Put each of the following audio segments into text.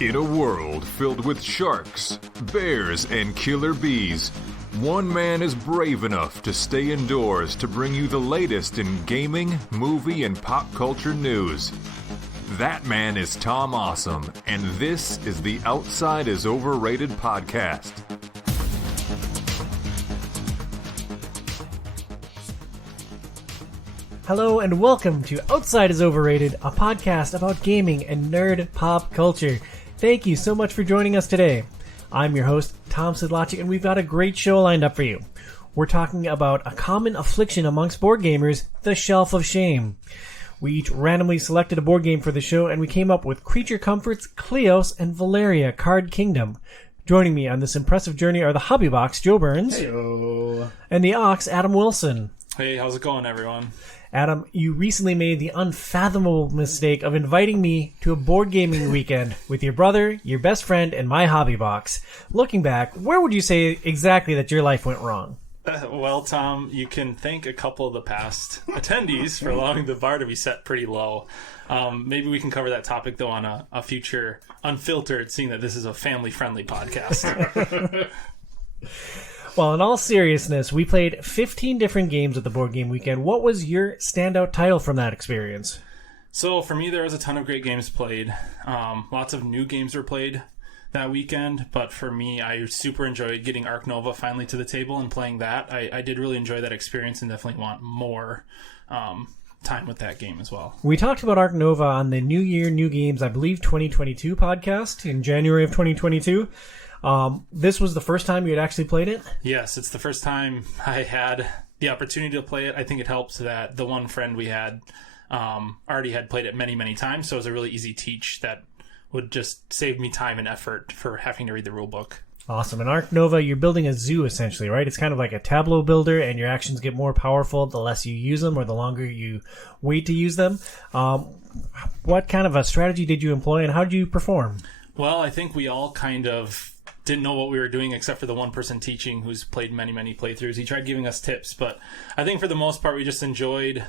In a world filled with sharks, bears, and killer bees, one man is brave enough to stay indoors to bring you the latest in gaming, movie, and pop culture news. That man is Tom Awesome, and this is the Outside is Overrated podcast. Hello and welcome to Outside is Overrated, a podcast about gaming and nerd pop culture. Thank you so much for joining us today. I'm your host, Tom Sidlacek, and we've got a great show lined up for you. We're talking about a common affliction amongst board gamers, the Shelf of Shame. We each randomly selected a board game for the show, and we came up with Creature Comforts, Kleos, and Valeria Card Kingdom. Joining me on this impressive journey are the Hobby Box, Joe Burns. Heyo. And the Ox, Adam Wilson. Hey, how's it going, everyone? Adam, you recently made the unfathomable mistake of inviting me to a board gaming weekend with your brother, your best friend, and my hobby box. Looking back, where would you say exactly that your life went wrong? Well, Tom, you can thank a couple of the past attendees for allowing the bar to be set pretty low. Maybe we can cover that topic, though, on a future Unfiltered, seeing that this is a family-friendly podcast. Well, in all seriousness, we played 15 different games at the board game weekend. What was your standout title from that experience? So, for me, there was a ton of great games played. Lots of new games were played that weekend, but for me, I super enjoyed getting Ark Nova finally to the table and playing that. I did really enjoy that experience and definitely want more time with that game as well. We talked about Ark Nova on the New Year, New Games, I believe 2022 podcast in January of 2022. This was the first time you had actually played it? Yes, it's the first time I had the opportunity to play it. I think it helps that the one friend we had already had played it many, many times, so it was a really easy teach that would just save me time and effort for having to read the rule book. Awesome. In Ark Nova, you're building a zoo, essentially, right? It's kind of like a tableau builder, and your actions get more powerful the less you use them or the longer you wait to use them. What kind of a strategy did you employ, and how did you perform? Well, I think we all kind of didn't know what we were doing except for the one person teaching who's played many, many playthroughs. He tried giving us tips, but I think for the most part we just enjoyed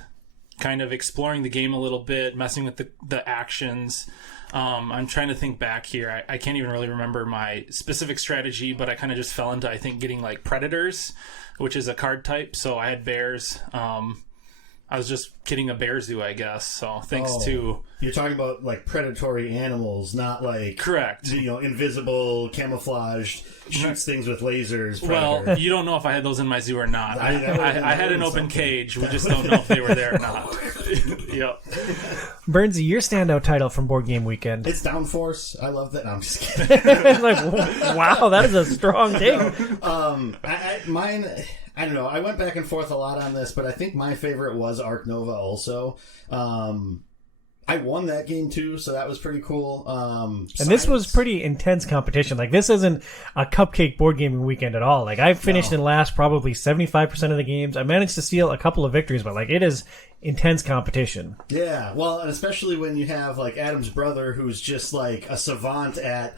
kind of exploring the game a little bit, messing with the actions. I'm trying to think back here. I can't even really remember my specific strategy, but I kind of just fell into, I think, getting like predators, which is a card type. So I had bears. I was just getting a bear zoo, I guess. So thanks to... You're talking about like predatory animals, not like... Correct. Invisible, camouflaged, shoots things with lasers. Predator. Well, you don't know if I had those in my zoo or not. I had an open cage. We just don't know if they were there or not. Yep. Burnsy, your standout title from Board Game Weekend. It's Downforce. I love that. No, I'm just kidding. It's like, wow, that is a strong take. Mine... I don't know. I went back and forth a lot on this, but I think my favorite was Ark Nova also. I won that game too, so that was pretty cool. And this was pretty intense competition. Like, this isn't a cupcake board gaming weekend at all. Like, I finished in last probably 75% of the games. I managed to steal a couple of victories, but like, it is intense competition. Yeah, well, and especially when you have like Adam's brother, who's just like a savant at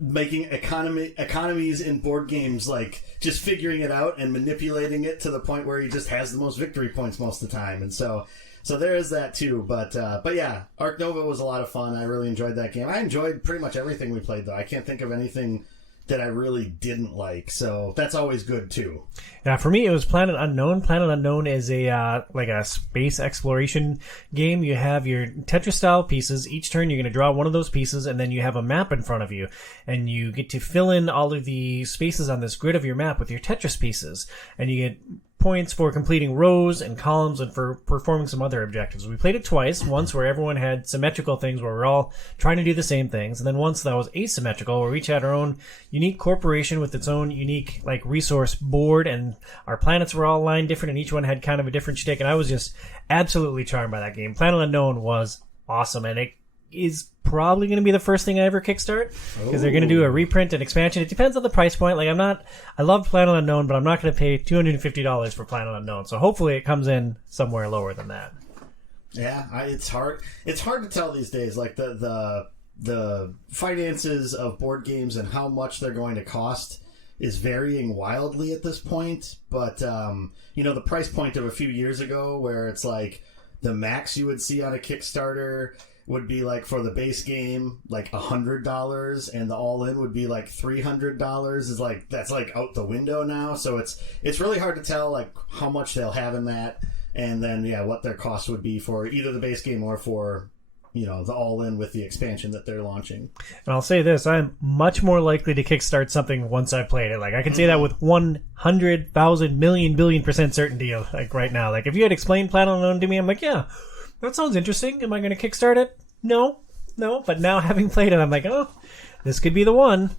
making economies in board games, like just figuring it out and manipulating it to the point where he just has the most victory points most of the time. And so there is that too. But yeah, Ark Nova was a lot of fun. I really enjoyed that game. I enjoyed pretty much everything we played, though. I can't think of anything that I really didn't like, so that's always good too. Yeah, for me it was Planet Unknown. Planet Unknown is a like a space exploration game. You have your Tetris style pieces. Each turn you're going to draw one of those pieces, and then you have a map in front of you, and you get to fill in all of the spaces on this grid of your map with your Tetris pieces, and you get points for completing rows and columns and for performing some other objectives. We played it twice. Once where everyone had symmetrical things where we're all trying to do the same things, and then once that was asymmetrical where we each had our own unique corporation with its own unique like resource board, and our planets were all aligned different, and each one had kind of a different shtick, and I was just absolutely charmed by that game. Planet Unknown was awesome, and it is probably going to be the first thing I ever kickstart, because they're going to do a reprint and expansion. It depends on the price point. Like, I love Planet Unknown, but I'm not going to pay $250 for Planet Unknown. So hopefully it comes in somewhere lower than that. Yeah, it's hard. It's hard to tell these days. Like the finances of board games and how much they're going to cost is varying wildly at this point. But the price point of a few years ago, where it's like the max you would see on a Kickstarter would be like for the base game like $100, and the all-in would be like $300. Is like that's like out the window now. So it's really hard to tell like how much they'll have in that, and then what their cost would be for either the base game or for the all-in with the expansion that they're launching. And I'll say this, I'm much more likely to kickstart something once I've played it. Like, I can say that with 100,000 million billion % certainty, like, right now. Like, if you had explained Planet Unknown to me, I'm like, yeah, that sounds interesting. Am I going to kickstart it? No. But now, having played it, I'm like, oh, this could be the one.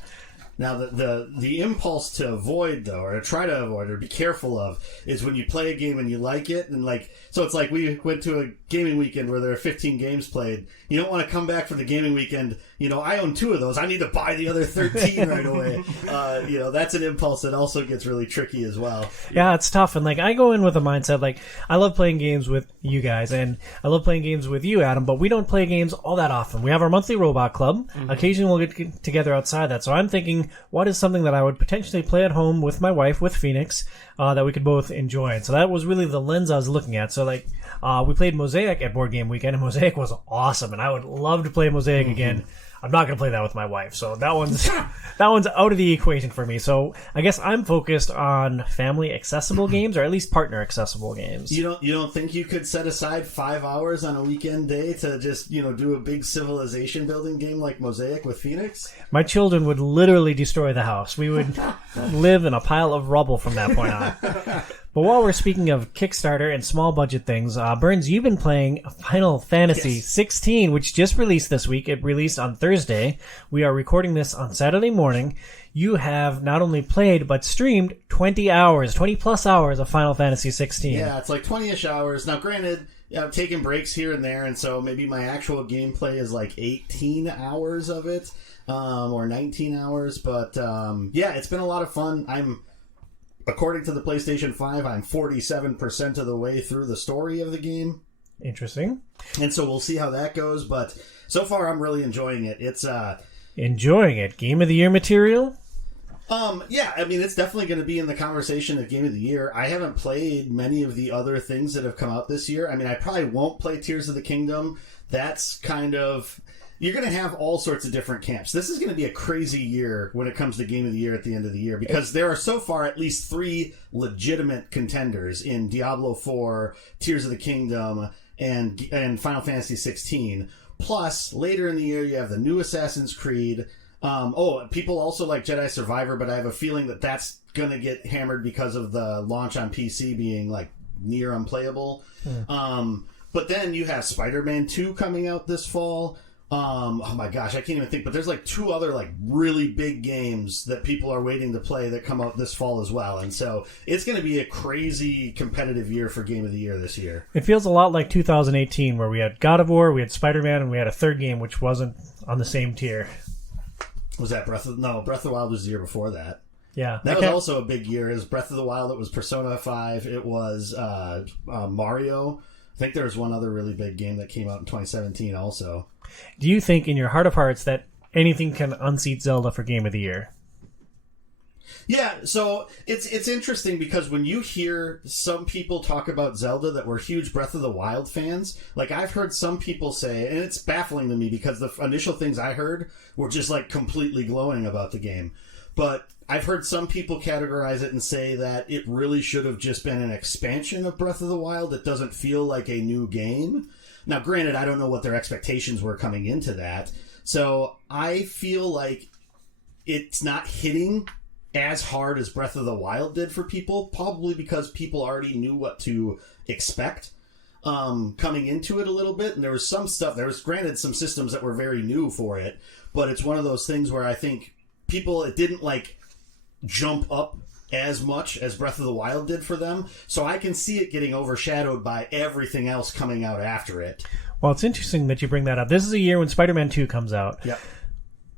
Now, the impulse to avoid, though, or to try to avoid, or be careful of, is when you play a game and you like it, and like, so it's like we went to a gaming weekend where there are 15 games played. You don't want to come back for the gaming weekend. I own 2 of those. I need to buy the other 13 right away. That's an impulse that also gets really tricky as well. Yeah, it's tough. And like, I go in with a mindset, like, I love playing games with you guys, and I love playing games with you, Adam, but we don't play games all that often. We have our monthly robot club. Mm-hmm. Occasionally we'll get together outside that. So I'm thinking, what is something that I would potentially play at home with my wife, with Phoenix, that we could both enjoy? And so that was really the lens I was looking at. So like, we played Mosaic at Board Game Weekend, and Mosaic was awesome, and I would love to play Mosaic again. I'm not going to play that with my wife, so that one's out of the equation for me. So I guess I'm focused on family accessible games, or at least partner accessible games. You don't think you could set aside 5 hours on a weekend day to just do a big civilization building game like Mosaic with Phoenix? My children would literally destroy the house. We would live in a pile of rubble from that point on. But while we're speaking of Kickstarter and small budget things, Burns, you've been playing Final Fantasy 16, which just released this week. It released on Thursday. We are recording this on Saturday morning. You have not only played, but streamed 20 plus hours of Final Fantasy 16. Yeah, it's like 20-ish hours. Now, granted, I've taken breaks here and there, and so maybe my actual gameplay is like 18 hours of it, or 19 hours. But, it's been a lot of fun. According to the PlayStation 5, I'm 47% of the way through the story of the game. Interesting. And so we'll see how that goes, but so far I'm really enjoying it. It's enjoying it. Game of the Year material? It's definitely going to be in the conversation of Game of the Year. I haven't played many of the other things that have come out this year. I probably won't play Tears of the Kingdom. That's kind of... You're going to have all sorts of different camps. This is going to be a crazy year when it comes to Game of the Year at the end of the year, because there are so far at least 3 legitimate contenders in Diablo 4, Tears of the Kingdom, and Final Fantasy 16. Plus, later in the year, you have the new Assassin's Creed. People also like Jedi Survivor, but I have a feeling that that's going to get hammered because of the launch on PC being like near unplayable. But then you have Spider-Man 2 coming out this fall. Oh my gosh, I can't even think, but there's like 2 other like really big games that people are waiting to play that come out this fall as well. And so it's going to be a crazy competitive year for Game of the Year this year. It feels a lot like 2018, where we had God of War, we had Spider-Man, and we had a third game which wasn't on the same tier. Was that Breath of the Wild was the year before that. Yeah. That was also a big year. It was Breath of the Wild, it was Persona 5, it was Mario. I think there was one other really big game that came out in 2017 also. Do you think in your heart of hearts that anything can unseat Zelda for Game of the Year? Yeah, so it's interesting because when you hear some people talk about Zelda that were huge Breath of the Wild fans, like I've heard some people say, and it's baffling to me because the initial things I heard were just like completely glowing about the game. But I've heard some people categorize it and say that it really should have just been an expansion of Breath of the Wild that doesn't feel like a new game. Now, granted, I don't know what their expectations were coming into that. So I feel like it's not hitting as hard as Breath of the Wild did for people, probably because people already knew what to expect coming into it a little bit. And there was some stuff, there was granted some systems that were very new for it, but it's one of those things where I think people, it didn't like jump up as much as Breath of the Wild did for them. So I can see it getting overshadowed by everything else coming out after it. Well, it's interesting that you bring that up. This is a year when Spider-Man 2 comes out. Yep.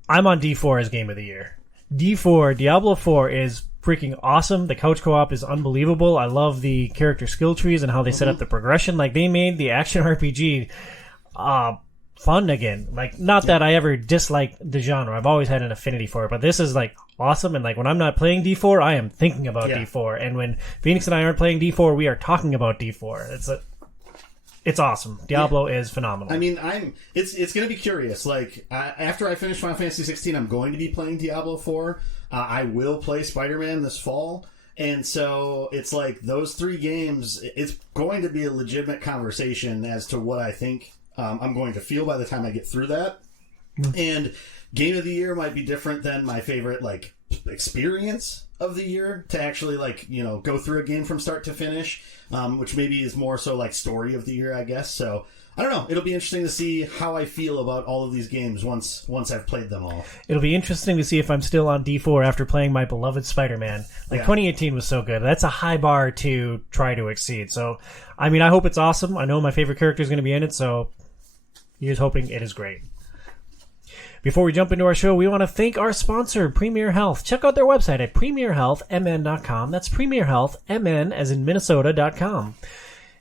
I'm on D4 as Game of the Year. D4, Diablo 4 is freaking awesome. The couch co-op is unbelievable. I love the character skill trees and how they set up the progression. Like, they made the action RPG fun again. Like, not that I ever disliked the genre. I've always had an affinity for it, but this is like awesome. And like, when I'm not playing D4, I am thinking about D4. And when Phoenix and I aren't playing D4, we are talking about D4. It's awesome. Diablo is phenomenal. I mean, it's going to be curious. Like, after I finish Final Fantasy 16, I'm going to be playing Diablo 4. I will play Spider-Man this fall. And so it's like those 3 games, it's going to be a legitimate conversation as to what I think I'm going to feel by the time I get through that. And Game of the Year might be different than my favorite, like, experience of the year to actually, like, you know, go through a game from start to finish, which maybe is more so like story of the year, I guess. So I don't know. It'll be interesting to see how I feel about all of these games once I've played them all. It'll be interesting to see if I'm still on D4 after playing my beloved Spider-Man. Like, 2018 was so good. That's a high bar to try to exceed. So, I mean, I hope it's awesome. I know my favorite character is going to be in it, so here's hoping it is great. Before we jump into our show, we want to thank our sponsor, Premier Health. Check out their website at premierhealthmn.com. That's premierhealthmn, as in Minnesota.com.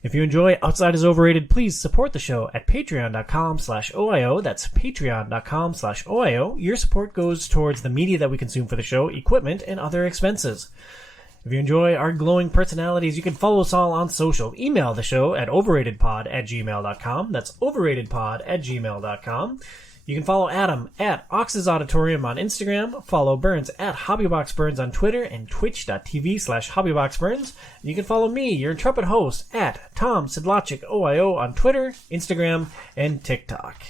If you enjoy Outside is Overrated, please support the show at patreon.com/OIO. That's patreon.com/OIO. Your support goes towards the media that we consume for the show, equipment, and other expenses. If you enjoy our glowing personalities, you can follow us all on social. Email the show at overratedpod@gmail.com. That's overratedpod@gmail.com. You can follow Adam at Ox's Auditorium on Instagram, follow Burns at HobbyBoxBurns on Twitter, and twitch.tv/HobbyBoxBurns. And you can follow me, your intrepid host, at Tom Sidlachik OIO on Twitter, Instagram, and TikTok.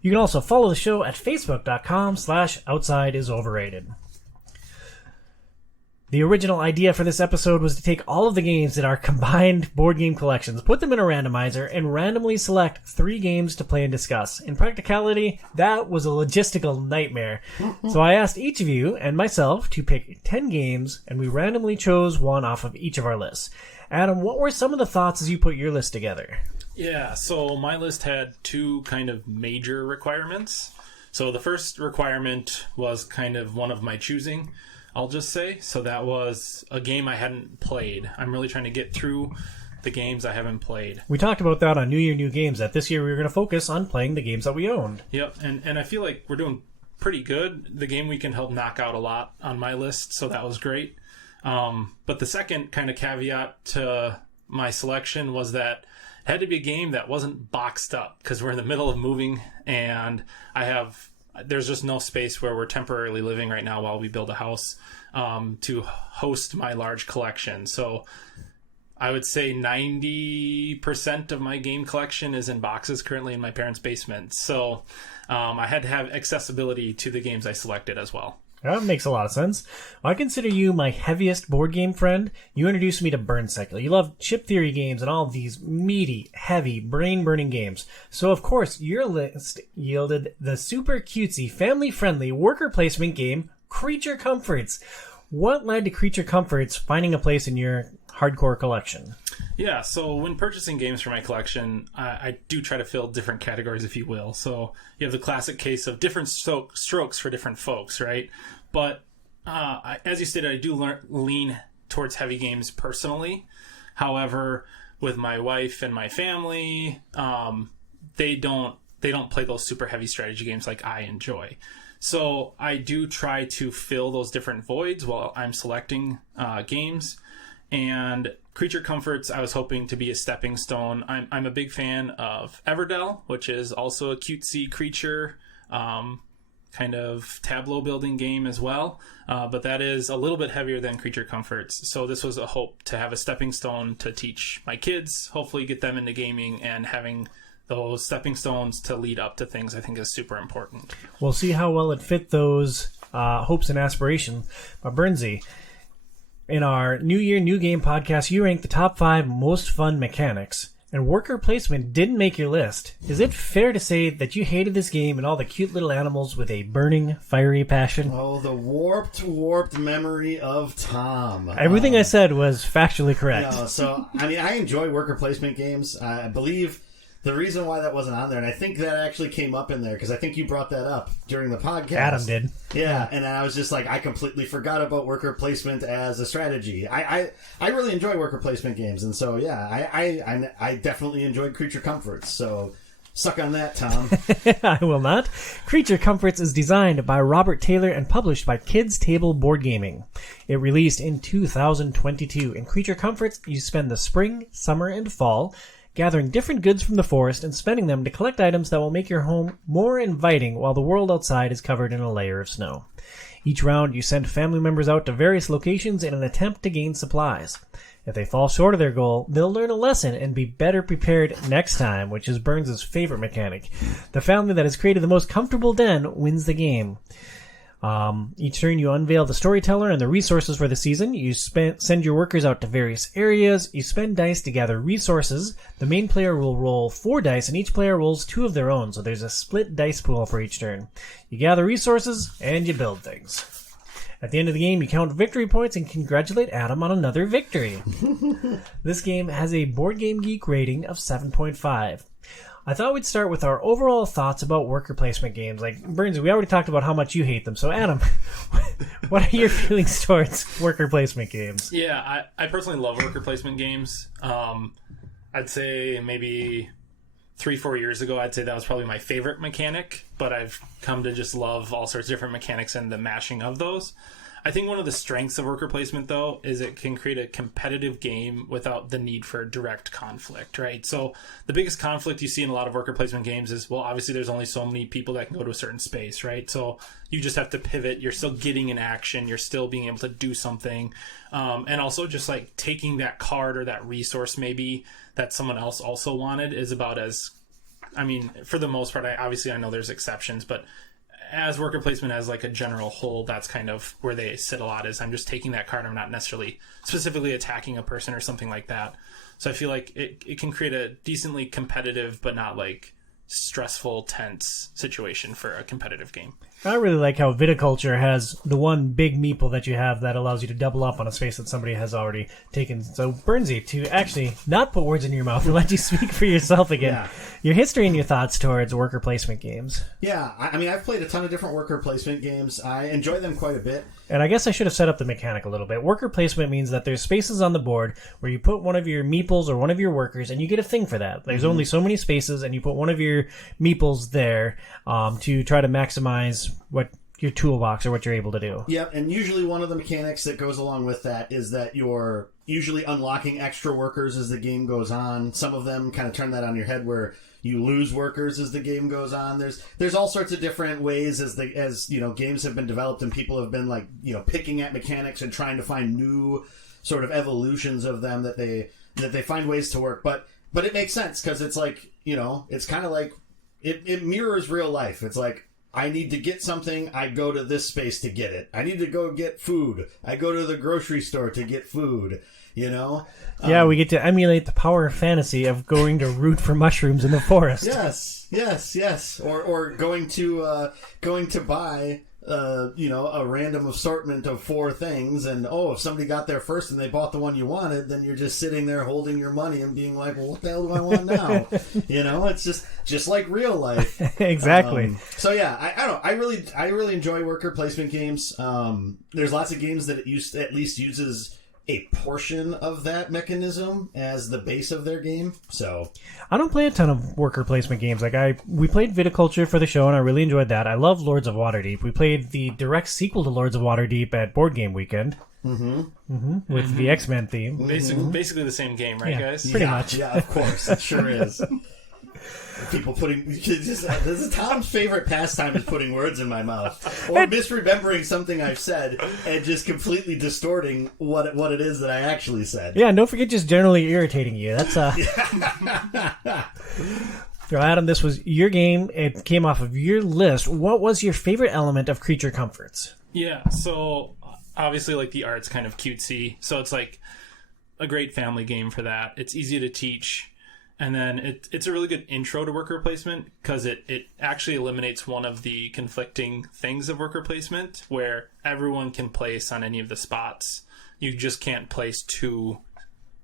You can also follow the show at Facebook.com/OutsideIsOverrated. The original idea for this episode was to take all of the games in our combined board game collections, put them in a randomizer, and randomly select 3 games to play and discuss. In practicality, that was a logistical nightmare. So I asked each of you and myself to pick 10 games, and we randomly chose one off of each of our lists. Adam, what were some of the thoughts as you put your list together? Yeah, so my list had 2 kind of major requirements. So the first requirement was kind of one of my choosing, I'll just say. So that was a game I hadn't played. I'm really trying to get through the games I haven't played. We talked about that on New Year, New Games, that this year we were going to focus on playing the games that we owned. Yep, and I feel like we're doing pretty good. The game we can help knock out a lot on my list, so that was great. But the second kind of caveat to my selection was that it had to be a game that wasn't boxed up, because we're in the middle of moving, and there's just no space where we're temporarily living right now while we build a house to host my large collection. So I would say 90% of my game collection is in boxes currently in my parents' basement. So I had to have accessibility to the games I selected as well. That makes a lot of sense. Well, I consider you my heaviest board game friend. You introduced me to Burn Cycle. You love chip theory games and all these meaty, heavy, brain-burning games. So, of course, your list yielded the super cutesy, family-friendly worker placement game, Creature Comforts. What led to Creature Comforts finding a place in your hardcore collection? Yeah, so when purchasing games for my collection, I do try to fill different categories, if you will. So you have the classic case of different strokes for different folks, right? But as you stated, I do lean towards heavy games personally. However, with my wife and my family, they don't play those super heavy strategy games like I enjoy. So I do try to fill those different voids while I'm selecting games. And Creature Comforts, I was hoping to be a stepping stone. I'm a big fan of Everdell, which is also a cutesy creature kind of tableau building game as well. But that is a little bit heavier than Creature Comforts. So this was a hope to have a stepping stone to teach my kids, hopefully get them into gaming, and having those stepping stones to lead up to things I think is super important. We'll see how well it fit those hopes and aspirations. But Bernsey, in our New Year, New Game podcast, you ranked the top 5 most fun mechanics, and worker placement didn't make your list. Is it fair to say that you hated this game and all the cute little animals with a burning, fiery passion? Oh, the warped memory of Tom. Everything I said was factually correct. No, so, I mean, I enjoy worker placement games. I believe the reason why that wasn't on there, and I think that actually came up in there, because I think you brought that up during the podcast. Adam did. Yeah, and I was just like, I completely forgot about worker placement as a strategy. I really enjoy worker placement games, and so, yeah, I definitely enjoyed Creature Comforts, so suck on that, Tom. I will not. Creature Comforts is designed by Robert Taylor and published by Kids Table Board Gaming. It released in 2022. In Creature Comforts, you spend the spring, summer, and fall gathering different goods from the forest and spending them to collect items that will make your home more inviting while the world outside is covered in a layer of snow. Each round, you send family members out to various locations in an attempt to gain supplies. If they fall short of their goal, they'll learn a lesson and be better prepared next time, which is Burns' favorite mechanic. The family that has created the most comfortable den wins the game. Each turn you unveil the storyteller and the resources for the season. You send your workers out to various areas. You spend dice to gather resources. The main player will roll 4 dice and each player rolls 2 of their own, so there's a split dice pool for each turn. You gather resources and you build things. At the end of the game, you count victory points and congratulate Adam on another victory. This game has a Board Game Geek rating of 7.5. I thought we'd start with our overall thoughts about worker placement games. Like, Burns, we already talked about how much you hate them. So, Adam, what are your feelings towards worker placement games? Yeah, I personally love worker placement games. I'd say maybe 3-4 years ago, I'd say that was probably my favorite mechanic, but I've come to just love all sorts of different mechanics and the mashing of those. I think one of the strengths of worker placement, though, is it can create a competitive game without the need for direct conflict, right? So the biggest conflict you see in a lot of worker placement games is, well, obviously there's only so many people that can go to a certain space, right? So you just have to pivot. You're still getting an action. You're still being able to do something. And also just like taking that card or that resource maybe that someone else also wanted is about as, I mean, for the most part, I know there's exceptions, but as worker placement as like a general whole, that's kind of where they sit a lot, is I'm just taking that card. I'm not necessarily specifically attacking a person or something like that. So I feel like it can create a decently competitive, but not like stressful, tense situation for a competitive game. I really like how viticulture has the one big meeple that you have that allows you to double up on a space that somebody has already taken. So, Burnsy, to actually not put words in your mouth and let you speak for yourself again, yeah. Your history and your thoughts towards worker placement games. Yeah, I mean, I've played a ton of different worker placement games. I enjoy them quite a bit. And I guess I should have set up the mechanic a little bit. Worker placement means that there's spaces on the board where you put one of your meeples or one of your workers, and you get a thing for that. There's only so many spaces, and you put one of your meeples there to try to maximize what your toolbox or what you're able to do. Yeah, and usually one of the mechanics that goes along with that is that you're usually unlocking extra workers as the game goes on. Some of them kind of turn that on your head where you lose workers as the game goes on. There's all sorts of different ways as you know, games have been developed and people have been like, you know, picking at mechanics and trying to find new sort of evolutions of them that they find ways to work. But it makes sense because it's like, you know, it's kind of like it mirrors real life. It's like, I need to get something, I go to this space to get it. I need to go get food, I go to the grocery store to get food, you know? Yeah, we get to emulate the power of fantasy of going to root for mushrooms in the forest. Yes. Or going to buy you know, a random assortment of 4 things, and if somebody got there first and they bought the one you wanted, then you're just sitting there holding your money and being like, well, what the hell do I want now? You know, it's just like real life. Exactly. So yeah, I don't know. I really enjoy worker placement games. There's lots of games that it at least uses a portion of that mechanism as the base of their game. So I don't play a ton of worker placement games. Like we played Viticulture for the show, and I really enjoyed that. I love Lords of Waterdeep. We played the direct sequel to Lords of Waterdeep at Board Game Weekend. With the X-Men theme. Basically the same game, right, guys? Pretty much. Yeah, of course. It sure is. People this is Tom's favorite pastime is putting words in my mouth or misremembering something I've said and just completely distorting what it is that I actually said. Yeah, and don't forget just generally irritating you. That's So Adam, this was your game. It came off of your list. What was your favorite element of Creature Comforts? Yeah, so obviously like the art's kind of cutesy, so it's like a great family game for that. It's easy to teach. And then it's a really good intro to worker placement because it actually eliminates one of the conflicting things of worker placement where everyone can place on any of the spots. You just can't place 2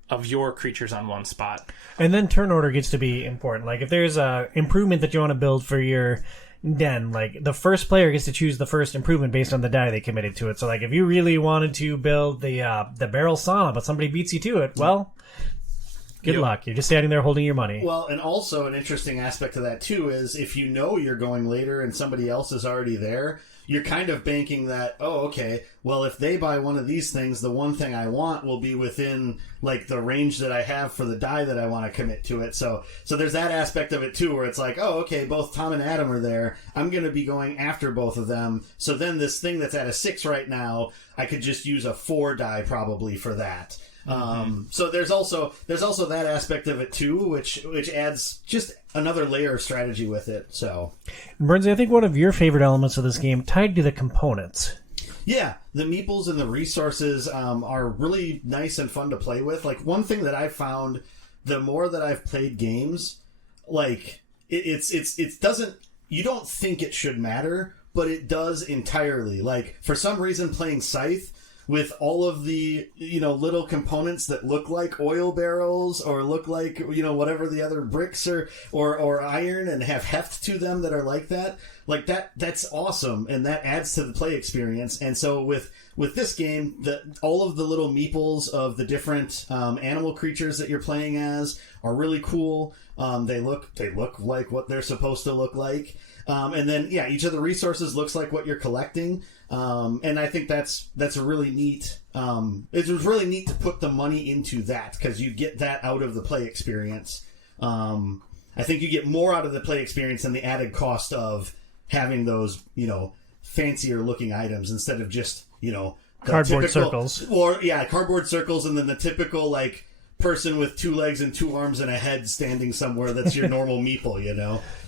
of your creatures on one spot. And then turn order gets to be important. Like if there's a improvement that you want to build for your den, like the first player gets to choose the first improvement based on the die they committed to it. So like if you really wanted to build the barrel sauna but somebody beats you to it, well, Good luck. You're just standing there holding your money. Well, and also an interesting aspect of that, too, is if you know you're going later and somebody else is already there, you're kind of banking that, oh, okay, well, if they buy one of these things, the one thing I want will be within, like, the range that I have for the die that I want to commit to it. So there's that aspect of it, too, where it's like, oh, okay, both Tom and Adam are there. I'm going to be going after both of them. So then this thing that's at a 6 right now, I could just use a 4 die probably for that. So there's also that aspect of it too, which adds just another layer of strategy with it. So, Burns, I think one of your favorite elements of this game tied to the components. Yeah, the meeples and the resources are really nice and fun to play with. Like, one thing that I've found, the more that I've played games, like it doesn't. You don't think it should matter, but it does entirely. Like, for some reason, playing Scythe with all of the, little components that look like oil barrels or look like, whatever the other bricks or iron and have heft to them that are like that's awesome. And that adds to the play experience. And so with this game, all of the little meeples of the different animal creatures that you're playing as are really cool. They look like what they're supposed to look like. And then, each of the resources looks like what you're collecting. And I think that's a really neat. It was really neat to put the money into that because you get that out of the play experience. I think you get more out of the play experience than the added cost of having those, fancier looking items instead of just, cardboard circles. Cardboard circles, and then the typical person with 2 legs and 2 arms and a head standing somewhere that's your normal meeple,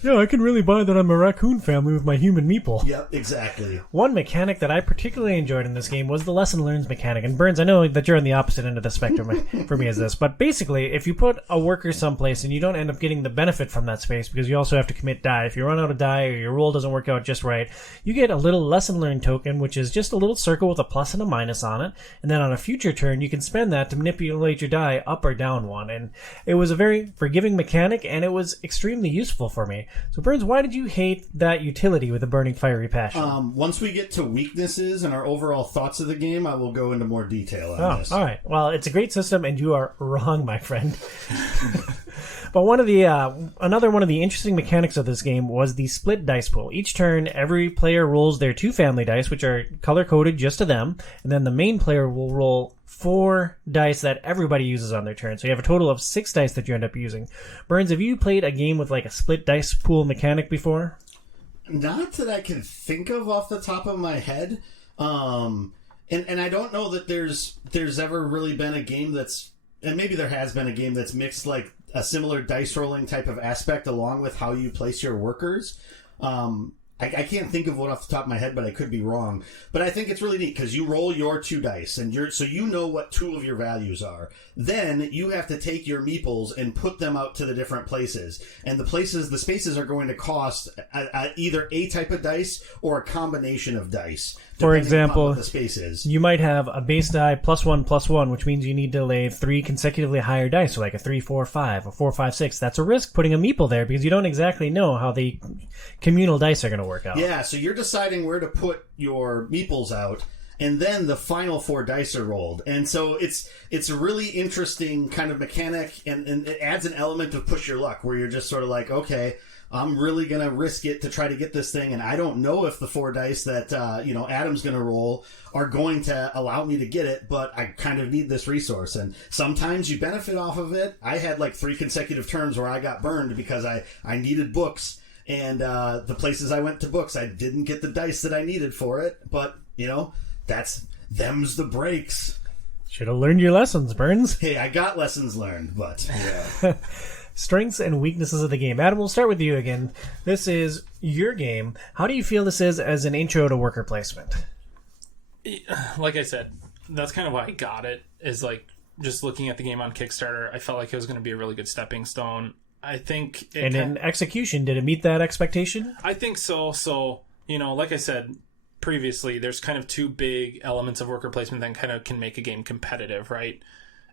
Yeah, I can really buy that I'm a raccoon family with my human meeple. Yep, exactly. One mechanic that I particularly enjoyed in this game was the lesson learns mechanic. And Burns, I know that you're on the opposite end of the spectrum for me as this, but basically, if you put a worker someplace and you don't end up getting the benefit from that space because you also have to commit die, if you run out of die or your roll doesn't work out just right, you get a little lesson learned token, which is just a little circle with a plus and a minus on it. And then on a future turn, you can spend that to manipulate your die up or down one. And it was a very forgiving mechanic, and it was extremely useful for me. So Burns, why did you hate that utility with a burning fiery passion? Once we get to weaknesses and our overall thoughts of the game, I will go into more detail on this. All right. Well, it's a great system, and you are wrong, my friend. But another one of the interesting mechanics of this game was the split dice pool. Each turn, every player rolls their 2 family dice, which are color-coded just to them, and then the main player will roll 4 dice that everybody uses on their turn. So you have a total of 6 dice that you end up using. Burns, have you played a game with a split dice pool mechanic before? Not that I can think of off the top of my head. And I don't know that there's ever really been a game that's, and maybe there has been a game that's mixed a similar dice rolling type of aspect along with how you place your workers. I can't think of one off the top of my head, but I could be wrong. But I think it's really neat because you roll your 2 dice, and so you know what 2 of your values are. Then you have to take your meeples and put them out to the different places. And the spaces are going to cost either a type of dice or a combination of dice. For example, the space is. You might have a base die +1/+1, which means you need to lay 3 consecutively higher dice, so like a 3, 4, 5, or 4, 5, 6. That's a risk putting a meeple there because you don't exactly know how the communal dice are going to work out. Yeah, so you're deciding where to put your meeples out, and then the final 4 dice are rolled. And so it's a really interesting kind of mechanic, and it adds an element of push your luck, where you're just sort of like, okay, I'm really going to risk it to try to get this thing, and I don't know if the 4 dice that Adam's going to roll are going to allow me to get it, but I kind of need this resource. And sometimes you benefit off of it. I had 3 consecutive turns where I got burned because I needed books, and the places I went to books, I didn't get the dice that I needed for it, but, them's the breaks. Should have learned your lessons, Burns. Hey, I got lessons learned, but yeah. Strengths and weaknesses of the game. Adam, we'll start with you again. This is your game. How do you feel this is as an intro to worker placement? Like I said, that's kind of why I got it, is just looking at the game on Kickstarter, I felt like it was going to be a really good stepping stone. I think in execution, did it meet that expectation? I think so. So, like I said previously, there's kind of 2 big elements of worker placement that kind of can make a game competitive, right?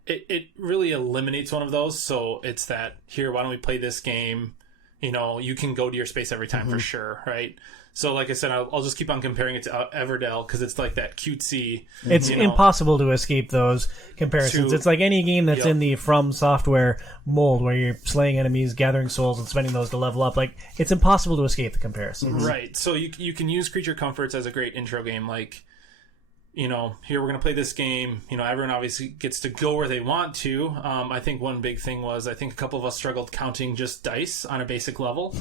It really eliminates one of those. So it's that, here, why don't we play this game? You can go to your space every time for sure, right? So, like I said, I'll just keep on comparing it to Everdell because it's like that cutesy. It's impossible to escape those comparisons. It's like any game that's in the From Software mold where you're slaying enemies, gathering souls, and spending those to level up. Like, it's impossible to escape the comparisons. Right. So you can use Creature Comforts as a great intro game. Like, here we're going to play this game. Everyone obviously gets to go where they want to. I think one big thing was a couple of us struggled counting just dice on a basic level.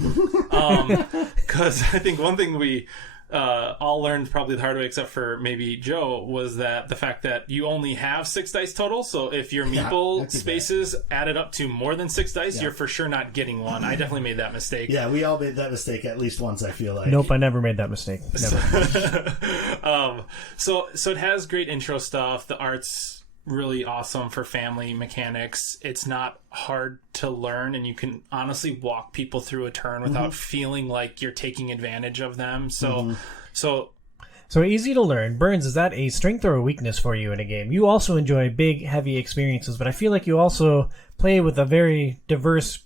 Because I think one thing we all learned probably the hard way, except for maybe Joe, was that the fact that you only have 6 dice total. So if your meeple spaces added up to more than 6 dice, you're for sure not getting one. I definitely made that mistake. Yeah, we all made that mistake at least once, I feel like. Nope, I never made that mistake. Never. So it has great intro stuff. The art's really awesome for family mechanics. It's not hard to learn, and you can honestly walk people through a turn without feeling like you're taking advantage of them. So easy to learn. Burns, is that a strength or a weakness for you in a game? You also enjoy big, heavy experiences, but I feel like you also play with a very diverse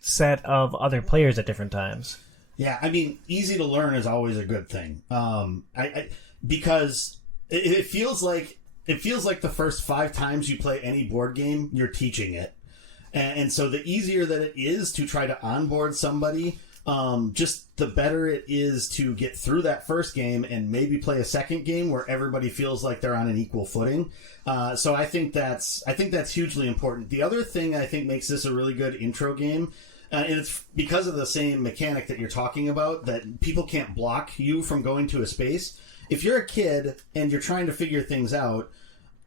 set of other players at different times. Yeah, I mean, easy to learn is always a good thing. Because it feels like the first 5 times you play any board game, you're teaching it. And so the easier that it is to try to onboard somebody, just the better it is to get through that first game and maybe play a second game where everybody feels like they're on an equal footing. So I think that's hugely important. The other thing I think makes this a really good intro game, and it's because of the same mechanic that you're talking about, that people can't block you from going to a space. If you're a kid and you're trying to figure things out,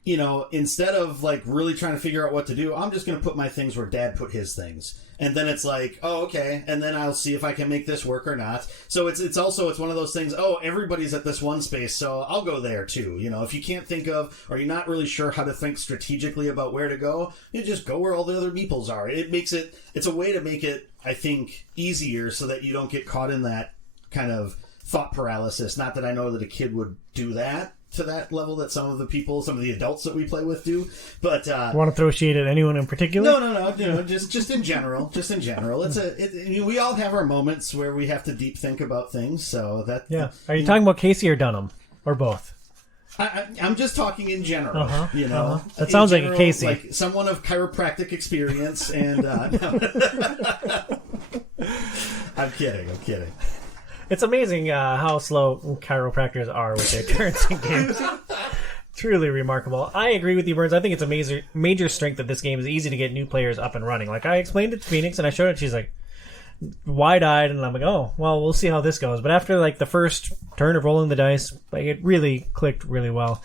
instead of like really trying to figure out what to do, I'm just going to put my things where Dad put his things. And then it's like, oh, okay. And then I'll see if I can make this work or not. So it's one of those things, oh, everybody's at this one space, so I'll go there too. If you can't think of, or you're not really sure how to think strategically about where to go, you just go where all the other meeples are. It's a way to make it, I think, easier so that you don't get caught in that kind of thought paralysis. Not that I know that a kid would do that to that level that some of the adults that we play with do, but want to throw shade at anyone in particular? No. Just in general. We all have our moments where we have to deep think about things. So that Are you talking about Casey or Dunham or both? I'm just talking in general. That sounds like a Casey, like someone of chiropractic experience, and I'm kidding. It's amazing how slow chiropractors are with their turns in games. Truly remarkable. I agree with you, Burns. I think it's a major strength of this game is easy to get new players up and running. Like, I explained it to Phoenix, and I showed it. She's like, wide-eyed, and I'm like, oh, well, we'll see how this goes. But after, like, the first turn of rolling the dice, like, it really clicked really well.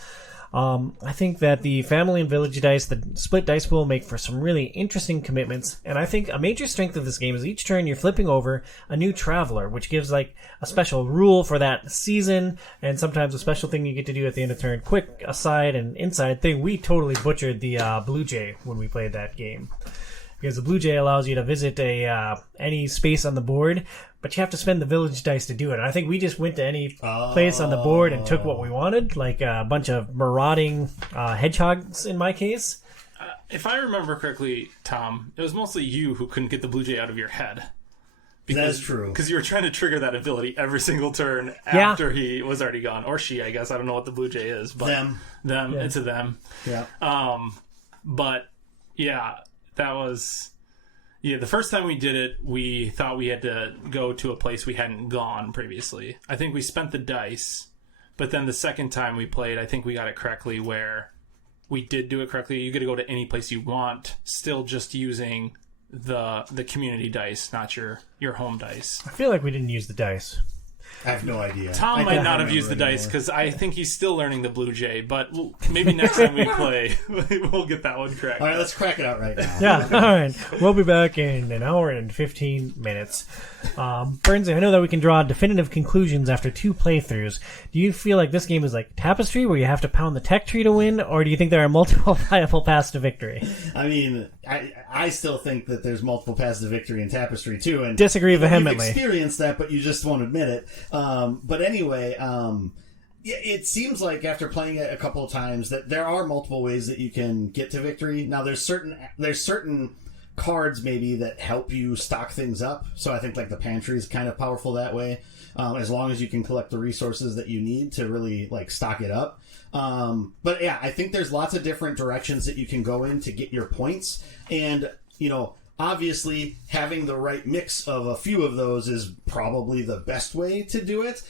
I think that the family and village dice, the split dice pool, make for some really interesting commitments. And I think a major strength of this game is each turn you're flipping over a new traveler, which gives like a special rule for that season, and sometimes a special thing you get to do at the end of turn. Quick aside and inside thing, we totally butchered the Blue Jay when we played that game. Because the Blue Jay allows you to visit any space on the board, but you have to spend the village dice to do it. And I think we just went to any place on the board and took what we wanted, like a bunch of marauding hedgehogs in my case. If I remember correctly, Tom, it was mostly you who couldn't get the Blue Jay out of your head. That's true. Because you were trying to trigger that ability every single turn after he was already gone. Or she, I guess. I don't know what the Blue Jay is. But them. Yeah. It's a them. Yeah. But, yeah, that was... Yeah, the first time we did it, we thought we had to go to a place we hadn't gone previously. I think we spent the dice, but then the second time we played, I think we got it correctly where we did do it correctly. You get to go to any place you want, still just using the community dice, not your home dice. I feel like we didn't use the dice. I have no idea. Tom might not have used the dice because I think he's still learning the Blue Jay, but maybe next time we play, we'll get that one correct. All right, let's crack it out right now. Yeah, all right. We'll be back in an hour and 15 minutes. Burns, I know that we can draw definitive conclusions after 2 playthroughs. Do you feel like this game is like Tapestry, where you have to pound the tech tree to win, or do you think there are multiple viable paths to victory? I mean, I still think that there's multiple paths to victory in Tapestry, too. And disagree vehemently. You've experienced that, but you just won't admit it. But anyway, it seems like after playing it a couple of times that there are multiple ways that you can get to victory. Now, there's certain cards maybe that help you stock things up. So I think like the pantry is kind of powerful that way. as long as you can collect the resources that you need to really like stock it up. But yeah, I think there's lots of different directions that you can go in to get your points, and obviously having the right mix of a few of those is probably the best way to do it.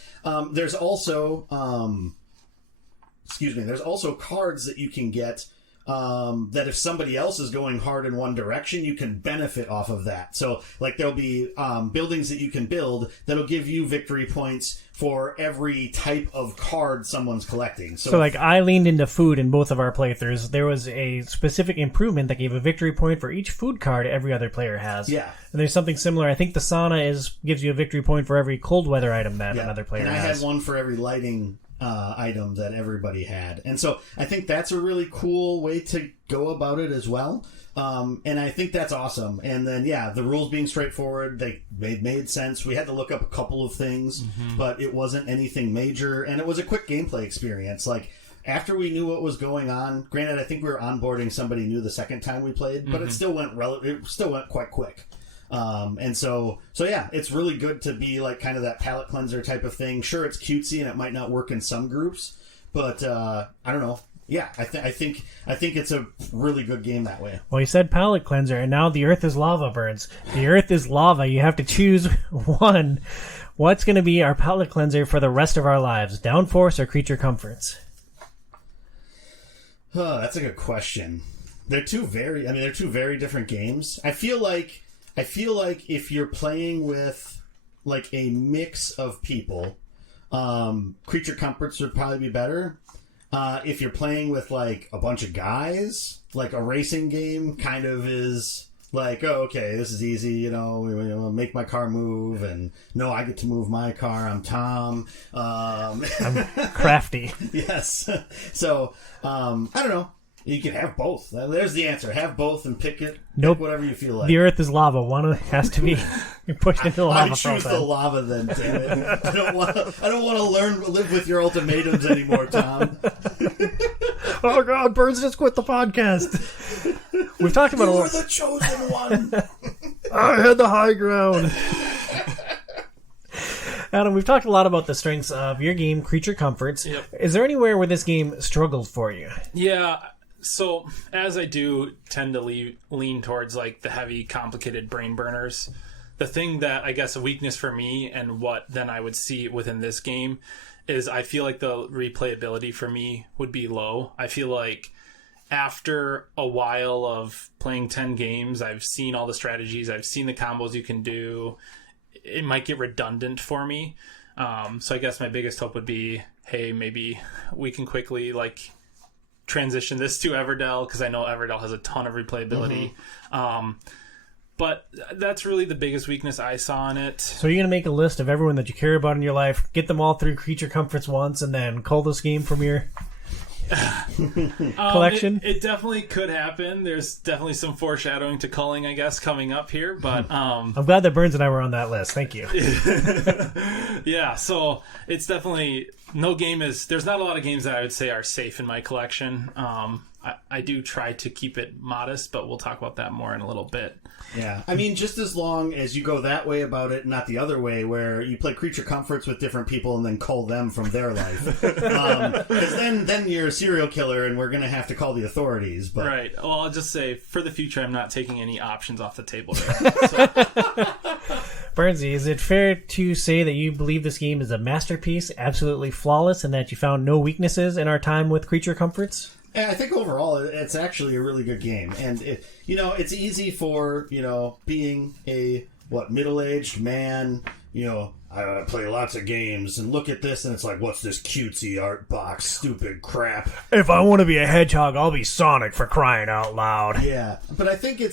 There's also there's also cards that you can get that if somebody else is going hard in one direction, you can benefit off of that. So, like, there'll be buildings that you can build that'll give you victory points for every type of card someone's collecting. So like, I leaned into food in both of our playthroughs. There was a specific improvement that gave a victory point for each food card every other player has. Yeah. And there's something similar. I think the sauna gives you a victory point for every cold weather item that another player has. And I had one for every lighting item that everybody had. And so I think that's a really cool way to go about it as well. And I think that's awesome. And then, yeah, the rules being straightforward, they made sense. We had to look up a couple of things, but it wasn't anything major. And it was a quick gameplay experience. Like, after we knew what was going on, granted, I think we were onboarding somebody new the second time we played, but it still went quite quick. And so yeah, it's really good to be like kind of that palate cleanser type of thing. Sure, it's cutesy and it might not work in some groups, but I don't know. Yeah, I think it's a really good game that way. Well, you said palate cleanser, and now the Earth is lava, Burns. The Earth is lava. You have to choose one. What's going to be our palate cleanser for the rest of our lives? Downforce or Creature Comforts? Oh, that's a good question. They're two very different games. I feel like if you're playing with like a mix of people, Creature Comforts would probably be better. If you're playing with like a bunch of guys, like a racing game kind of is like, oh, okay, this is easy, make my car move, and no, I get to move my car, I'm Tom. I'm crafty. Yes. So, I don't know. You can have both. There's the answer. Have both and pick it. Nope. Pick whatever you feel like. The Earth is lava. One has to be pushed into the lava. I choose the lava then, damn it. I don't want to live with your ultimatums anymore, Tom. Oh God, Burns just quit the podcast. We've talked about you were the chosen one. I had the high ground. Adam, we've talked a lot about the strengths of your game, Creature Comforts. Yep. Is there anywhere where this game struggled for you? Yeah. So, as I do tend to lean towards like the heavy, complicated brain burners, the thing that I guess a weakness for me and what then I would see within this game is I feel like the replayability for me would be low. I feel like after a while of playing 10 games, I've seen all the strategies, I've seen the combos you can do. It might get redundant for me. So I guess my biggest hope would be, hey, maybe we can quickly like transition this to Everdell, because I know Everdell has a ton of replayability. But that's really the biggest weakness I saw in it. So you're going to make a list of everyone that you care about in your life, get them all through Creature Comforts once, and then cull this game from your collection? It definitely could happen. There's definitely some foreshadowing to culling, I guess, coming up here. But I'm glad that Burns and I were on that list. Thank you. Yeah, so it's definitely there's not a lot of games that I would say are safe in my collection. I do try to keep it modest, but we'll talk about that more in a little bit. Yeah, I mean, just as long as you go that way about it, not the other way, where you play Creature Comforts with different people and then cull them from their life. Because then you're a serial killer and we're going to have to call the authorities. But... Right. Well, I'll just say, for the future, I'm not taking any options off the table there. So. Burnsy, is it fair to say that you believe this game is a masterpiece, absolutely flawless, and that you found no weaknesses in our time with Creature Comforts? I think overall it's actually a really good game, and it's easy for being a middle-aged man. I play lots of games and look at this, and it's like, what's this cutesy art box, stupid crap? If I want to be a hedgehog, I'll be Sonic, for crying out loud. Yeah, but I think it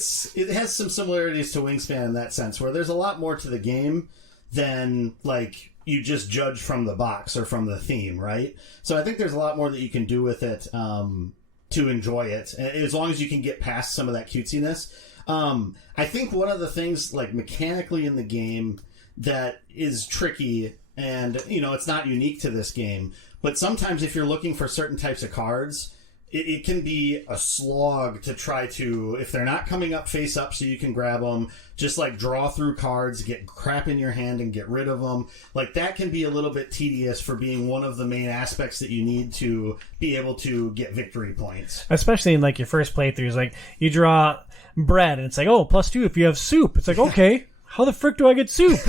has some similarities to Wingspan in that sense, where there's a lot more to the game than like you just judge from the box or from the theme, right? So I think there's a lot more that you can do with it to enjoy it, as long as you can get past some of that cutesiness. I think one of the things, like mechanically in the game, that is tricky, and it's not unique to this game, but sometimes if you're looking for certain types of cards, it can be a slog to try to, if they're not coming up face up so you can grab them, just like draw through cards, get crap in your hand and get rid of them. Like that can be a little bit tedious for being one of the main aspects that you need to be able to get victory points. Especially in like your first playthroughs, like you draw bread and it's like, oh, +2 if you have soup. It's like, okay. How the frick do I get soup?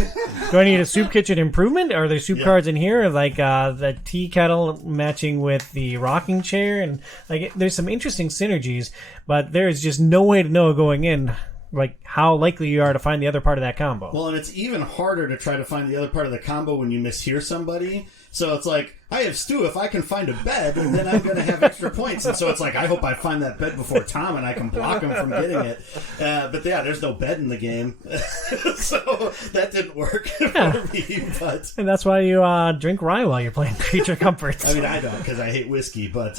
Do I need a soup kitchen improvement? Are there soup cards in here? Like the tea kettle matching with the rocking chair? And like, there's some interesting synergies, but there's just no way to know going in, like, how likely you are to find the other part of that combo. Well, and it's even harder to try to find the other part of the combo when you mishear somebody. So it's like, I have stew. If I can find a bed, then I'm going to have extra points. And so it's like, I hope I find that bed before Tom and I can block him from getting it. But yeah, there's no bed in the game. So that didn't work for me. But and that's why you drink rye while you're playing Creature Comforts. I mean, I don't because I hate whiskey. But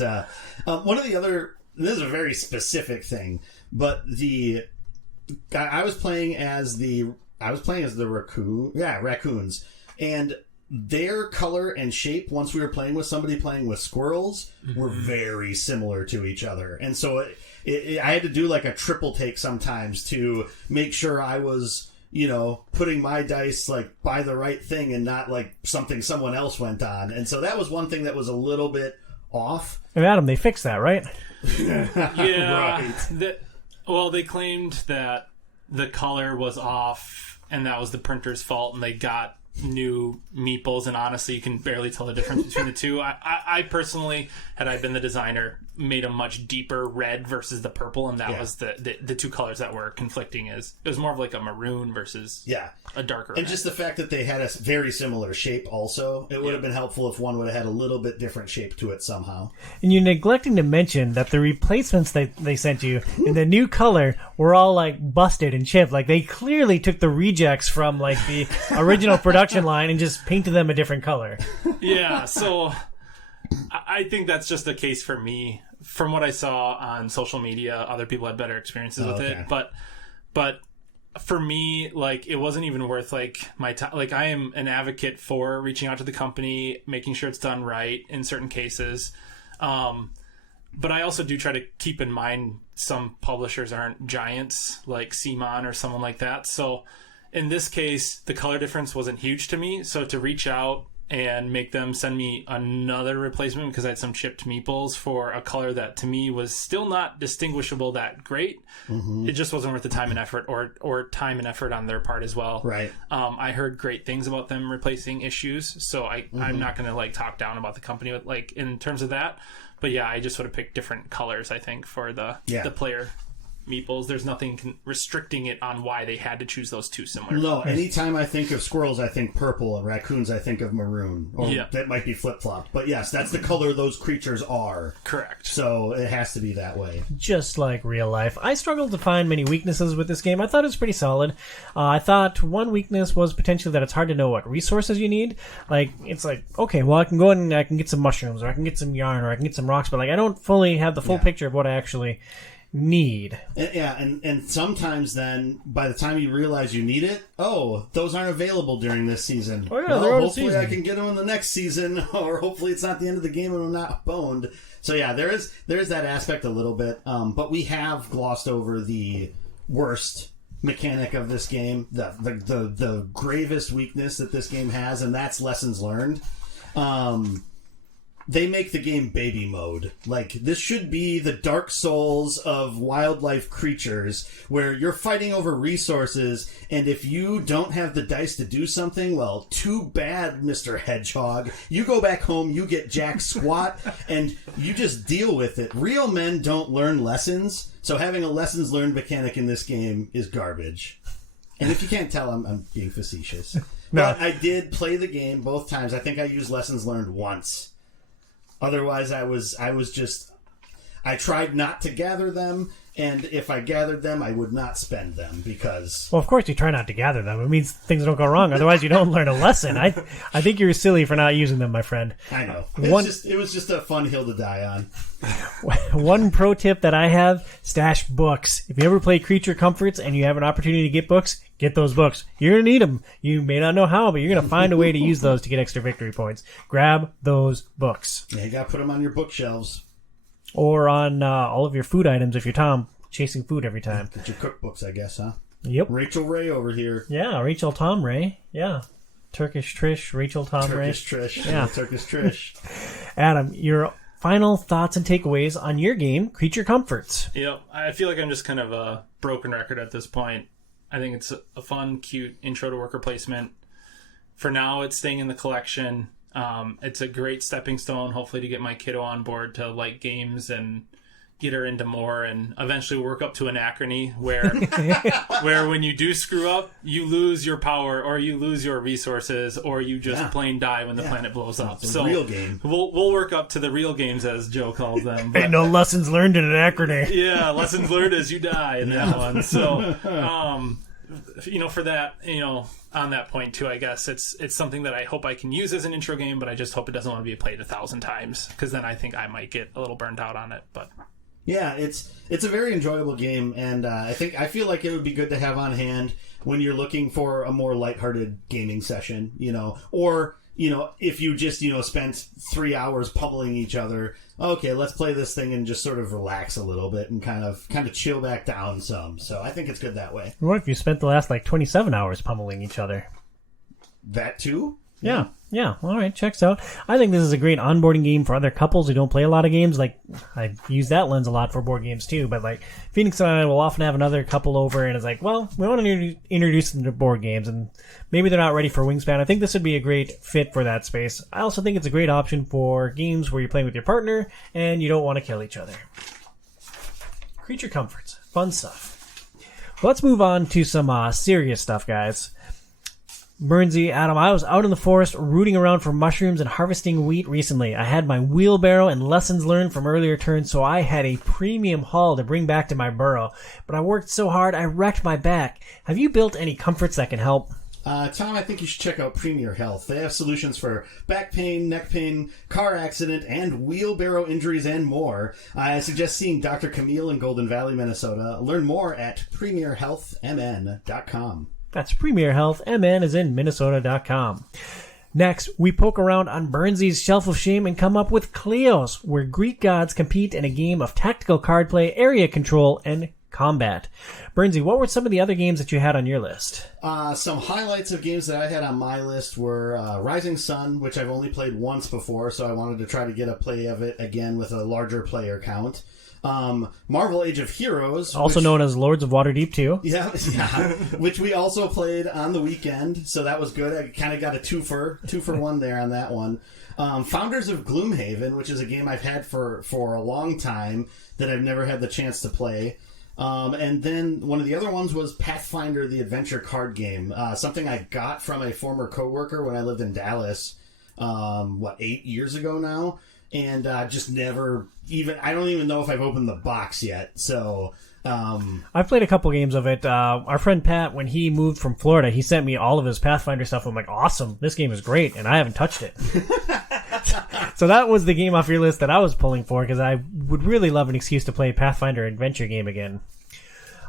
one of the other, this is a very specific thing, but I was playing as the raccoons, and their color and shape, once we were playing with somebody playing with squirrels, were very similar to each other. And so I had to do like a triple take sometimes to make sure I was, putting my dice like by the right thing and not like something someone else went on. And so that was one thing that was a little bit off. And Adam, they fixed that, right? Yeah. Right. Well, they claimed that the color was off and that was the printer's fault, and they got new meeples, and honestly you can barely tell the difference between the two. I personally, had I been the designer, made a much deeper red versus the purple, and that was the two colors that were conflicting. It was more of like a maroon versus a darker and red. just the fact that they had a very similar shape also, it would have been helpful if one would have had a little bit different shape to it somehow. And you're neglecting to mention that the replacements they sent you in the new color were all like busted and chipped. Like they clearly took the rejects from like the original production line and just painted them a different color. Yeah, so I think that's just the case for me. From what I saw on social media, other people had better experiences with it. But for me, like, it wasn't even worth like my time. Like, I am an advocate for reaching out to the company, making sure it's done right in certain cases. But I also do try to keep in mind some publishers aren't giants like CMON or someone like that. So in this case, the color difference wasn't huge to me. So to reach out and make them send me another replacement because I had some chipped meeples for a color that to me was still not distinguishable that great. It just wasn't worth the time and effort, or time and effort on their part as well. Right. I heard great things about them replacing issues, so I'm not going to like talk down about the company with, like, in terms of that. But yeah, I just would have picked different colors, I think, for the player meeples. There's nothing restricting it on why they had to choose those two similar colors. Anytime I think of squirrels, I think purple, and raccoons, I think of maroon. Or that might be flip-flopped. But yes, that's the color those creatures are. Correct. So it has to be that way. Just like real life. I struggled to find many weaknesses with this game. I thought it was pretty solid. I thought one weakness was potentially that it's hard to know what resources you need. Like, it's like, okay, well, I can go and I can get some mushrooms, or I can get some yarn, or I can get some rocks, but like I don't fully have the full picture of what I actually need. And sometimes then, by the time you realize you need it, those aren't available during this season. Oh yeah, well, they're out of hopefully season. I can get them in the next season, or hopefully it's not the end of the game and I'm not boned. So yeah, there is that aspect a little bit, but we have glossed over the worst mechanic of this game, the gravest weakness that this game has, and that's lessons learned. They make the game baby mode. Like, this should be the Dark Souls of wildlife creatures, where you're fighting over resources, and if you don't have the dice to do something, well, too bad, Mr. Hedgehog. You go back home, you get jack squat, and you just deal with it. Real men don't learn lessons, so having a lessons learned mechanic in this game is garbage. And if you can't tell, I'm being facetious. No. But I did play the game both times. I think I used lessons learned once. Otherwise, I tried not to gather them, and if I gathered them, I would not spend them because... Well, of course you try not to gather them. It means things don't go wrong. Otherwise, you don't learn a lesson. I think you're silly for not using them, my friend. I know. It was just a fun hill to die on. One pro tip that I have, stash books. If you ever play Creature Comforts and you have an opportunity to get books, get those books. You're going to need them. You may not know how, but you're going to find a way to use those to get extra victory points. Grab those books. Yeah, you got to put them on your bookshelves. Or on all of your food items if you're Tom, chasing food every time. Get your cookbooks, I guess, huh? Yep. Rachel Ray over here. Yeah, Rachel Tom Ray. Yeah. Turkish Trish, Rachel Tom Ray. Turkish Trish. Yeah. Turkish Trish. Adam, your final thoughts and takeaways on your game, Creature Comforts. Yep. I feel like I'm just kind of a broken record at this point. I think it's a fun, cute intro to worker placement. For now, it's staying in the collection. It's a great stepping stone, hopefully, to get my kiddo on board to like games and get her into more, and eventually work up to anachrony where when you do screw up, you lose your power or you lose your resources or you just plain die when the planet blows up. It's a so real game. We'll work up to the real games, as Joe calls them. But, Ain't no lessons learned in anachrony. yeah, lessons learned as you die in that one. So, for that, on that point too, I guess it's something that I hope I can use as an intro game, but I just hope it doesn't want to be played 1,000 times, because then I think I might get a little burnt out on it. But yeah, it's a very enjoyable game, and I feel like it would be good to have on hand when you're looking for a more lighthearted gaming session, or if you just spent 3 hours pummeling each other. Okay, let's play this thing and just sort of relax a little bit and kind of chill back down some. So I think it's good that way. What if you spent the last 27 hours pummeling each other? That too? Yeah. All right, checks out. I think this is a great onboarding game for other couples who don't play a lot of games. Like, I use that lens a lot for board games too. But Phoenix and I will often have another couple over, and it's like, well, we want to introduce them to board games, and maybe they're not ready for Wingspan. I think this would be a great fit for that space. I also think it's a great option for games where you're playing with your partner and you don't want to kill each other. Creature Comforts, fun stuff. Let's move on to some serious stuff, guys. Burnsy, Adam, I was out in the forest rooting around for mushrooms and harvesting wheat recently. I had my wheelbarrow and lessons learned from earlier turns, so I had a premium haul to bring back to my burrow. But I worked so hard, I wrecked my back. Have you built any comforts that can help? Tom, I think you should check out Premier Health. They have solutions for back pain, neck pain, car accident, and wheelbarrow injuries and more. I suggest seeing Dr. Camille in Golden Valley, Minnesota. Learn more at premierhealthmn.com. That's Premier Health. MN is in Minnesota.com. Next, we poke around on Burnsy's Shelf of Shame and come up with Kleos, where Greek gods compete in a game of tactical card play, area control, and combat. Burnsy, what were some of the other games that you had on your list? Some highlights of games that I had on my list were Rising Sun, which I've only played once before, so I wanted to try to get a play of it again with a larger player count. Marvel Age of Heroes, also known as Lords of Waterdeep 2. Yeah, which we also played on the weekend, so that was good. I kind of got a two for one there on that one. Founders of Gloomhaven, which is a game I've had for a long time that I've never had the chance to play. And then one of the other ones was Pathfinder, the adventure card game, something I got from a former coworker when I lived in Dallas, 8 years ago now. And just never even... I don't even know if I've opened the box yet, so... I've played a couple games of it. Our friend Pat, when he moved from Florida, he sent me all of his Pathfinder stuff. I'm like, awesome, this game is great, and I haven't touched it. So that was the game off your list that I was pulling for, because I would really love an excuse to play a Pathfinder adventure game again.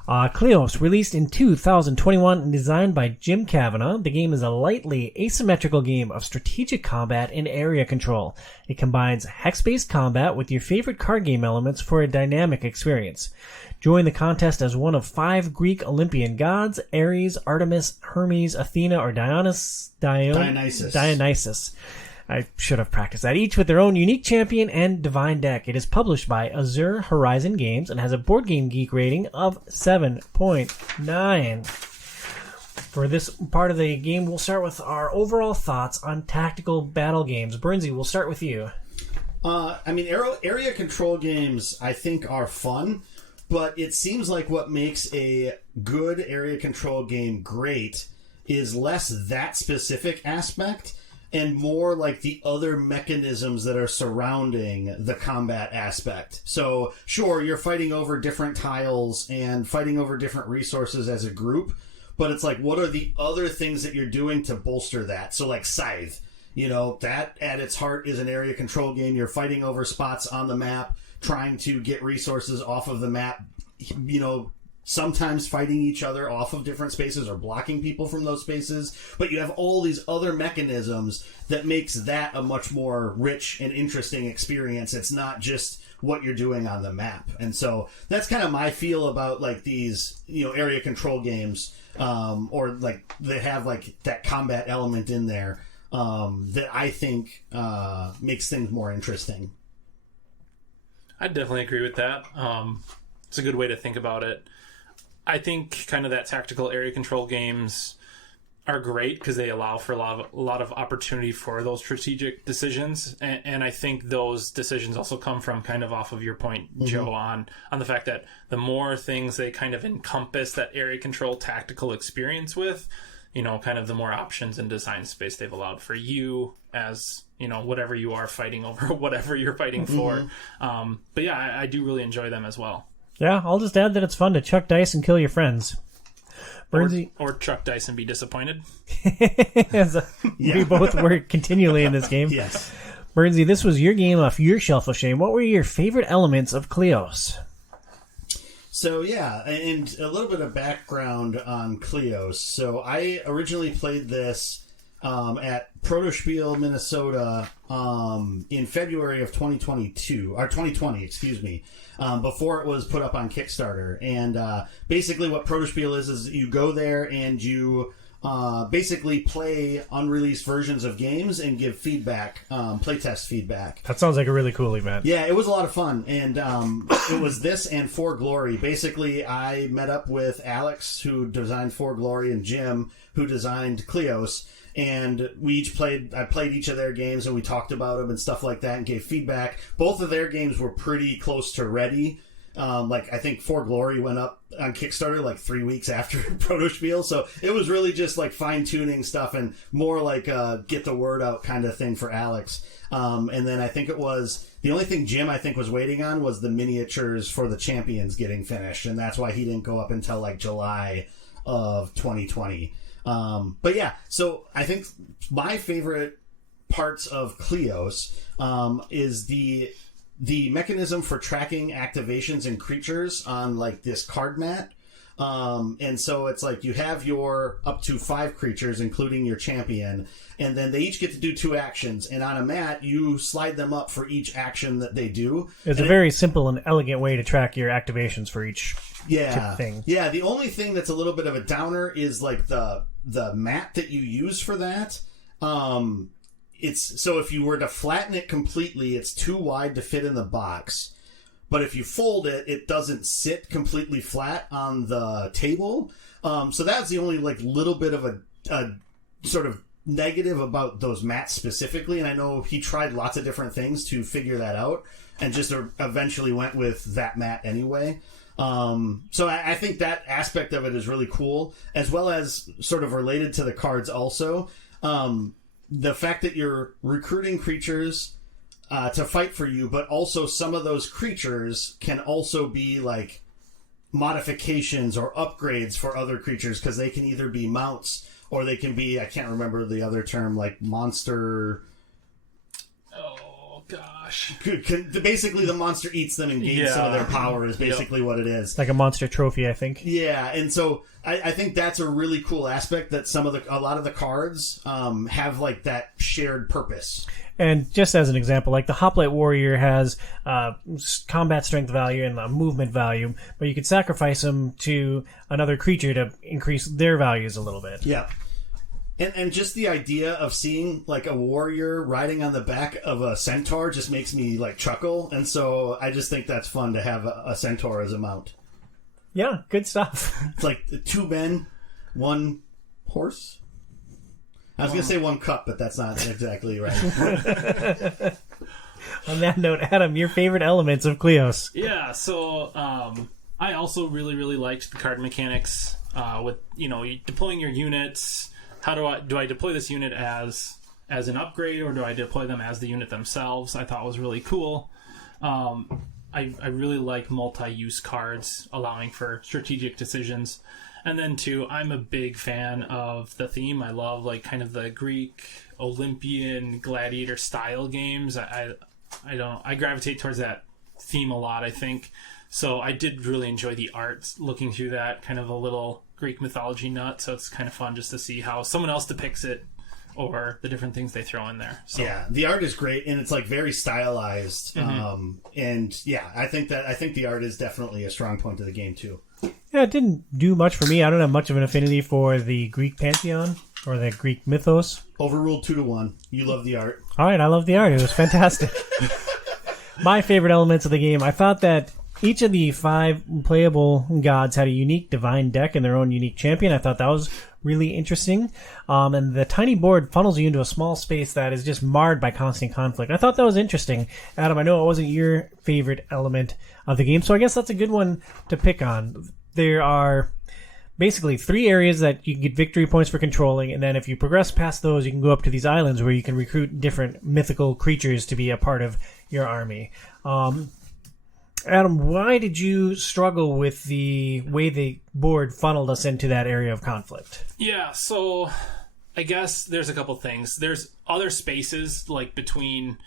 Kleos, released in 2021 and designed by Jim Kavanagh. The game is a lightly asymmetrical game of strategic combat and area control. It combines hex-based combat with your favorite card game elements for a dynamic experience. Join the contest as one of 5 Greek Olympian gods: Ares, Artemis, Hermes, Athena, or Dionysus. I should have practiced that. Each with their own unique champion and divine deck. It is published by Azure Horizon Games and has a Board Game Geek rating of 7.9. For this part of the game, we'll start with our overall thoughts on tactical battle games. Burnsy, we'll start with you. Area control games, I think, are fun, but it seems like what makes a good area control game great is less that specific aspect and more like the other mechanisms that are surrounding the combat aspect. So, sure, you're fighting over different tiles and fighting over different resources as a group, but it's like, what are the other things that you're doing to bolster that? So, like Scythe, that at its heart is an area control game. You're fighting over spots on the map, trying to get resources off of the map, sometimes fighting each other off of different spaces or blocking people from those spaces. But you have all these other mechanisms that makes that a much more rich and interesting experience. It's not just what you're doing on the map. And so that's kind of my feel about like these, area control games, or like they have like that combat element in there, that I think makes things more interesting. I'd definitely agree with that. It's a good way to think about it. I think kind of that tactical area control games are great because they allow for a lot of opportunity for those strategic decisions, and I think those decisions also come from kind of off of your point, Joe, on the fact that the more things they kind of encompass that area control tactical experience with, kind of the more options and design space they've allowed for you as whatever you are fighting over, whatever you're fighting for. But yeah, I do really enjoy them as well. Yeah, I'll just add that it's fun to chuck dice and kill your friends. Burnsy. Or chuck dice and be disappointed. We both work continually in this game. Yes. Burnsy, this was your game off your shelf of shame. What were your favorite elements of Kleos? So yeah, and a little bit of background on Kleos. So I originally played this at Protospiel, Minnesota, in February of 2020, excuse me, before it was put up on Kickstarter. And basically what Protospiel is you go there and you basically play unreleased versions of games and give feedback, playtest feedback. That sounds like a really cool event. Yeah, it was a lot of fun. And it was this and For Glory. Basically, I met up with Alex, who designed For Glory, and Jim, who designed Kleos. And I played each of their games, and we talked about them and stuff like that and gave feedback. Both of their games were pretty close to ready. I think For Glory went up on Kickstarter like 3 weeks after Protospiel. So it was really just like fine-tuning stuff and more like get the word out kind of thing for Alex. And then I think it was the only thing Jim, I think, was waiting on was the miniatures for the champions getting finished. And that's why he didn't go up until like July of 2020. But yeah, so I think my favorite parts of Kleos is the mechanism for tracking activations and creatures on like this card mat. And so it's like you have your up to 5 creatures, including your champion, and then they each get to do 2 actions. And on a mat, you slide them up for each action that they do. It's a very simple and elegant way to track your activations for each thing. Yeah, the only thing that's a little bit of a downer is like the mat that you use for that. It's so if you were to flatten it completely, it's too wide to fit in the box. But if you fold it, it doesn't sit completely flat on the table. So that's the only like little bit of a sort of negative about those mats specifically. And I know he tried lots of different things to figure that out and just eventually went with that mat anyway. So I think that aspect of it is really cool, as well as sort of related to the cards also. The fact that you're recruiting creatures to fight for you, but also some of those creatures can also be like modifications or upgrades for other creatures, because they can either be mounts or they can be, I can't remember the other term, like monster... Gosh. Basically, the monster eats them and gains some of their power is basically what it is. Like a monster trophy, I think. Yeah, and so I think that's a really cool aspect that a lot of the cards have like that shared purpose. And just as an example, like the Hoplite Warrior has combat strength value and movement value, but you could sacrifice them to another creature to increase their values a little bit. Yeah. And just the idea of seeing like a warrior riding on the back of a centaur just makes me like chuckle, and so I just think that's fun to have a centaur as a mount. Yeah, good stuff. It's like 2 men, 1 horse. I was going to say 1 cup, but that's not exactly right. On that note, Adam, your favorite elements of Kleos? Yeah, so I also really, really liked the card mechanics with deploying your units. How do I deploy this unit as an upgrade, or do I deploy them as the unit themselves? I thought was really cool. I really like multi-use cards, allowing for strategic decisions. And then too, I'm a big fan of the theme. I love like kind of the Greek Olympian gladiator style games. I gravitate towards that theme a lot, I think. So I did really enjoy the art, looking through that, kind of a little Greek mythology nut. So it's kind of fun just to see how someone else depicts it or the different things they throw in there. So. Yeah, the art is great, and it's like very stylized. And yeah, I think the art is definitely a strong point of the game too. Yeah, it didn't do much for me. I don't have much of an affinity for the Greek pantheon or the Greek mythos. Overruled 2-1. You love the art. All right, I love the art. It was fantastic. My favorite elements of the game, I thought that each of the 5 playable gods had a unique divine deck and their own unique champion. I thought that was really interesting. And the tiny board funnels you into a small space that is just marred by constant conflict. I thought that was interesting. Adam, I know it wasn't your favorite element of the game, so I guess that's a good one to pick on. There are basically 3 areas that you can get victory points for controlling, and then if you progress past those, you can go up to these islands where you can recruit different mythical creatures to be a part of your army. Adam, why did you struggle with the way the board funneled us into that area of conflict? Yeah, so I guess there's a couple things. There's other spaces, like between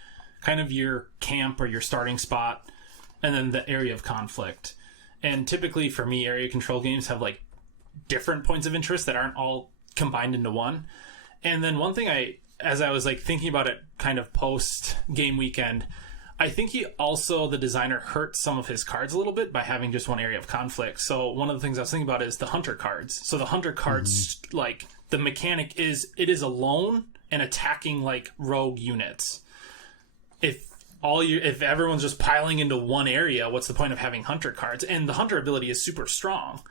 kind of your camp or your starting spot and then the area of conflict. And typically for me, area control games have like different points of interest that aren't all combined into one. And then one thing as I was like thinking about it kind of post game weekend, I think the designer hurt some of his cards a little bit by having just one area of conflict. So one of the things I was thinking about is the hunter cards. So the hunter cards, like the mechanic is, it is alone and attacking like rogue units. If everyone's just piling into one area, what's the point of having hunter cards? And the hunter ability is super strong.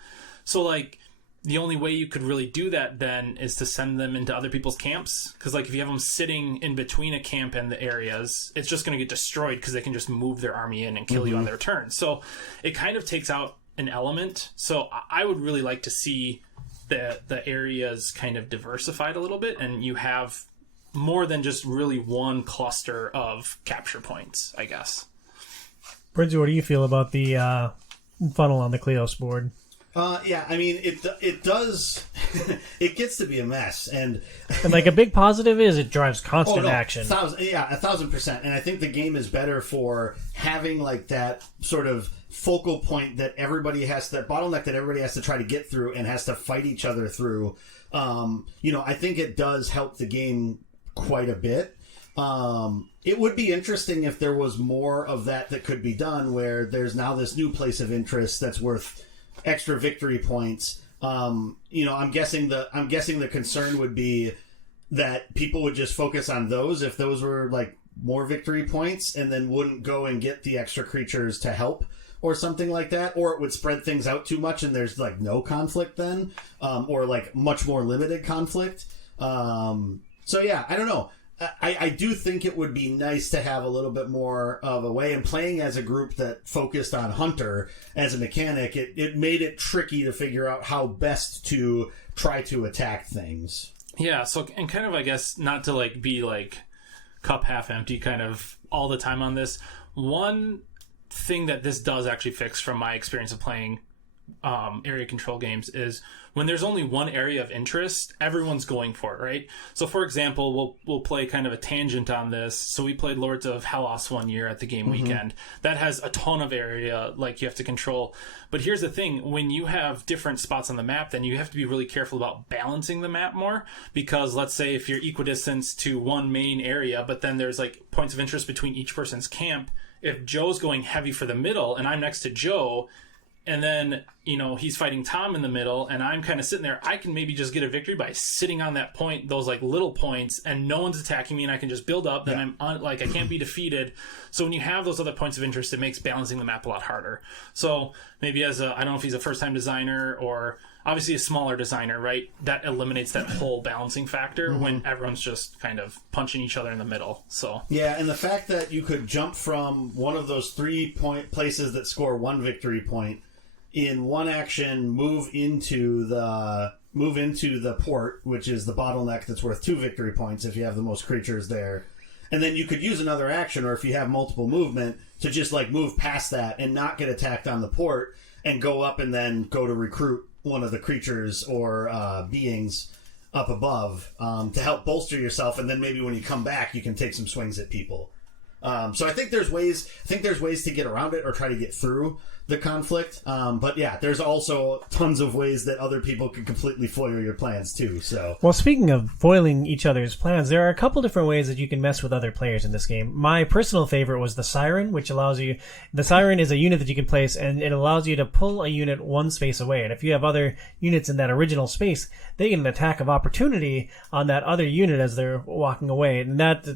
So like the only way you could really do that then is to send them into other people's camps. Because like if you have them sitting in between a camp and the areas, it's just going to get destroyed because they can just move their army in and kill you on their turn. So it kind of takes out an element. So I would really like to see the areas kind of diversified a little bit, and you have more than just really one cluster of capture points, I guess. Bridget, what do you feel about the funnel on the Kleos board? Yeah, I mean, it does. It gets to be a mess, and like a big positive is it drives constant action. 1,000%. And I think the game is better for having like that sort of focal point that bottleneck that everybody has to try to get through and has to fight each other through. I think it does help the game quite a bit. It would be interesting if there was more of that could be done, where there's now this new place of interest that's worth extra victory points. I'm guessing the concern would be that people would just focus on those if those were like more victory points, and then wouldn't go and get the extra creatures to help or something like that, or it would spread things out too much and there's like no conflict then, or like much more limited conflict. So yeah, I don't know. I do think it would be nice to have a little bit more of a way, and playing as a group that focused on Hunter as a mechanic, it made it tricky to figure out how best to try to attack things. Yeah, so, and kind of, I guess, not to like be like cup half empty kind of all the time on this, one thing that this does actually fix from my experience of playing area control games is when there's only one area of interest, everyone's going for it, right? So for example, we'll play kind of a tangent on this. So we played Lords of Hellas one year at the game weekend. That has a ton of area like you have to control. But here's the thing, when you have different spots on the map, then you have to be really careful about balancing the map more, because let's say if you're equidistant to one main area, but then there's like points of interest between each person's camp, if Joe's going heavy for the middle and I'm next to Joe, and then, he's fighting Tom in the middle, and I'm kind of sitting there, I can maybe just get a victory by sitting on that point, those like little points, and no one's attacking me, and I can just build up. Then I can't be defeated. So when you have those other points of interest, it makes balancing the map a lot harder. So maybe I don't know if he's a first-time designer or obviously a smaller designer, right? That eliminates that whole balancing factor when everyone's just kind of punching each other in the middle. So yeah, and the fact that you could jump from one of those 3-point places that score 1 victory point in one action, move into the port, which is the bottleneck that's worth 2 victory points if you have the most creatures there. And then you could use another action, or if you have multiple movement, to just like move past that and not get attacked on the port, and go up and then go to recruit one of the creatures or beings up above to help bolster yourself. And then maybe when you come back, you can take some swings at people. So I think there's ways to get around it or try to get through the conflict. But yeah, there's also tons of ways that other people can completely foil your plans too. So, well, speaking of foiling each other's plans, there are a couple different ways that you can mess with other players in this game. My personal favorite was the Siren, which allows you... The Siren is a unit that you can place, and it allows you to pull a unit one space away. And if you have other units in that original space, they get an attack of opportunity on that other unit as they're walking away. And that...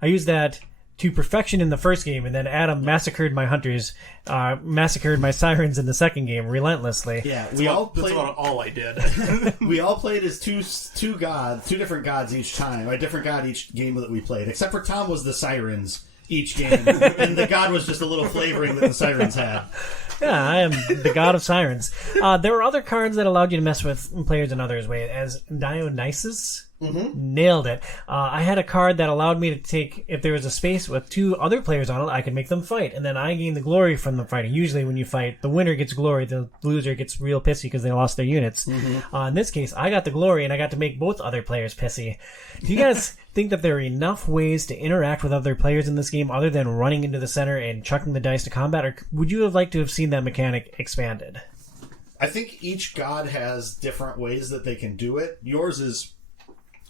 I use that to perfection in the first game, and then Adam massacred my hunters, massacred my sirens in the second game relentlessly. Yeah, that's about all I did. We all played as two different gods each time, or a different god each game that we played, except for Tom was the sirens each game, and the god was just a little flavoring that the sirens had. Yeah, I am the god of sirens. There were other cards that allowed you to mess with players in others' ways, as Dionysus. Mm-hmm. Nailed it. I had a card that allowed me to take, if there was a space with two other players on it, I could make them fight, and then I gain the glory from them fighting. Usually when you fight, the winner gets glory, the loser gets real pissy because they lost their units. Mm-hmm. In this case, I got the glory, and I got to make both other players pissy. Do you guys think that there are enough ways to interact with other players in this game other than running into the center and chucking the dice to combat, or would you have liked to have seen that mechanic expanded? I think each god has different ways that they can do it. Yours is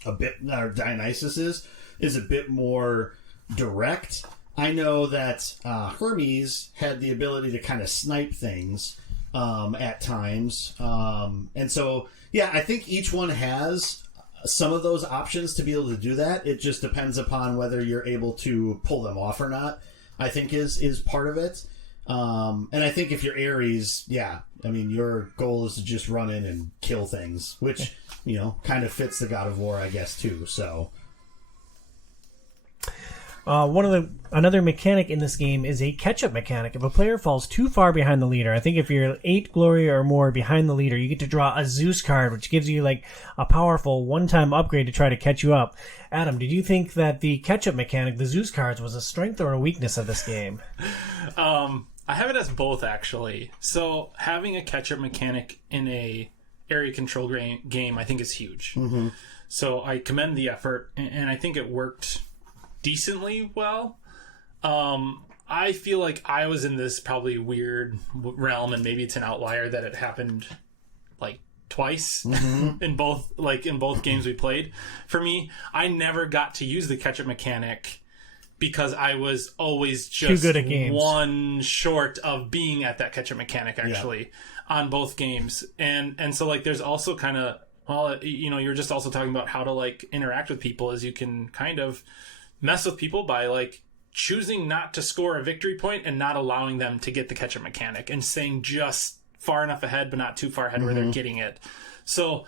a bit, or Dionysus is a bit more direct. I know that Hermes had the ability to kind of snipe things at times. And so, yeah, I think each one has some of those options to be able to do that. It just depends upon whether you're able to pull them off or not, I think is part of it. And I think if you're Ares, yeah, I mean, your goal is to just run in and kill things, which, you know, kind of fits the God of War, I guess, too. So, another mechanic in this game is a catch-up mechanic. If a player falls too far behind the leader, I think if you're 8 glory or more behind the leader, you get to draw a Zeus card, which gives you like a powerful one-time upgrade to try to catch you up. Adam, did you think that the catch-up mechanic, the Zeus cards, was a strength or a weakness of this game? I have it as both, actually. So having a catch-up mechanic in a area control game, I think, is huge. Mm-hmm. So I commend the effort, and I think it worked decently well. I feel like I was in this probably weird realm, and maybe it's an outlier that it happened like twice in both games we played. For me, I never got to use the catch-up mechanic because I was always just too good at games. One short of being at that catch-up mechanic, actually, on both games. And so, like, there's also kind of, well, you know, you're just also talking about how to, like, interact with people, as you can kind of mess with people by, like, choosing not to score a victory point and not allowing them to get the catch-up mechanic and staying just far enough ahead but not too far ahead where they're getting it. So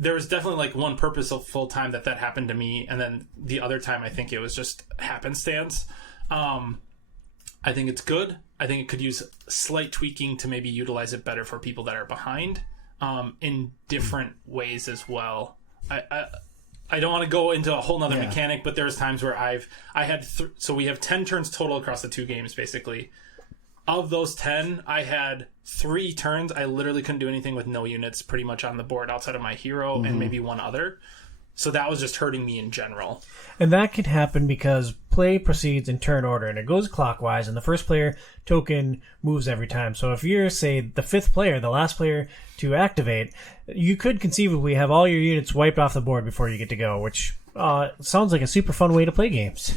there was definitely like one purposeful time that happened to me, and then the other time I think it was just happenstance. I think it's good. I think it could use slight tweaking to maybe utilize it better for people that are behind in different ways as well. I don't want to go into a whole nother mechanic, but there's times where I had so we have 10 turns total across the two games, basically. Of those 10, I had 3 turns. I literally couldn't do anything with no units pretty much on the board outside of my hero and maybe one other. So that was just hurting me in general. And that could happen because play proceeds in turn order, and it goes clockwise, and the first player token moves every time. So if you're, say, the 5th player, the last player to activate, you could conceivably have all your units wiped off the board before you get to go, which sounds like a super fun way to play games.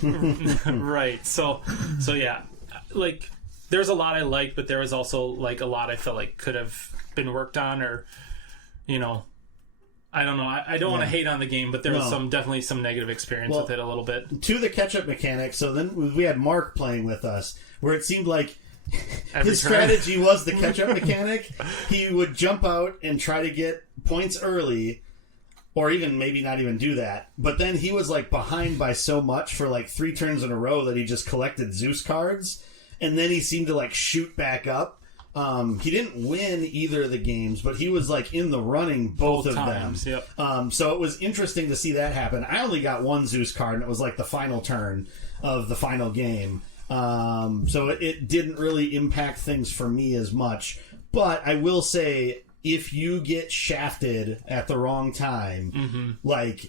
Right. So yeah, like, there's a lot I liked, but there was also like a lot I felt like could have been worked on, or, you know, I don't know. I don't want to hate on the game, but there was definitely some negative experience with it a little bit. To the catch-up mechanic, so then we had Mark playing with us, where it seemed like his strategy was the catch-up mechanic. He would jump out and try to get points early, or even maybe not even do that. But then he was like behind by so much for like 3 turns in a row that he just collected Zeus cards, and then he seemed to like shoot back up. He didn't win either of the games, but he was like in the running both of times, them. Yep. So it was interesting to see that happen. I only got 1 Zeus card, and it was like the final turn of the final game. So it didn't really impact things for me as much. But I will say, if you get shafted at the wrong time, like,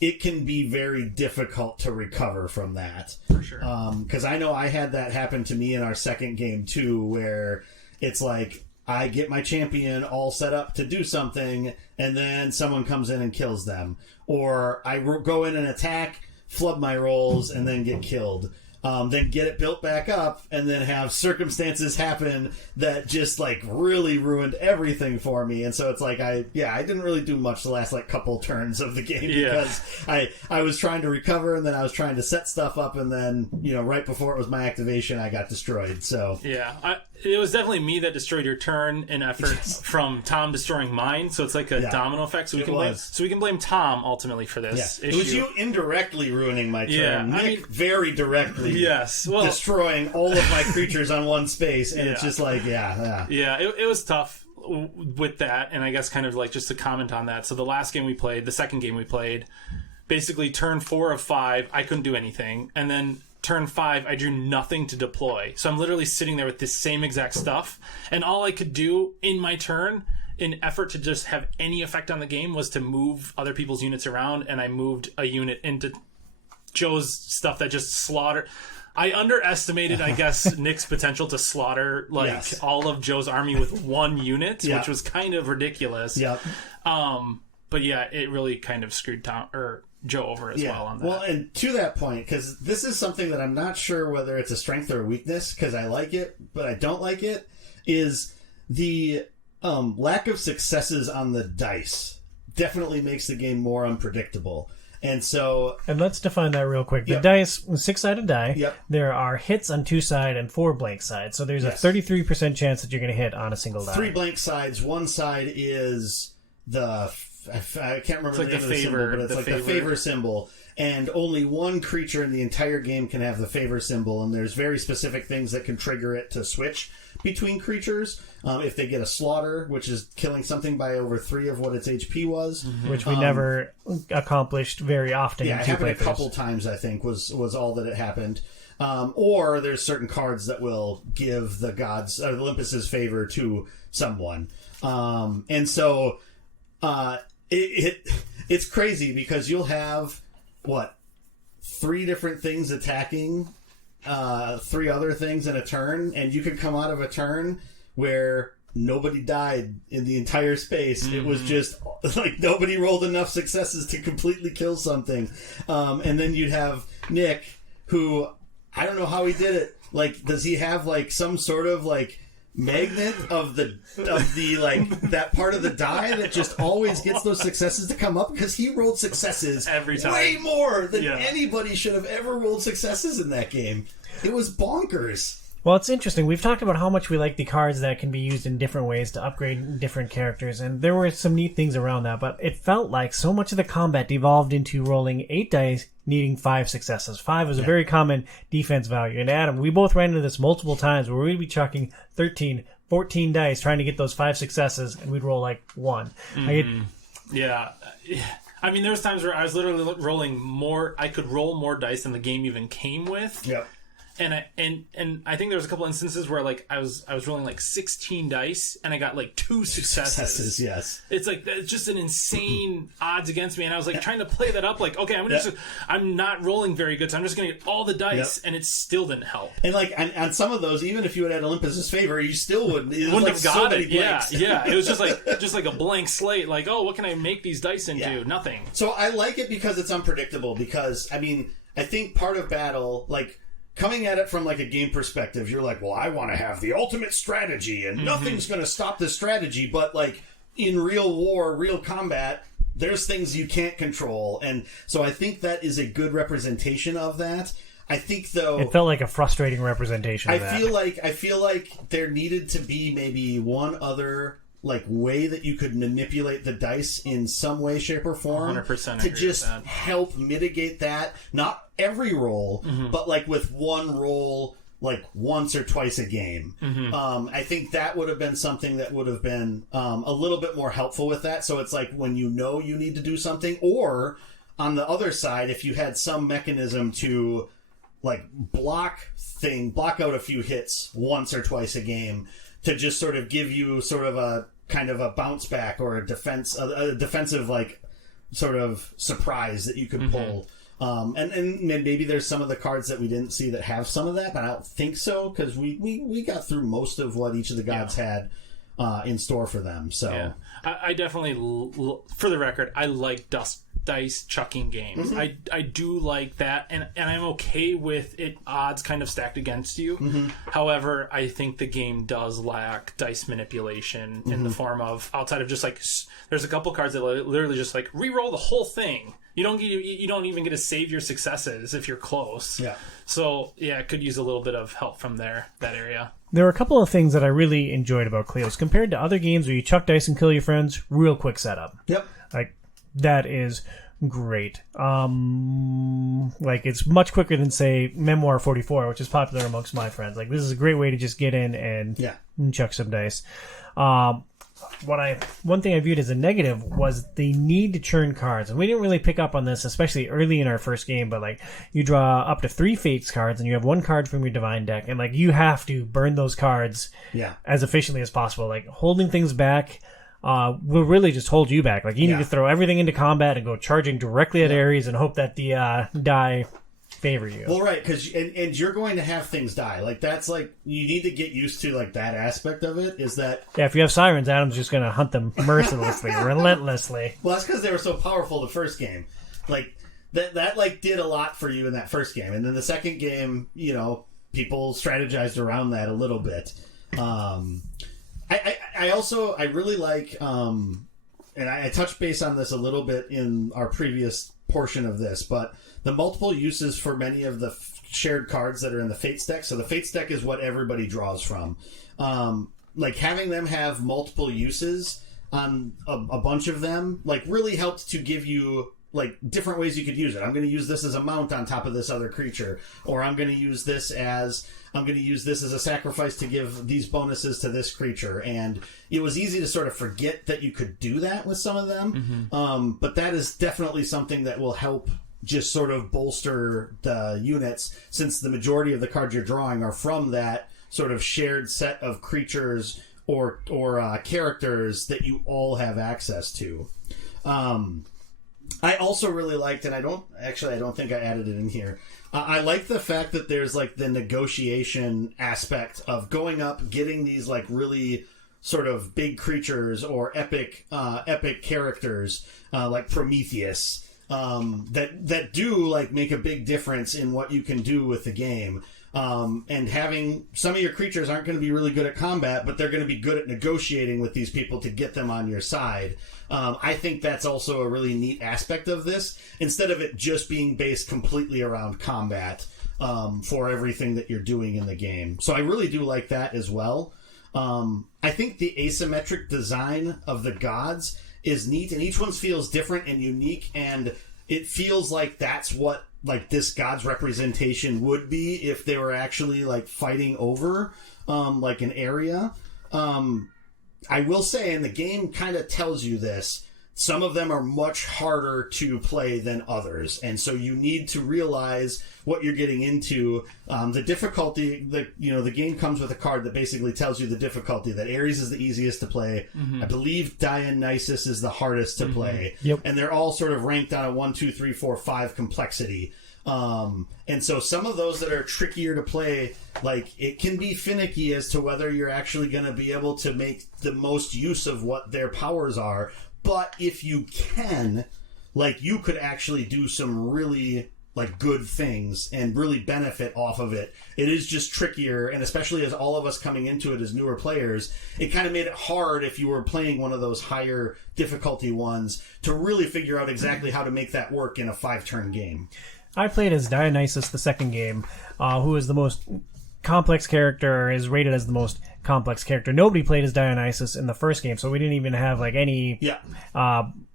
it can be very difficult to recover from that. For sure. Because I know I had that happen to me in our second game too, where it's like I get my champion all set up to do something, and then someone comes in and kills them. Or I go in and attack, flub my rolls, and then get killed. Then get it built back up, and then have circumstances happen that just like really ruined everything for me. And so it's like I didn't really do much the last like couple turns of the game because I was trying to recover, and then I was trying to set stuff up, and then right before it was my activation, I got destroyed. So it was definitely me that destroyed your turn in effort from Tom destroying mine. So it's like a domino effect. So we can blame Tom ultimately for this issue. It was you indirectly ruining my turn. Yeah, Nick very directly. Yes, well, destroying all of my creatures on one space, and it's just like it was tough with that. And I guess kind of like just to comment on that. So the second game we played, basically turn 4 of 5, I couldn't do anything, and then turn 5, I drew nothing to deploy. So I'm literally sitting there with this same exact stuff, and all I could do in my turn, in effort to just have any effect on the game, was to move other people's units around, and I moved a unit into Joe's stuff that just slaughtered. I underestimated, I guess, Nick's potential to slaughter all of Joe's army with one unit, which was kind of ridiculous. Yep. But yeah, it really kind of screwed Joe over as well on that. Well, and to that point, because this is something that I'm not sure whether it's a strength or a weakness, because I like it, but I don't like it, is the lack of successes on the dice definitely makes the game more unpredictable. And let's define that real quick. The dice, 6-sided die, Yep. there are hits on 2 sides and 4 blank sides. So there's a 33% chance that you're going to hit on a single die. 3 blank sides. One side is I can't remember the name of the symbol, but it's like the favor symbol. And only one creature in the entire game can have the favor symbol, and there's very specific things that can trigger it to switch between creatures. If they get a slaughter, which is killing something by over 3 of what its HP was. Mm-hmm. Which we never accomplished very often. Yeah, it happened a couple times, I think, was all that it happened. Or there's certain cards that will give the gods, or Olympus's favor to someone. And so it's crazy because you'll have 3 different things attacking 3 other things in a turn, and you could come out of a turn where nobody died in the entire space. It was just like nobody rolled enough successes to completely kill something. And then you'd have Nick, who I don't know how he did it. Like, does he have like some sort of like magnet of the like that part of the die that just always gets those successes to come up? Because he rolled successes every time, way more than anybody should have ever rolled successes in that game. It was bonkers. Well, it's interesting. We've talked about how much we like the cards that can be used in different ways to upgrade different characters, and there were some neat things around that, but it felt like so much of the combat devolved into rolling 8 dice, needing 5 successes. 5 is a very common defense value. And Adam, we both ran into this multiple times where we'd be chucking 13, 14 dice trying to get those 5 successes, and we'd roll like 1. Yeah. I mean, there was times where I was literally rolling more. I could roll more dice than the game even came with. Yep. And I think there was a couple instances where like I was rolling like 16 dice and I got like 2 successes. Yes. It's like it's just an insane odds against me, and I was like trying to play that up. Like, okay, I'm not rolling very good, so I'm just gonna get all the dice, and it still didn't help. And like on some of those, even if you had Olympus's favor, you still wouldn't have got it. Yeah. It was just like a blank slate. Like, oh, what can I make these dice into? Yeah. Nothing. So I like it because it's unpredictable. Because I mean, I think part of battle, like, coming at it from like a game perspective, you're like, well, I want to have the ultimate strategy and nothing's going to stop the strategy. But like in real war, real combat, there's things you can't control. And so I think that is a good representation of that. I think, though, it felt like a frustrating representation of that. I feel like there needed to be maybe one other like way that you could manipulate the dice in some way, shape, or form 100% to just help mitigate that. Not every roll, but like with one roll, like once or twice a game. I think that would have been something that would have been a little bit more helpful with that. So it's like when you know you need to do something, or on the other side, if you had some mechanism to like block out a few hits once or twice a game to just sort of give you sort of a kind of a bounce back or a defensive like sort of surprise that you could pull. And maybe there's some of the cards that we didn't see that have some of that, but I don't think so, because we got through most of what each of the gods had in store for them. So I definitely, for the record, I like dice chucking games. I do like that, and I'm okay with it odds kind of stacked against you. However, I think the game does lack dice manipulation in the form of, outside of just like, there's a couple cards that literally just like re-roll the whole thing. You don't even get to save your successes if you're close. Yeah. So it could use a little bit of help from that area. There are a couple of things that I really enjoyed about Kleos compared to other games where you chuck dice and kill your friends. Real quick setup. Yep. Like, that is great. Like, it's much quicker than, say, Memoir 44, which is popular amongst my friends. Like, this is a great way to just get in and chuck some dice. One thing I viewed as a negative was the need to churn cards, and we didn't really pick up on this, especially early in our first game. But like, you draw up to 3 Fates cards, and you have 1 card from your Divine deck, and like, you have to burn those cards as efficiently as possible. Like, holding things back will really just hold you back. Like, you need to throw everything into combat and go charging directly at Ares and hope that the die favor you. Well, right, because and you're going to have things die. Like, that's like, you need to get used to like that aspect of it. Is that if you have sirens, Adam's just going to hunt them mercilessly, relentlessly. Well, that's because they were so powerful the first game. Like that like did a lot for you in that first game, and then the second game, people strategized around that a little bit. I also really like, and I touched base on this a little bit in our previous portion of this, but the multiple uses for many of the shared cards that are in the Fates deck. So the Fates deck is what everybody draws from. Like, having them have multiple uses on a bunch of them, like, really helped to give you like different ways you could use it. I'm going to use this as a mount on top of this other creature, or I'm going to use this as a sacrifice to give these bonuses to this creature. And it was easy to sort of forget that you could do that with some of them. But that is definitely something that will help just sort of bolster the units, since the majority of the cards you're drawing are from that sort of shared set of creatures or characters that you all have access to. I also really liked, and I don't think I added it in here. I like the fact that there's like the negotiation aspect of going up, getting these like really sort of big creatures or epic characters like Prometheus that do like make a big difference in what you can do with the game. And having some of your creatures aren't going to be really good at combat, but they're going to be good at negotiating with these people to get them on your side. I think that's also a really neat aspect of this, instead of it just being based completely around combat for everything that you're doing in the game. So I really do like that as well. I think the asymmetric design of the gods is neat, and each one feels different and unique, and it feels like that's what like this god's representation would be if they were actually like fighting over like an area. I will say, and the game kind of tells you this, some of them are much harder to play than others, and so you need to realize what you're getting into. The difficulty, the game comes with a card that basically tells you the difficulty. That Ares is the easiest to play. I believe Dionysus is the hardest to play. Yep. And they're all sort of ranked on a 1, 2, 3, 4, 5 complexity. And so some of those that are trickier to play, like, it can be finicky as to whether you're actually going to be able to make the most use of what their powers are. But if you can, like, you could actually do some really like good things and really benefit off of it. It is just trickier, and especially as all of us coming into it as newer players, it kind of made it hard if you were playing one of those higher difficulty ones to really figure out exactly how to make that work in a 5-turn game. I played as Dionysus the second game, who is the most complex character, is rated as the most complex character. Nobody played as Dionysus in the first game, so we didn't even have like any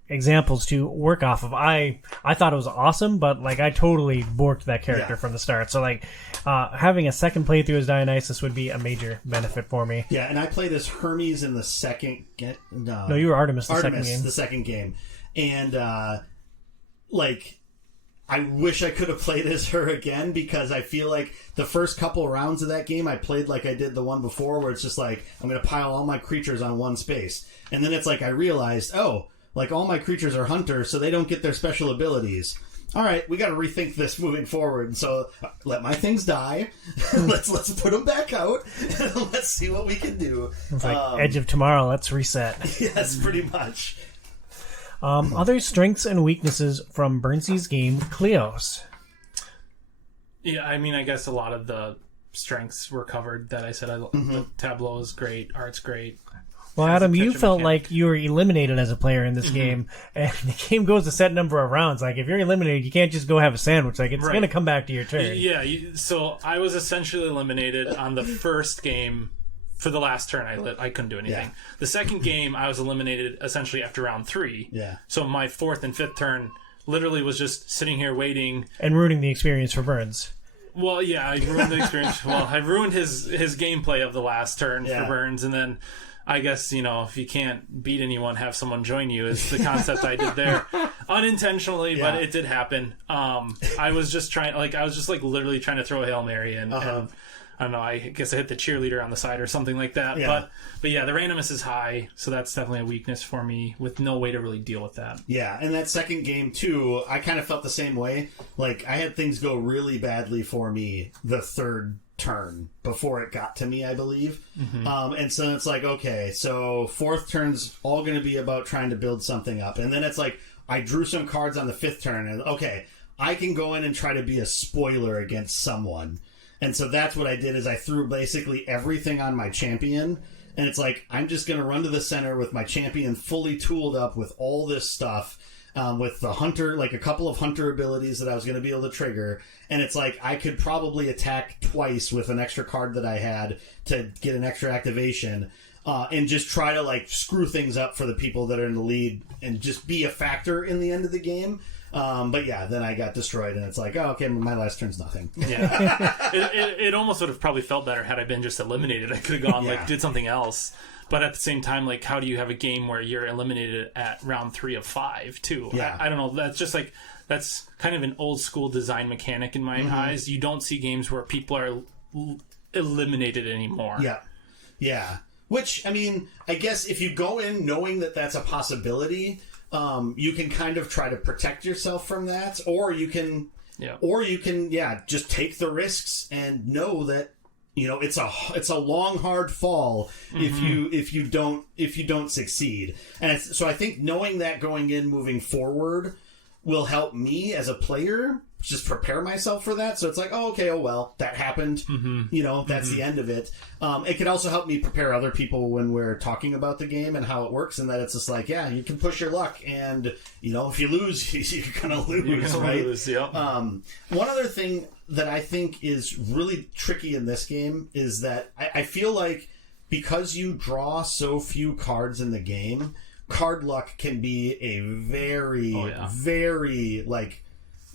examples to work off of. I thought it was awesome, but like I totally borked that character from the start. So like having a second playthrough as Dionysus would be a major benefit for me. Yeah, and I played as Hermes in the second. No, you were Artemis the second game, and like. I wish I could have played as her again, because I feel like the first couple rounds of that game I played like I did the one before, where it's just like, I'm going to pile all my creatures on one space. And then it's like I realized, like all my creatures are hunters, so they don't get their special abilities. All right, we got to rethink this moving forward. So let my things die. let's put them back out, and let's see what we can do. It's like Edge of Tomorrow. Let's reset. Yes, pretty much. Other strengths and weaknesses from Burnsy's game, Kleos. Yeah, I mean, I guess a lot of the strengths were covered that I said. The tableau is great, art's great. Well, Adam, you felt like you were eliminated as a player in this game, and the game goes a set number of rounds. Like, if you're eliminated, you can't just go have a sandwich. Like, it's going to come back to your turn. Yeah, so I was essentially eliminated on the first game. For the last turn, I couldn't do anything. Yeah. The second game, I was eliminated essentially after round 3. Yeah. So my fourth and fifth turn literally was just sitting here waiting. And ruining the experience for Burns. Well, yeah, I ruined the experience. Well, I ruined his gameplay of the last turn for Burns, and then I guess, if you can't beat anyone, have someone join you is the concept I did there. Unintentionally, but it did happen. I was just literally trying to throw a Hail Mary, and I don't know, I guess I hit the cheerleader on the side or something like that. Yeah. But yeah, the randomness is high, so that's definitely a weakness for me with no way to really deal with that. Yeah, and that second game, too, I kind of felt the same way. Like, I had things go really badly for me the third turn before it got to me, I believe. And so it's like, okay, so fourth turn's all going to be about trying to build something up. And then it's like, I drew some cards on the fifth turn, and okay, I can go in and try to be a spoiler against someone. And so that's what I did, is I threw basically everything on my champion. And it's like, I'm just going to run to the center with my champion fully tooled up with all this stuff, with the hunter, like a couple of hunter abilities that I was going to be able to trigger. And it's like, I could probably attack twice with an extra card that I had to get an extra activation, and just try to like screw things up for the people that are in the lead and just be a factor in the end of the game. But yeah, then I got destroyed, and it's like, oh, okay, my last turn's nothing. Yeah, it almost would have probably felt better had I been just eliminated. I could have gone did something else. But at the same time, like, how do you have a game where you're eliminated at round 3 of 5 too? Yeah. I don't know. That's just like, that's kind of an old school design mechanic in my eyes. You don't see games where people are eliminated anymore. Yeah. Which, I mean, I guess if you go in knowing that that's a possibility, you can kind of try to protect yourself from that, or you can, just take the risks and know that, it's a long, hard fall if you don't succeed. And so I think knowing that going in, moving forward, will help me as a player just prepare myself for that. So it's like, that happened. That's the end of it. It can also help me prepare other people when we're talking about the game and how it works, and that it's just like, you can push your luck, and if you lose, you're gonna lose, right? One other thing that I think is really tricky in this game is that I feel like because you draw so few cards in the game, card luck can be a very, very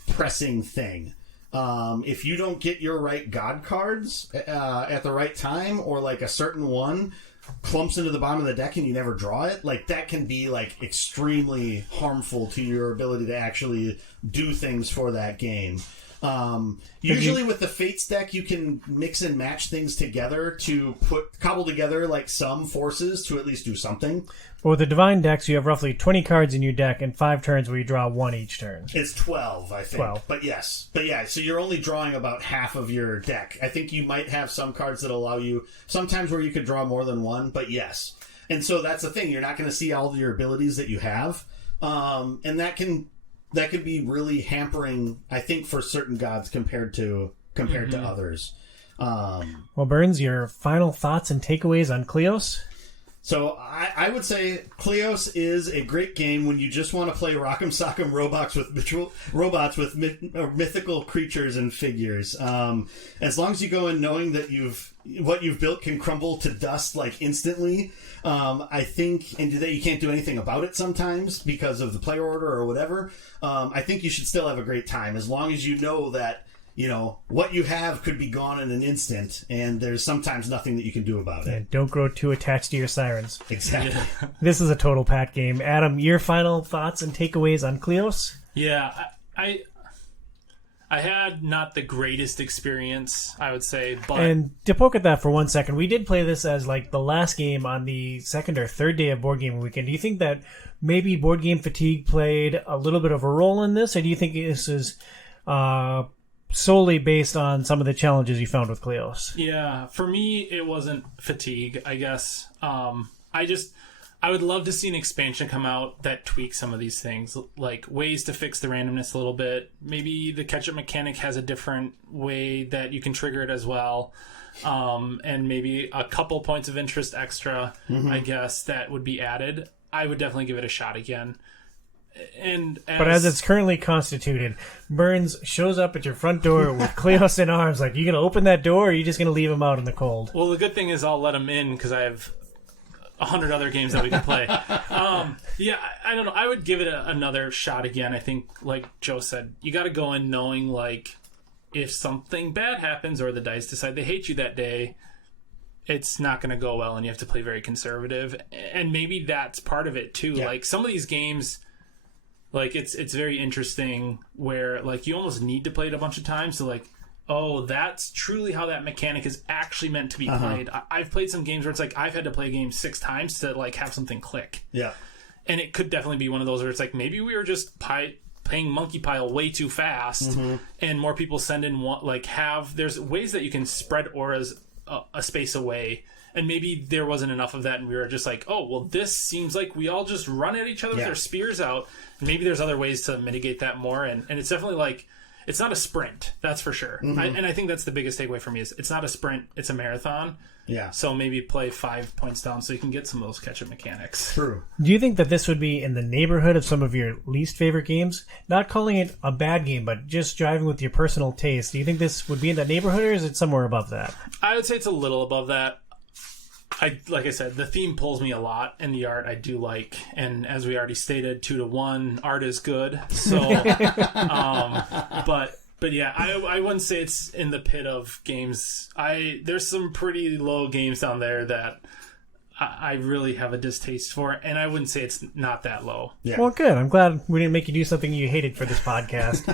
pressing thing. If you don't get your right god cards at the right time, or like a certain one clumps into the bottom of the deck and you never draw it, like that can be like extremely harmful to your ability to actually do things for that game. Usually with the Fates deck, you can mix and match things together to cobble together like some forces to at least do something. But with the Divine decks, you have roughly 20 cards in your deck and 5 turns where you draw 1 each turn. It's 12, I think. 12. But yeah, so you're only drawing about half of your deck. I think you might have some cards that allow you, sometimes where you could draw more than 1, but yes. And so that's the thing, you're not going to see all of your abilities that you have. And that can be really hampering, I think, for certain gods compared to others. Well, Burns, your final thoughts and takeaways on Kleos? So I would say Kleos is a great game when you just want to play Rock'em Sock'em robots with mythical creatures and figures. As long as you go in knowing that what you've built can crumble to dust like instantly, I think, and that you can't do anything about it sometimes because of the player order or whatever. I think you should still have a great time as long as you know that what you have could be gone in an instant, and there's sometimes nothing that you can do about it. And don't grow too attached to your sirens. Exactly. Yeah. This is a total Pat game. Adam, your final thoughts and takeaways on Kleos? Yeah, I I had not the greatest experience, I would say, but And to poke at that for 1 second, we did play this as like the last game on the second or third day of board game weekend. Do you think that maybe board game fatigue played a little bit of a role in this, or do you think this is solely based on some of the challenges you found with Kleos? yeah, for me, it wasn't fatigue, I guess. I would love to see an expansion come out that tweaks some of these things, like ways to fix the randomness a little bit. Maybe the catch-up mechanic has a different way that you can trigger it as well. And maybe a couple points of interest extra, I guess, that would be added. I would definitely give it a shot again. But as it's currently constituted, Burns shows up at your front door with Kleos in arms. Like, you going to open that door, or are you just going to leave him out in the cold? Well, the good thing is I'll let him in because I have 100 other games that we can play. Yeah, I don't know. I would give it another shot again. I think, like Joe said, you got to go in knowing, like, if something bad happens or the dice decide they hate you that day, it's not going to go well, and you have to play very conservative. And maybe that's part of it too. Yeah. Like, some of these games, like, it's very interesting where, like, you almost need to play it a bunch of times to, like, oh, that's truly how that mechanic is actually meant to be played. I've played some games where it's like I've had to play a game 6 times to, like, have something click. Yeah. And it could definitely be one of those where it's like maybe we were just playing Monkey Pile way too fast, and more people send in there's ways that you can spread auras a space away, and maybe there wasn't enough of that, and we were just like, oh, well, this seems like we all just run at each other with our spears out, and maybe there's other ways to mitigate that more, and it's definitely like, it's not a sprint, that's for sure. And I think that's the biggest takeaway for me is it's not a sprint, it's a marathon. Yeah. So maybe play 5 points down so you can get some of those catch-up mechanics. True. Do you think that this would be in the neighborhood of some of your least favorite games? Not calling it a bad game, but just driving with your personal taste. Do you think this would be in that neighborhood, or is it somewhere above that? I would say it's a little above that. Like I said, the theme pulls me a lot, and the art I do like. And as we already stated, 2-1, art is good. So, but yeah, I wouldn't say it's in the pit of games. There's some pretty low games down there that I really have a distaste for, and I wouldn't say it's not that low. Yeah. Well, good. I'm glad we didn't make you do something you hated for this podcast.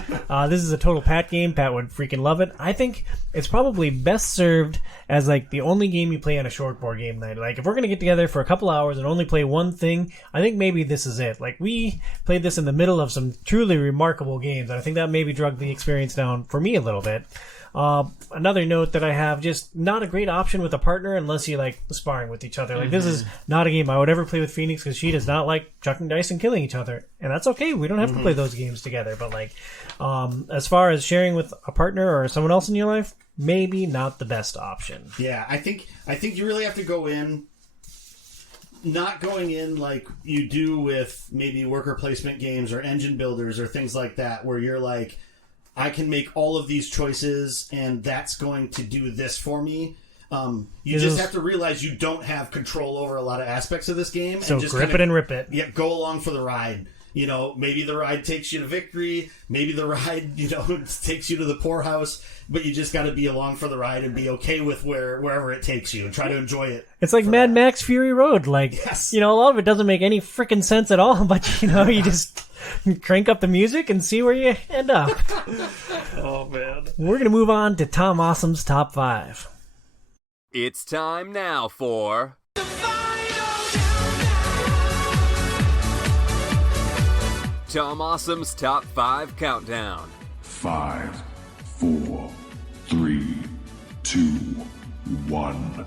This is a total Pat game. Pat would freaking love it. I think it's probably best served as like the only game you play on a short board game night. Like, if we're going to get together for a couple hours and only play one thing, I think maybe this is it. Like, we played this in the middle of some truly remarkable games, and I think that maybe drug the experience down for me a little bit. Another note that I have, just not a great option with a partner unless you like sparring with each other. Like, this is not a game I would ever play with Phoenix because she does not like chucking dice and killing each other, and that's okay. We don't have to play those games together. But like, as far as sharing with a partner or someone else in your life, maybe not the best option. Yeah, I think you really have to go in. Not going in like you do with maybe worker placement games or engine builders or things like that, where you're like, I can make all of these choices, and that's going to do this for me. You just have to realize you don't have control over a lot of aspects of this game. So and just grip it and rip it. Yeah, go along for the ride. You know, maybe the ride takes you to victory. Maybe the ride, takes you to the poorhouse. But you just got to be along for the ride and be okay with wherever it takes you and try to enjoy it. It's like Mad Max Fury Road. Like, a lot of it doesn't make any freaking sense at all. But, you just crank up the music and see where you end up. Oh, man. We're going to move on to Tom Awesome's Top 5. It's time now for... Tom Awesome's Top 5 Countdown. 5, 4, 3, 2, 1.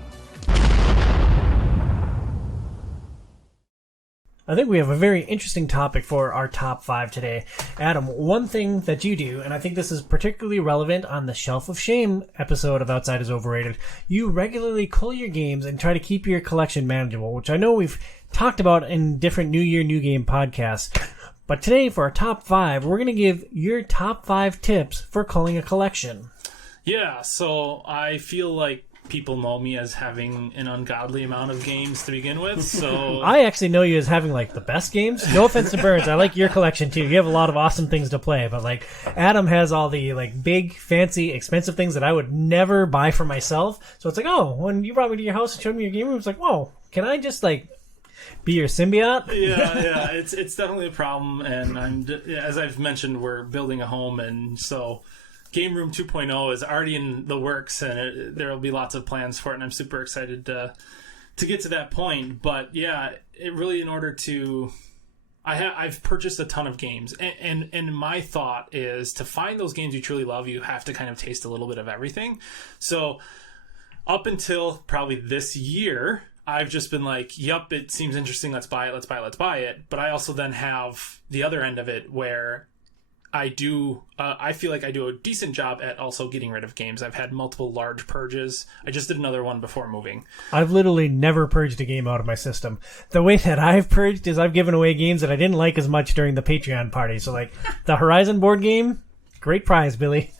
I think we have a very interesting topic for our top 5 today. Adam, one thing that you do, and I think this is particularly relevant on the Shelf of Shame episode of Outside is Overrated, you regularly cull your games and try to keep your collection manageable, which I know we've talked about in different New Year, New Game podcasts. But today, for our top 5, we're going to give your top 5 tips for culling a collection. Yeah, so I feel like people know me as having an ungodly amount of games to begin with, so... I actually know you as having, like, the best games. No offense to Burns, I like your collection, too. You have a lot of awesome things to play, but, like, Adam has all the, like, big, fancy, expensive things that I would never buy for myself. So it's like, oh, when you brought me to your house and showed me your game room, it's like, whoa, can I just, like... be your symbiote? yeah, it's definitely a problem, and as I've mentioned, we're building a home, and so Game Room 2.0 is already in the works, and there will be lots of plans for it, and I'm super excited to get to that point. But yeah, it really, in order to... I've purchased a ton of games, and my thought is to find those games you truly love, you have to kind of taste a little bit of everything. So up until probably this year, I've just been like, yup, it seems interesting, let's buy it. But I also then have the other end of it where I feel like I do a decent job at also getting rid of games. I've had multiple large purges. I just did another one before moving. I've literally never purged a game out of my system. The way that I've purged is I've given away games that I didn't like as much during the Patreon party. So like the Horizon board game, great prize, Billy.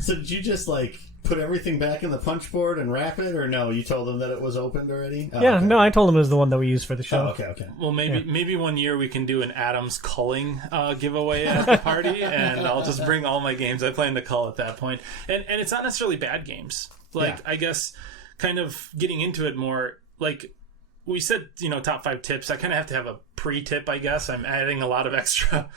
So did you just like put everything back in the punch board and wrap it, or no? You told them that it was opened already? Oh, yeah, okay. no, I told him it was the one that we used for the show. Oh, okay. Well, maybe one year we can do an Adam's Culling giveaway at the party, and I'll just bring all my games. I plan to cull at that point. And it's not necessarily bad games. Like, Yeah. I guess kind of getting into it more, like we said, top 5 tips. I kind of have to have a pre-tip, I guess. I'm adding a lot of extra...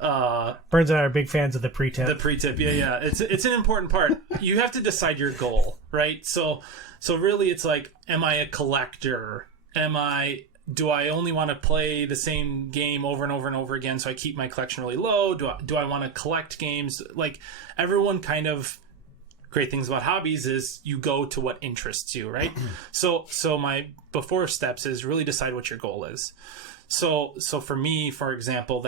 Burns and I are big fans of the pre-tip. The pre-tip, yeah. It's an important part. You have to decide your goal, right? So really it's like, am I a collector? Do I only want to play the same game over and over and over again, so I keep my collection really low? Do I want to collect games? Like, everyone kind of... Great things about hobbies is you go to what interests you, right? So my before steps is really decide what your goal is. So for me, for example,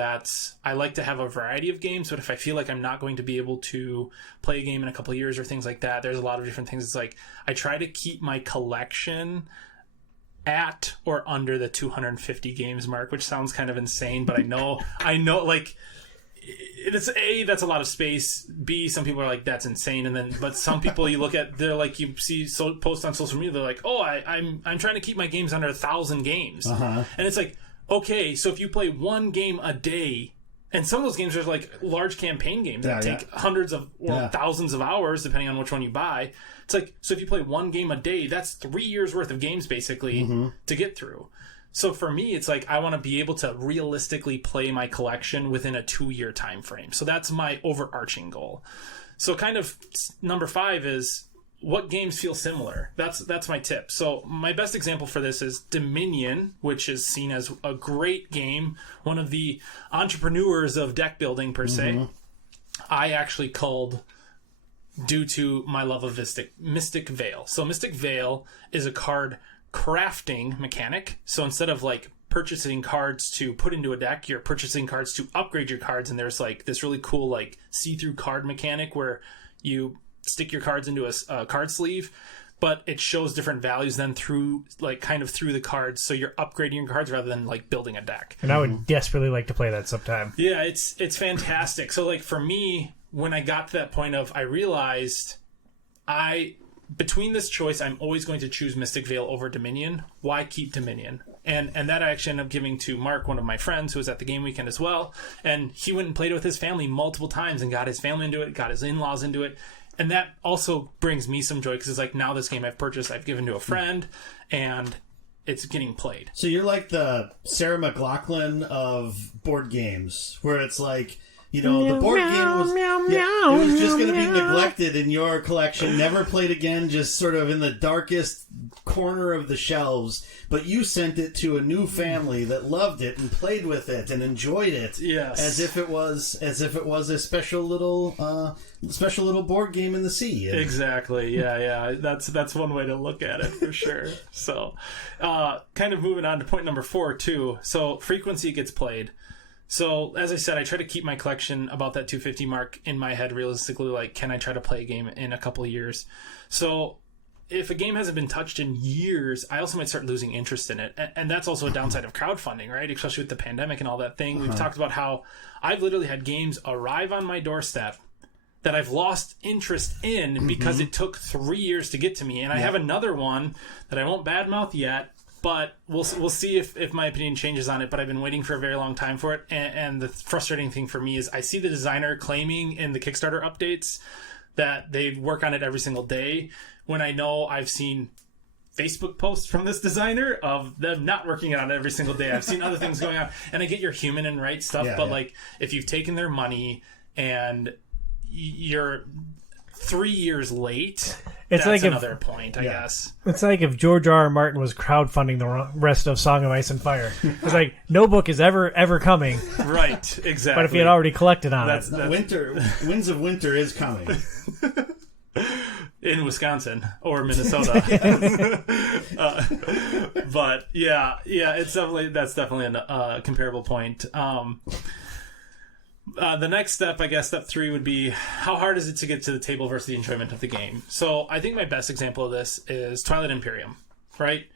I like to have a variety of games, but if I feel like I'm not going to be able to play a game in a couple of years or things like that, there's a lot of different things. It's like I try to keep my collection at or under the 250 games mark, which sounds kind of insane, but I know like it's that's a lot of space. B, some people are like, that's insane, but some people you look at, they're like, you see posts on social media, they're like, oh, I'm trying to keep my games under 1,000 games, and it's like, okay, so if you play one game a day, and some of those games are like large campaign games that take hundreds of or thousands of hours, depending on which one you buy. It's like, so if you play one game a day, that's 3 years worth of games basically to get through. So for me, it's like I want to be able to realistically play my collection within a 2-year time frame. So that's my overarching goal. So kind of number 5 is, what games feel similar? That's my tip. So my best example for this is Dominion, which is seen as a great game, one of the entrepreneurs of deck building per se. I actually culled due to my love of Mystic Veil. So Mystic Veil is a card crafting mechanic. So instead of like purchasing cards to put into a deck, you're purchasing cards to upgrade your cards, and there's like this really cool like see-through card mechanic where you stick your cards into a card sleeve, but it shows different values then through the cards, so you're upgrading your cards rather than like building a deck. And I would desperately like to play that sometime. Yeah, it's fantastic. So like for me, when I got to that point of, I realized between this choice, I'm always going to choose Mystic Veil over Dominion. Why keep Dominion? And that I actually ended up giving to Mark, one of my friends who was at the game weekend as well, and he went and played it with his family multiple times and got his family into it, got his in-laws into it. And that also brings me some joy, because it's like, now this game I've purchased, I've given to a friend, and it's getting played. So you're like the Sarah McLachlan of board games, where it's like, the board game was it was just going to be neglected in your collection, never played again, just sort of in the darkest corner of the shelves. But you sent it to a new family that loved it and played with it and enjoyed it, as if it was a special little board game in the sea. Exactly. Yeah. That's one way to look at it for sure. So, kind of moving on to point number 4 too. So frequency gets played. So, as I said, I try to keep my collection about that 250 mark in my head realistically. Like, can I try to play a game in a couple of years? So, if a game hasn't been touched in years, I also might start losing interest in it. And that's also a downside of crowdfunding, right? Especially with the pandemic and all that thing. We've talked about how I've literally had games arrive on my doorstep that I've lost interest in because it took 3 years to get to me. And I have another one that I won't badmouth yet, but we'll see if my opinion changes on it. But I've been waiting for a very long time for it. And the frustrating thing for me is I see the designer claiming in the Kickstarter updates that they work on it every single day, when I know I've seen Facebook posts from this designer of them not working on it every single day. I've seen other things going on. And I get your human and right stuff, but like, if you've taken their money and you're 3 years late. It's That's like another point, I guess. It's like if George R.R. Martin was crowdfunding the rest of Song of Ice and Fire. It's like no book is ever coming. Right, exactly. But if he had already collected on it, Winds of Winter is coming. In Wisconsin or Minnesota. But yeah, that's definitely a comparable point. The next step, I guess, step 3 would be how hard is it to get to the table versus the enjoyment of the game. So I think my best example of this is Twilight Imperium, right?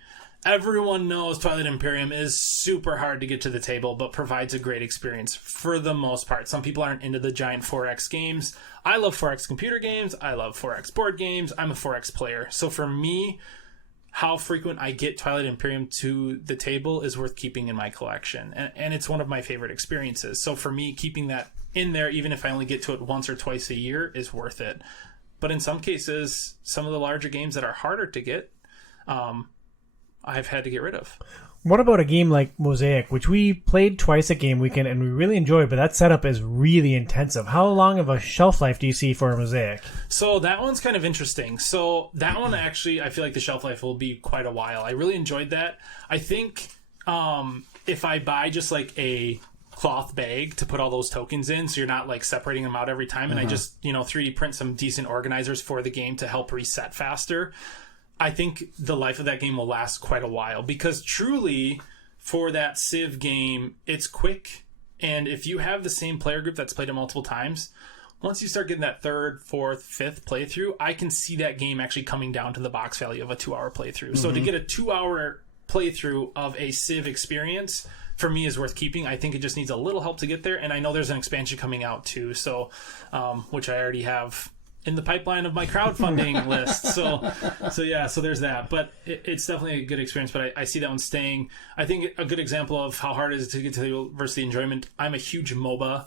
Everyone knows Twilight Imperium is super hard to get to the table, but provides a great experience for the most part. Some people aren't into the giant 4X games. I love 4X computer games. I love 4X board games. I'm a 4X player. So for me, how frequent I get Twilight Imperium to the table is worth keeping in my collection. And it's one of my favorite experiences. So for me, keeping that in there, even if I only get to it once or twice a year, is worth it. But in some cases, some of the larger games that are harder to get, I've had to get rid of. What about a game like Mosaic, which we played twice at Game Weekend and we really enjoyed, but that setup is really intensive. How long of a shelf life do you see for a Mosaic? So that one's kind of interesting. So that one actually, I feel like the shelf life will be quite a while. I really enjoyed that. I think if I buy just like a cloth bag to put all those tokens in, so you're not like separating them out every time, and I just 3D print some decent organizers for the game to help reset faster, I think the life of that game will last quite a while, because truly for that Civ game, it's quick. And if you have the same player group that's played it multiple times, once you start getting that 3rd, 4th, 5th playthrough, I can see that game actually coming down to the box value of a 2-hour playthrough. So to get a 2-hour playthrough of a Civ experience, for me, is worth keeping. I think it just needs a little help to get there. And I know there's an expansion coming out too, so which I already have in the pipeline of my crowdfunding list. So there's that. But it's definitely a good experience, but I see that one staying. I think a good example of how hard it is to get to the versus the enjoyment, I'm a huge MOBA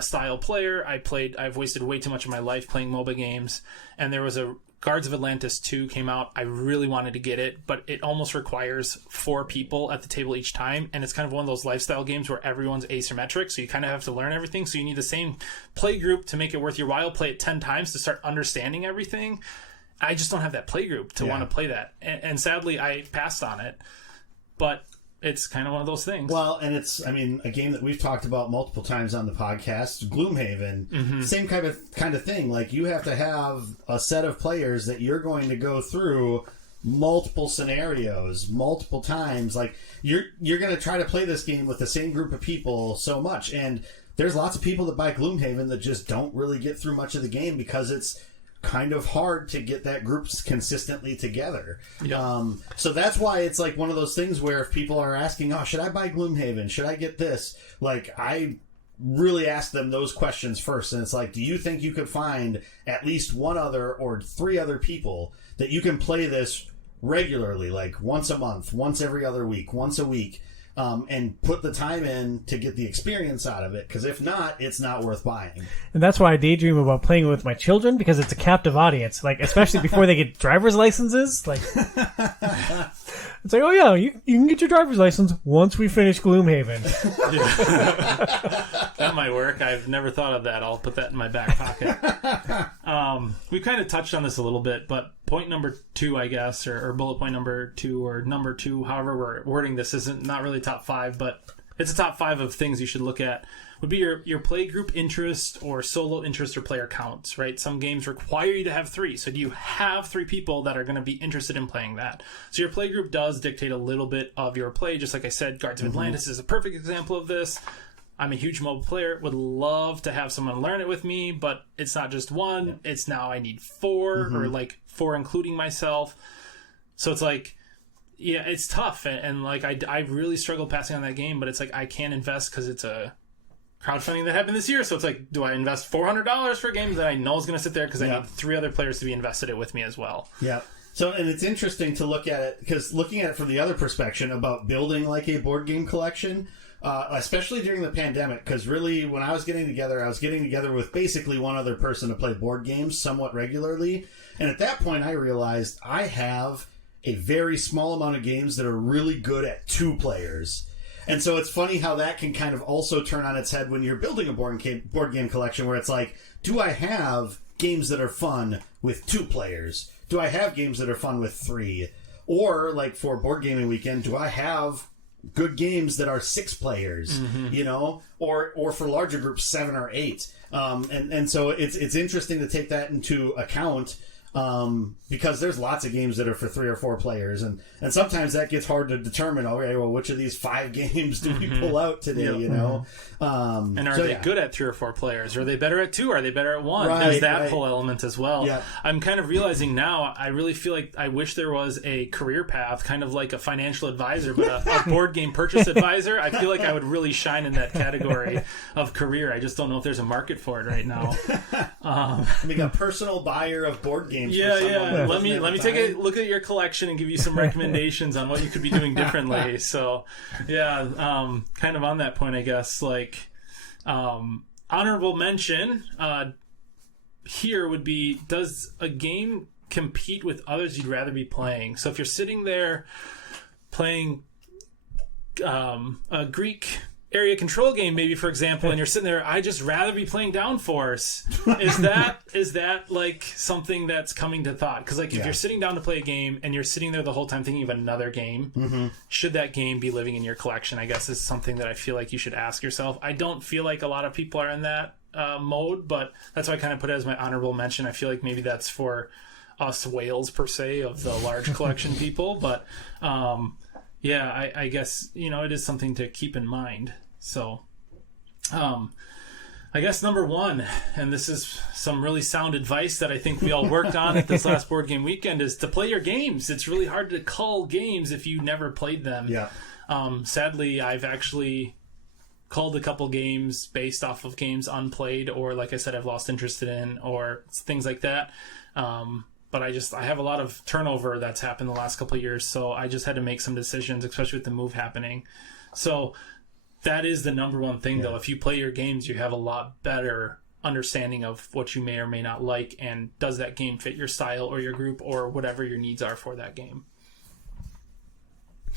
style player. I've wasted way too much of my life playing MOBA games, and there was a Guards of Atlantis 2 came out. I really wanted to get it, but it almost requires 4 people at the table each time, and it's kind of one of those lifestyle games where everyone's asymmetric, so you kind of have to learn everything. So you need the same play group to make it worth your while. Play it 10 times to start understanding everything. I just don't have that play group to want to play that, and sadly, I passed on it. But it's kind of one of those things. Well, and it's, a game that we've talked about multiple times on the podcast, Gloomhaven. Same kind of thing. Like, you have to have a set of players that you're going to go through multiple scenarios, multiple times. Like, you're going to try to play this game with the same group of people so much. And there's lots of people that buy Gloomhaven that just don't really get through much of the game because it's kind of hard to get that group consistently together. So that's why it's like one of those things where if people are asking, should I buy Gloomhaven? Should I get this? Like, I really ask them those questions first. And it's like, do you think you could find at least one other or 3 other people that you can play this regularly, like once a month, once every other week, once a week, and put the time in to get the experience out of it? Because if not, it's not worth buying. And that's why I daydream about playing with my children, because it's a captive audience. Like, especially before they get driver's licenses. Like, it's like, you can get your driver's license once we finish Gloomhaven. That might work. I've never thought of that. I'll put that in my back pocket. We kind of touched on this a little bit, but point number 2, I guess, or bullet point number 2, or number 2, however we're wording this, isn't not really top 5, but it's a top 5 of things you should look at, would be your play group interest or solo interest or player counts, right? Some games require you to have 3. So do you have 3 people that are going to be interested in playing that? So your play group does dictate a little bit of your play. Just like I said, Guards of Atlantis is a perfect example of this. I'm a huge mobile player, would love to have someone learn it with me, but it's not just 1. It's now I need 4, or like 4 including myself. So it's like, yeah, it's tough. And like, I really struggled passing on that game, but it's like, I can't invest because it's a crowdfunding that happened this year. So it's like, do I invest $400 for a game that I know is going to sit there because I need 3 other players to be invested in with me as well? Yeah. So, and it's interesting to look at it, because looking at it from the other perspective about building like a board game collection, especially during the pandemic, because really when I was getting together with basically one other person to play board games somewhat regularly. And at that point I realized I have a very small amount of games that are really good at 2 players. And so it's funny how that can kind of also turn on its head when you're building a board game collection, where it's like, do I have games that are fun with 2 players? Do I have games that are fun with 3? Or, like, for Board Gaming Weekend, do I have good games that are 6 players, you know? Or for larger groups, 7 or 8. And so it's interesting to take that into account, because there's lots of games that are for 3 or 4 players, and sometimes that gets hard to determine. Okay, well, which of these 5 games do we pull out today? You know, and are they good at 3 or 4 players? Are they better at 2? Are they better at 1? There's that whole element as well. Yeah. I'm kind of realizing now. I really feel like I wish there was a career path, kind of like a financial advisor, but a board game purchase advisor. I feel like I would really shine in that category of career. I just don't know if there's a market for it right now. I mean, a personal buyer of board games. Yeah. Let me take a look at your collection and give you some recommendations on what you could be doing differently. So, yeah, kind of on that point, I guess, like, honorable mention here would be, does a game compete with others you'd rather be playing? So if you're sitting there playing a Greek area control game, maybe, for example, and you're sitting there, I just rather be playing Downforce. Is that like something that's coming to thought? Because, like, if you're sitting down to play a game and you're sitting there the whole time thinking of another game, should that game be living in your collection? I guess is something that I feel like you should ask yourself. I don't feel like a lot of people are in that mode, but that's why I kind of put it as my honorable mention. I feel like maybe that's for us whales, per se, of the large collection people, but yeah, I guess, you know, it is something to keep in mind. So, I guess number 1, and this is some really sound advice that I think we all worked on at this last board game weekend, is to play your games. It's really hard to cull games if you never played them. Yeah. Sadly, I've actually culled a couple games based off of games unplayed, or, like I said, I've lost interest in, or things like that. But I have a lot of turnover that's happened the last couple of years, so I just had to make some decisions, especially with the move happening. So that is the number 1 thing, though. If you play your games, you have a lot better understanding of what you may or may not like, and does that game fit your style or your group or whatever your needs are for that game.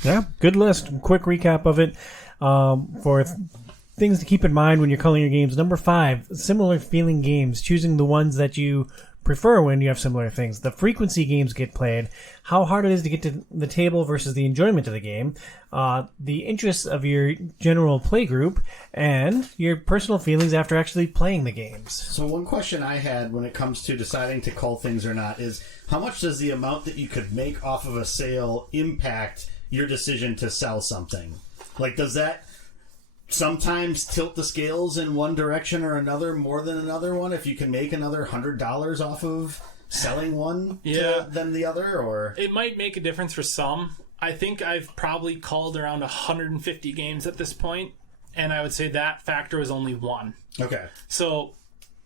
Yeah, good list. Quick recap of it. For things to keep in mind when you're culling your games. Number 5, similar feeling games. Choosing the ones that you prefer when you have similar things. The frequency games get played, how hard it is to get to the table versus the enjoyment of the game, the interests of your general play group, and your personal feelings after actually playing the games. So one question I had when it comes to deciding to cull things or not is, how much does the amount that you could make off of a sale impact your decision to sell something? Like, does that sometimes tilt the scales in one direction or another more than another one, if you can make another $100 off of selling one than the other? Or it might make a difference for some. I think I've probably culled around 150 games at this point, and I would say that factor is only 1. Okay. So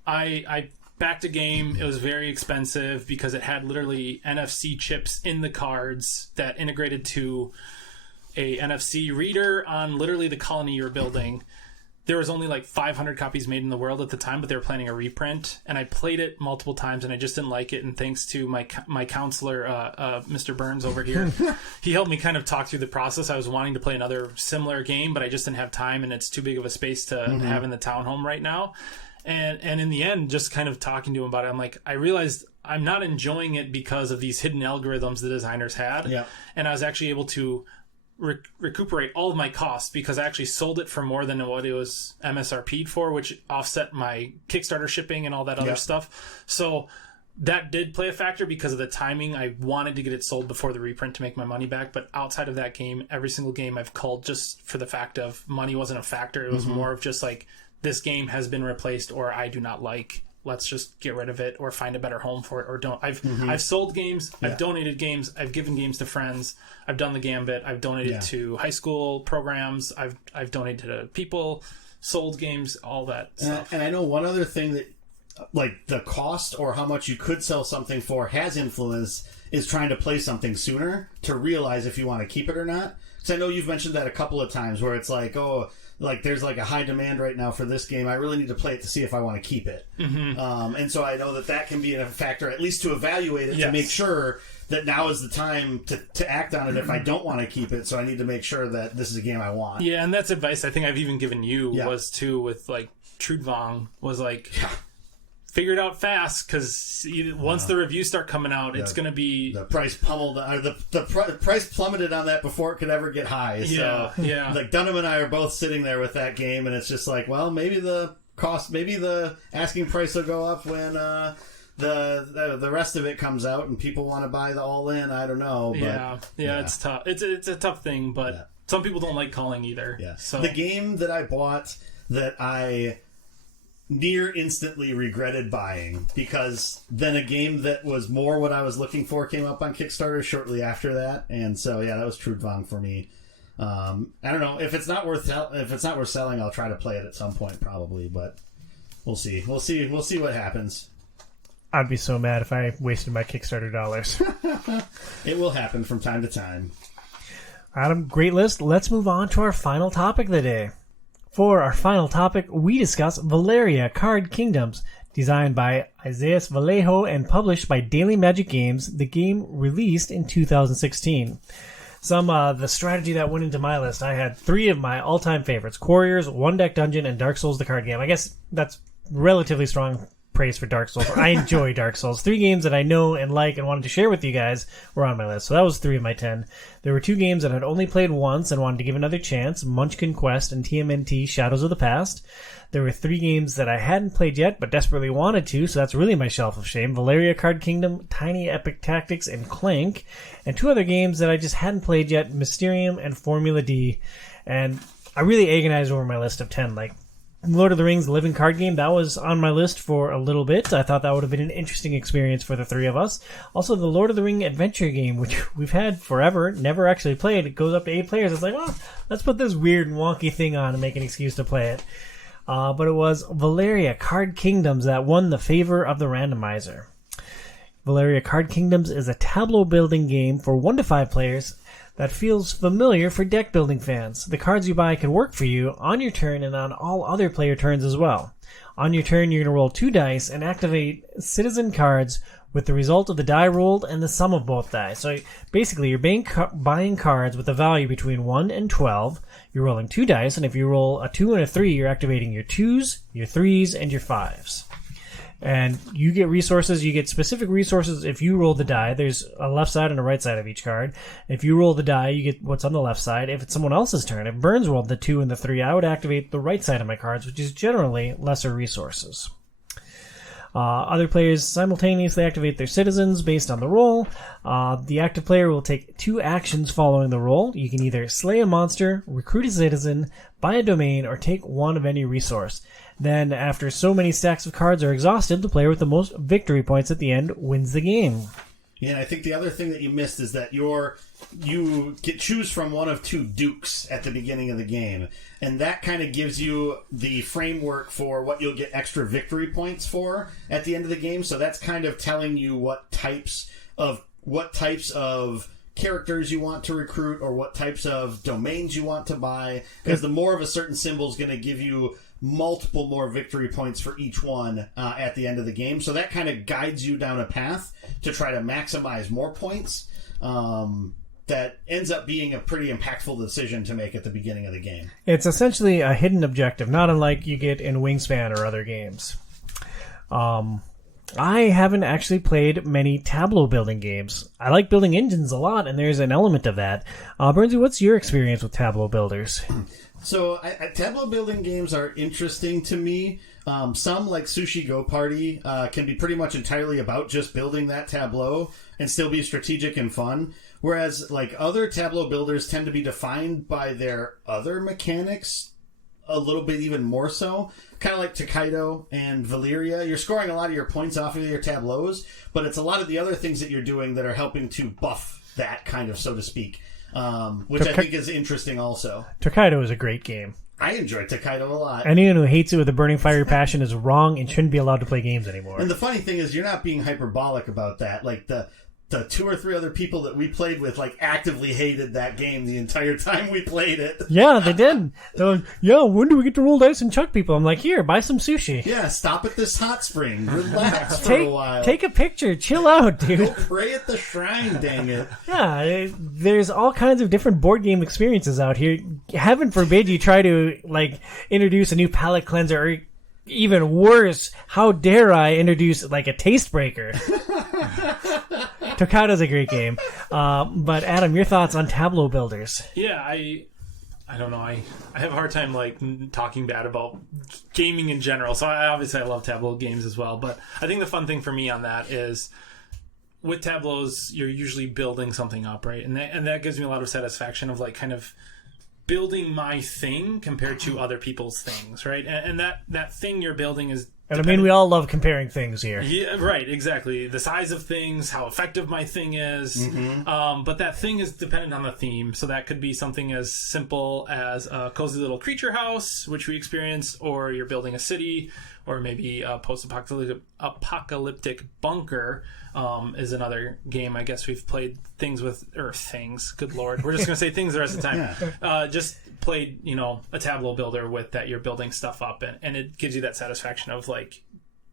I backed a game. It was very expensive because it had literally NFC chips in the cards that integrated to a NFC reader on literally the colony you were building. There was only like 500 copies made in the world at the time, but they were planning a reprint, and I played it multiple times and I just didn't like it. And thanks to my counselor, Mr. Burns over here, he helped me kind of talk through the process. I was wanting to play another similar game, but I just didn't have time, and it's too big of a space to have in the townhome right now. And in the end, just kind of talking to him about it, I'm like, I realized I'm not enjoying it because of these hidden algorithms the designers had. Yeah. And I was actually able to recuperate all of my costs because I actually sold it for more than what it was MSRP'd for, which offset my Kickstarter shipping and all that other stuff. So that did play a factor because of the timing. I wanted to get it sold before the reprint to make my money back. But outside of that game, every single game I've culled just for the fact of money wasn't a factor. It was more of just like, this game has been replaced, or I do not like. Let's just get rid of it or find a better home for it, or don't. I've sold games. I've donated games. I've given games to friends. I've done the gambit. I've donated to high school programs. I've donated to people, sold games, all that stuff. And I know one other thing that, like, the cost or how much you could sell something for has influence is trying to play something sooner to realize if you want to keep it or not. Because I know you've mentioned that a couple of times where it's like, oh, like, there's like a high demand right now for this game. I really need to play it to see if I want to keep it. And so I know that can be a factor, at least to evaluate it, to make sure that now is the time to act on it if I don't want to keep it. So I need to make sure that this is a game I want. Yeah, and that's advice I think I've even given you was too with like Trudvang was like figure it out fast because once the reviews start coming out, it's going to be the price pummeled. The price plummeted on that before it could ever get high. So, like Dunham and I are both sitting there with that game, and it's just like, well, maybe the asking price will go up when the rest of it comes out and people want to buy the all in. I don't know. But, it's tough. It's a tough thing, but some people don't like Culling either. Yeah. So the game that I bought that I near instantly regretted buying, because then a game that was more what I was looking for came up on Kickstarter shortly after that, and so that was Trudvang for me. I don't know if it's not worth selling. I'll try to play it at some point probably, but we'll see what happens. I'd be so mad if I wasted my Kickstarter dollars. It will happen from time to time. Adam, great list. Let's move on to our final topic of the day. For our final topic, we discuss Valeria Card Kingdoms, designed by Isaias Vallejo and published by Daily Magic Games. The game released in 2016. The strategy that went into my list, I had 3 of my all-time favorites: Quarriors, One Deck Dungeon, and Dark Souls the card game. I guess that's relatively strong praise for Dark Souls. I enjoy Dark Souls. 3 games that I know and like and wanted to share with you guys were on my list. So that was 3 of my 10. There were 2 games that I'd only played once and wanted to give another chance: Munchkin Quest and TMNT Shadows of the Past. There were 3 games that I hadn't played yet but desperately wanted to, so that's really my shelf of shame: Valeria Card Kingdom, Tiny Epic Tactics, and Clank. And 2 other games that I just hadn't played yet: Mysterium and Formula D. And I really agonized over my list of 10. Like, Lord of the Rings Living Card Game, that was on my list for a little bit. I thought that would have been an interesting experience for the 3 of us. Also, the Lord of the Ring Adventure game, which we've had forever, never actually played. It goes up to 8 players. It's like, well, let's put this weird and wonky thing on and make an excuse to play it. But it was Valeria Card Kingdoms that won the favor of the randomizer. Valeria Card Kingdoms is a tableau building game for 1 to 5 players that feels familiar for deck building fans. The cards you buy can work for you on your turn and on all other player turns as well. On your turn, you're going to roll 2 dice and activate citizen cards with the result of the die rolled and the sum of both die. So basically, you're buying cards with a value between 1 and 12. You're rolling 2 dice, and if you roll a 2 and a 3, you're activating your 2s, your 3s, and your 5s. And you get resources. You get specific resources if you roll the die. There's a left side and a right side of each card. If you roll the die, you get what's on the left side. If it's someone else's turn, if Burns rolled the 2 and the 3, I would activate the right side of my cards, which is generally lesser resources. Other players simultaneously activate their citizens based on the roll. The active player will take 2 actions following the roll. You can either slay a monster, recruit a citizen, buy a domain, or take 1 of any resource. Then, after so many stacks of cards are exhausted, the player with the most victory points at the end wins the game. Yeah, and I think the other thing that you missed is that you choose from one of 2 dukes at the beginning of the game, and that kind of gives you the framework for what you'll get extra victory points for at the end of the game. So that's kind of telling you what types of characters you want to recruit or what types of domains you want to buy, because the more of a certain symbol is going to give you multiple more victory points for each one at the end of the game. So that kind of guides you down a path to try to maximize more points. That ends up being a pretty impactful decision to make at the beginning of the game. It's essentially a hidden objective, not unlike you get in Wingspan or other games. I haven't actually played many tableau building games. I like building engines a lot, and there's an element of that. Bernsey, what's your experience with tableau builders? So, tableau building games are interesting to me. Some, like Sushi Go Party, can be pretty much entirely about just building that tableau and still be strategic and fun. Whereas, like, other tableau builders tend to be defined by their other mechanics a little bit even more so. Kind of like Takedo and Valeria. You're scoring a lot of your points off of your tableaus, but it's a lot of the other things that you're doing that are helping to buff that, kind of, so to speak. Which I think is interesting also. Takedo is a great game. I enjoy Takedo a lot. Anyone who hates it with a burning fiery passion is wrong and shouldn't be allowed to play games anymore. And the funny thing is, you're not being hyperbolic about that. Like, the 2 or 3 other people that we played with like actively hated that game the entire time we played it. Yeah, they did. They're like, yeah, when do we get to roll dice and chuck people? I'm like, here, buy some sushi. Yeah, stop at this hot spring. Relax for a while. Take a picture. Chill out, dude. Go pray at the shrine, dang it. Yeah, there's all kinds of different board game experiences out here. Heaven forbid you try to like introduce a new palate cleanser, or even worse, how dare I introduce like a taste breaker. Tokaido's a great game. But Adam, your thoughts on Tableau builders? Yeah, I don't know. I have a hard time like talking bad about gaming in general. So obviously I love Tableau games as well. But I think the fun thing for me on that is with Tableaus, you're usually building something up, right? And that gives me a lot of satisfaction of like kind of building my thing compared to other people's things, right? And that thing you're building is. And I mean, we all love comparing things here. Yeah, right, exactly. The size of things, how effective my thing is. Mm-hmm. But that thing is dependent on the theme. So that could be something as simple as a cozy little creature house, which we experienced, or you're building a city, or maybe a post-apocalyptic bunker is another game. I guess we've played things with, or things, good lord. We're just going to say things the rest of the time. Yeah. Just played, a Tableau builder with that you're building stuff up, and it gives you that satisfaction of like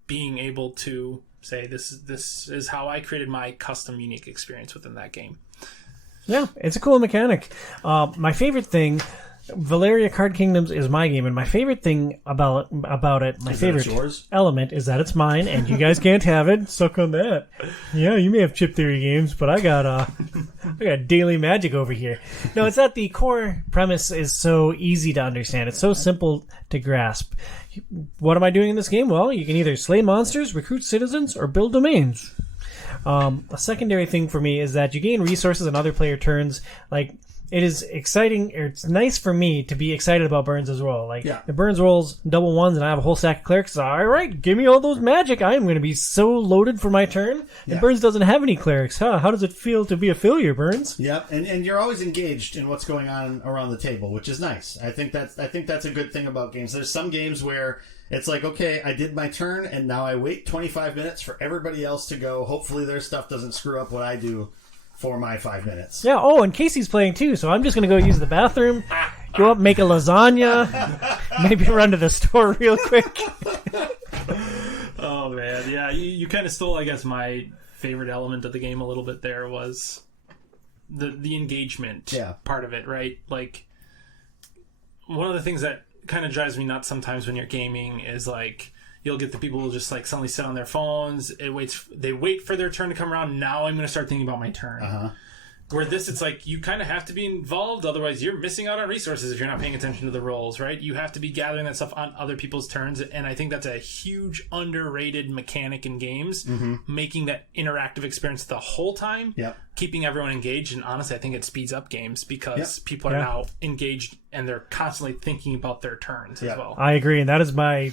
being able to say this is how I created my custom unique experience within that game. Yeah, it's a cool mechanic. My favorite thing, Valeria Card Kingdoms is my game, and my favorite thing about it, my favorite element is that it's mine, and you guys can't have it. Suck on that. Yeah, you may have chip theory games, but I got daily magic over here. No, it's that the core premise is so easy to understand. It's so simple to grasp. What am I doing in this game? Well, you can either slay monsters, recruit citizens, or build domains. A secondary thing for me is that you gain resources on other player turns. Like, it is exciting, or it's nice for me to be excited about Burns' roll. Like, if Burns rolls double ones and I have a whole stack of clerics, all right, give me all those magic. I am going to be so loaded for my turn. And Burns doesn't have any clerics. How does it feel to be a failure, Burns? Yep, and you're always engaged in what's going on around the table, which is nice. I think that's a good thing about games. There's some games where it's like, okay, I did my turn, and now I wait 25 minutes for everybody else to go. Hopefully their stuff doesn't screw up what I do for my 5 minutes. Yeah, and Casey's playing too, so I'm just going to go use the bathroom, go up, make a lasagna, maybe run to the store real quick. Oh, man. Yeah, you kind of stole, I guess, my favorite element of the game a little bit there was the engagement part of it, right? Like, one of the things that kind of drives me nuts sometimes when you're gaming is, like, you'll get the people who just like suddenly sit on their phones. They wait for their turn to come around. Now I'm going to start thinking about my turn. Uh-huh. Where this, it's like you kind of have to be involved. Otherwise, you're missing out on resources if you're not paying attention to the rolls, right? You have to be gathering that stuff on other people's turns. And I think that's a huge underrated mechanic in games, making that interactive experience the whole time, keeping everyone engaged. And honestly, I think it speeds up games because people are now engaged and they're constantly thinking about their turns as well. I agree. And that is my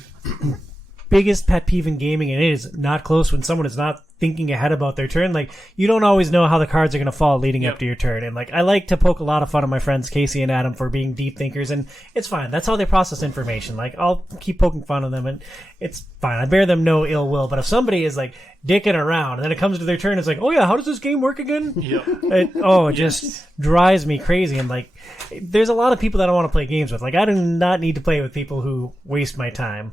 biggest pet peeve in gaming, and it is not close when someone is not thinking ahead about their turn. Like, you don't always know how the cards are going to fall leading up to your turn. And like, I like to poke a lot of fun at my friends Casey and Adam for being deep thinkers, and it's fine. That's how they process information. Like, I'll keep poking fun at them, and it's fine. I bear them no ill will. But if somebody is like dicking around and then it comes to their turn, it's like, oh yeah, how does this game work again? It just drives me crazy. And like, there's a lot of people that I want to play games with. Like, I do not need to play with people who waste my time.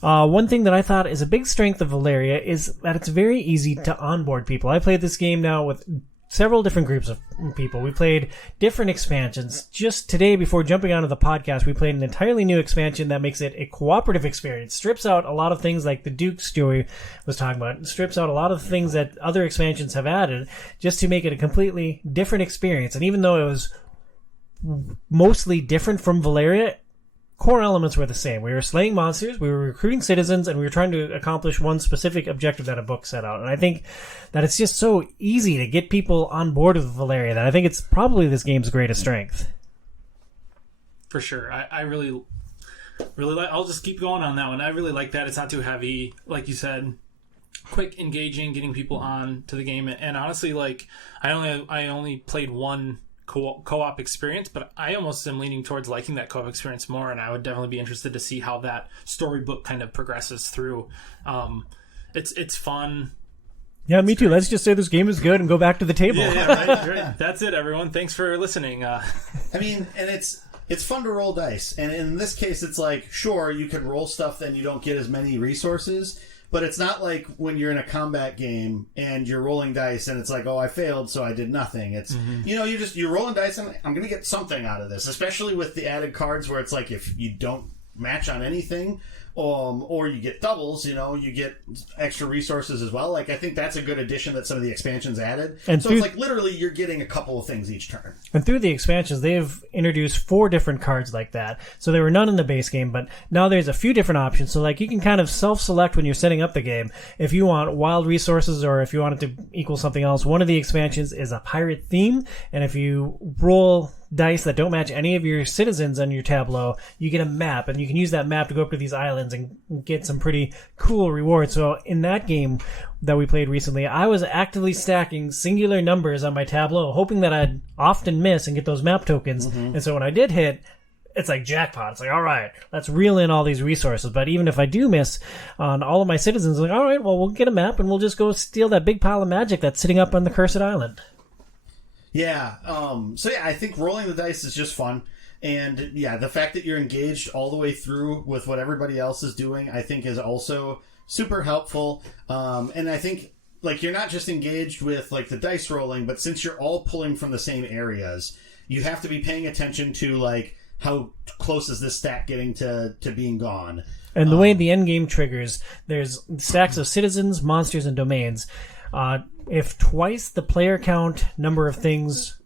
One thing that I thought is a big strength of Valeria is that it's very easy to onboard people. I played this game now with several different groups of people. We played different expansions. Just today, before jumping onto the podcast, we played an entirely new expansion that makes it a cooperative experience. Strips out a lot of things like the Duke's Joey was talking about. It strips out a lot of things that other expansions have added just to make it a completely different experience. And even though it was mostly different from Valeria, core elements were the same. We were slaying monsters, we were recruiting citizens, and we were trying to accomplish one specific objective that a book set out. And I think that it's just so easy to get people on board with Valeria that I think it's probably this game's greatest strength. For sure. I really like, I'll just keep going on that one. I really like that. It's not too heavy. Like you said, quick, engaging, getting people on to the game. And honestly, like, I only played one co-op experience, but I almost am leaning towards liking that co-op experience more, and I would definitely be interested to see how that storybook kind of progresses through. It's fun. Yeah, me too. Let's just say this game is good and go back to the table. Yeah, right. That's it, everyone. Thanks for listening. I mean, and it's fun to roll dice. And in this case, it's like, sure, you can roll stuff and you don't get as many resources, but it's not like when you're in a combat game and you're rolling dice and it's like, oh, I failed, so I did nothing. It's, you're rolling dice and I'm going to get something out of this, especially with the added cards where it's like if you don't match on anything, or you get doubles, you get extra resources as well. Like, I think that's a good addition that some of the expansions added. And so it's like literally you're getting a couple of things each turn. And through the expansions, they've introduced 4 different cards like that. So there were none in the base game, but now there's a few different options. So like you can kind of self-select when you're setting up the game if you want wild resources or if you want it to equal something else. One of the expansions is a pirate theme, and if you roll dice that don't match any of your citizens on your tableau, you get a map, and you can use that map to go up to these islands and get some pretty cool rewards. So in that game that we played recently, I was actively stacking singular numbers on my tableau, hoping that I'd often miss and get those map tokens. And so when I did hit, it's like jackpot. It's like, all right, let's reel in all these resources. But even if I do miss on all of my citizens, like, all right, well, we'll get a map and we'll just go steal that big pile of magic that's sitting up on the cursed island. Yeah. I think rolling the dice is just fun. And yeah, the fact that you're engaged all the way through with what everybody else is doing, I think is also super helpful. And I think like you're not just engaged with like the dice rolling, but since you're all pulling from the same areas, you have to be paying attention to like how close is this stack getting to being gone. And the way the end game triggers, there's stacks of citizens, monsters, and domains. If twice the player count number of things,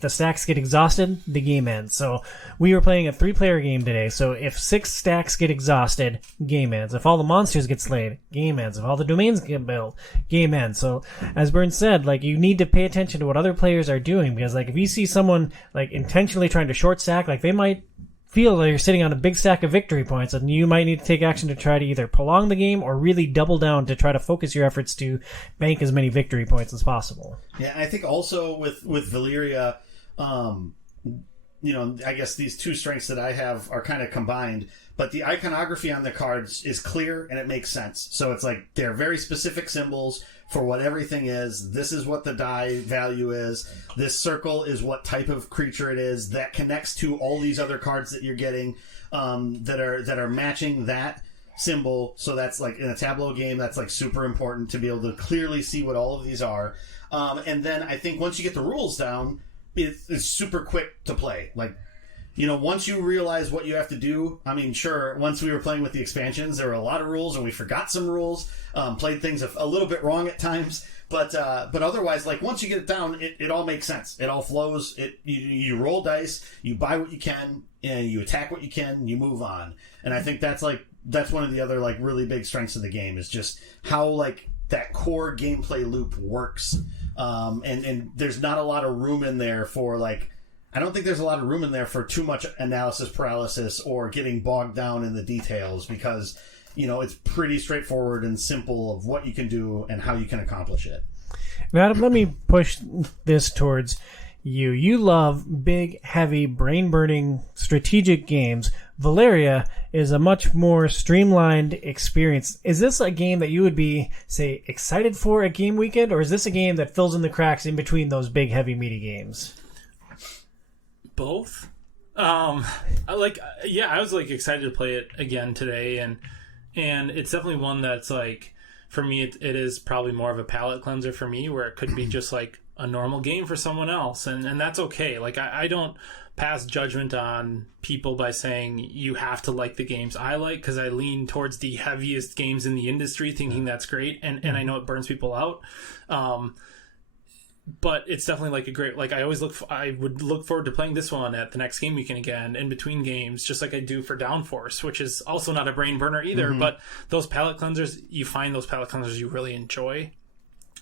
the stacks get exhausted, the game ends. So we were playing a 3-player game today. So if 6 stacks get exhausted, game ends. If all the monsters get slayed, game ends. If all the domains get built, game ends. So as Burns said, like you need to pay attention to what other players are doing, because like if you see someone like intentionally trying to short stack, like they might feel like you're sitting on a big stack of victory points, and you might need to take action to try to either prolong the game or really double down to try to focus your efforts to bank as many victory points as possible. Yeah, I think also with Valeria, I guess these 2 strengths that I have are kind of combined, but the iconography on the cards is clear and it makes sense. So it's like they're very specific symbols for what everything is. This is what the die value is. This circle is what type of creature it is. That connects to all these other cards that you're getting that are matching that symbol. So that's like in a Tableau game, that's like super important to be able to clearly see what all of these are. And then I think once you get the rules down, it's super quick to play. Like, once you realize what you have to do, I mean, sure, once we were playing with the expansions, there were a lot of rules and we forgot some rules, played things a little bit wrong at times, but otherwise, like, once you get it down, it all makes sense. It all flows. You roll dice, you buy what you can, and you attack what you can, you move on. And I think that's one of the other, like, really big strengths of the game is just how, like, that core gameplay loop works. And there's not a lot of room in there for, like, I don't think there's a lot of room in there for too much analysis paralysis or getting bogged down in the details because, it's pretty straightforward and simple of what you can do and how you can accomplish it. Now, Adam, let me push this towards you. You love big, heavy, brain-burning, strategic games. Valeria is a much more streamlined experience. Is this a game that you would be, say, excited for at game weekend, or is this a game that fills in the cracks in between those big, heavy, meaty games? Both. I was like excited to play it again today, and it's definitely one that's like, for me, it is probably more of a palate cleanser for me, where it could be just like a normal game for someone else, and that's okay. Like I don't pass judgment on people by saying you have to like the games I like, because I lean towards the heaviest games in the industry, thinking that's great, and I know it burns people out. But it's definitely like a great, like I would look forward to playing this one at the next game weekend again, in between games, just like I do for Downforce, which is also not a brain burner either. Mm-hmm. But those palate cleansers, you find those palate cleansers you really enjoy.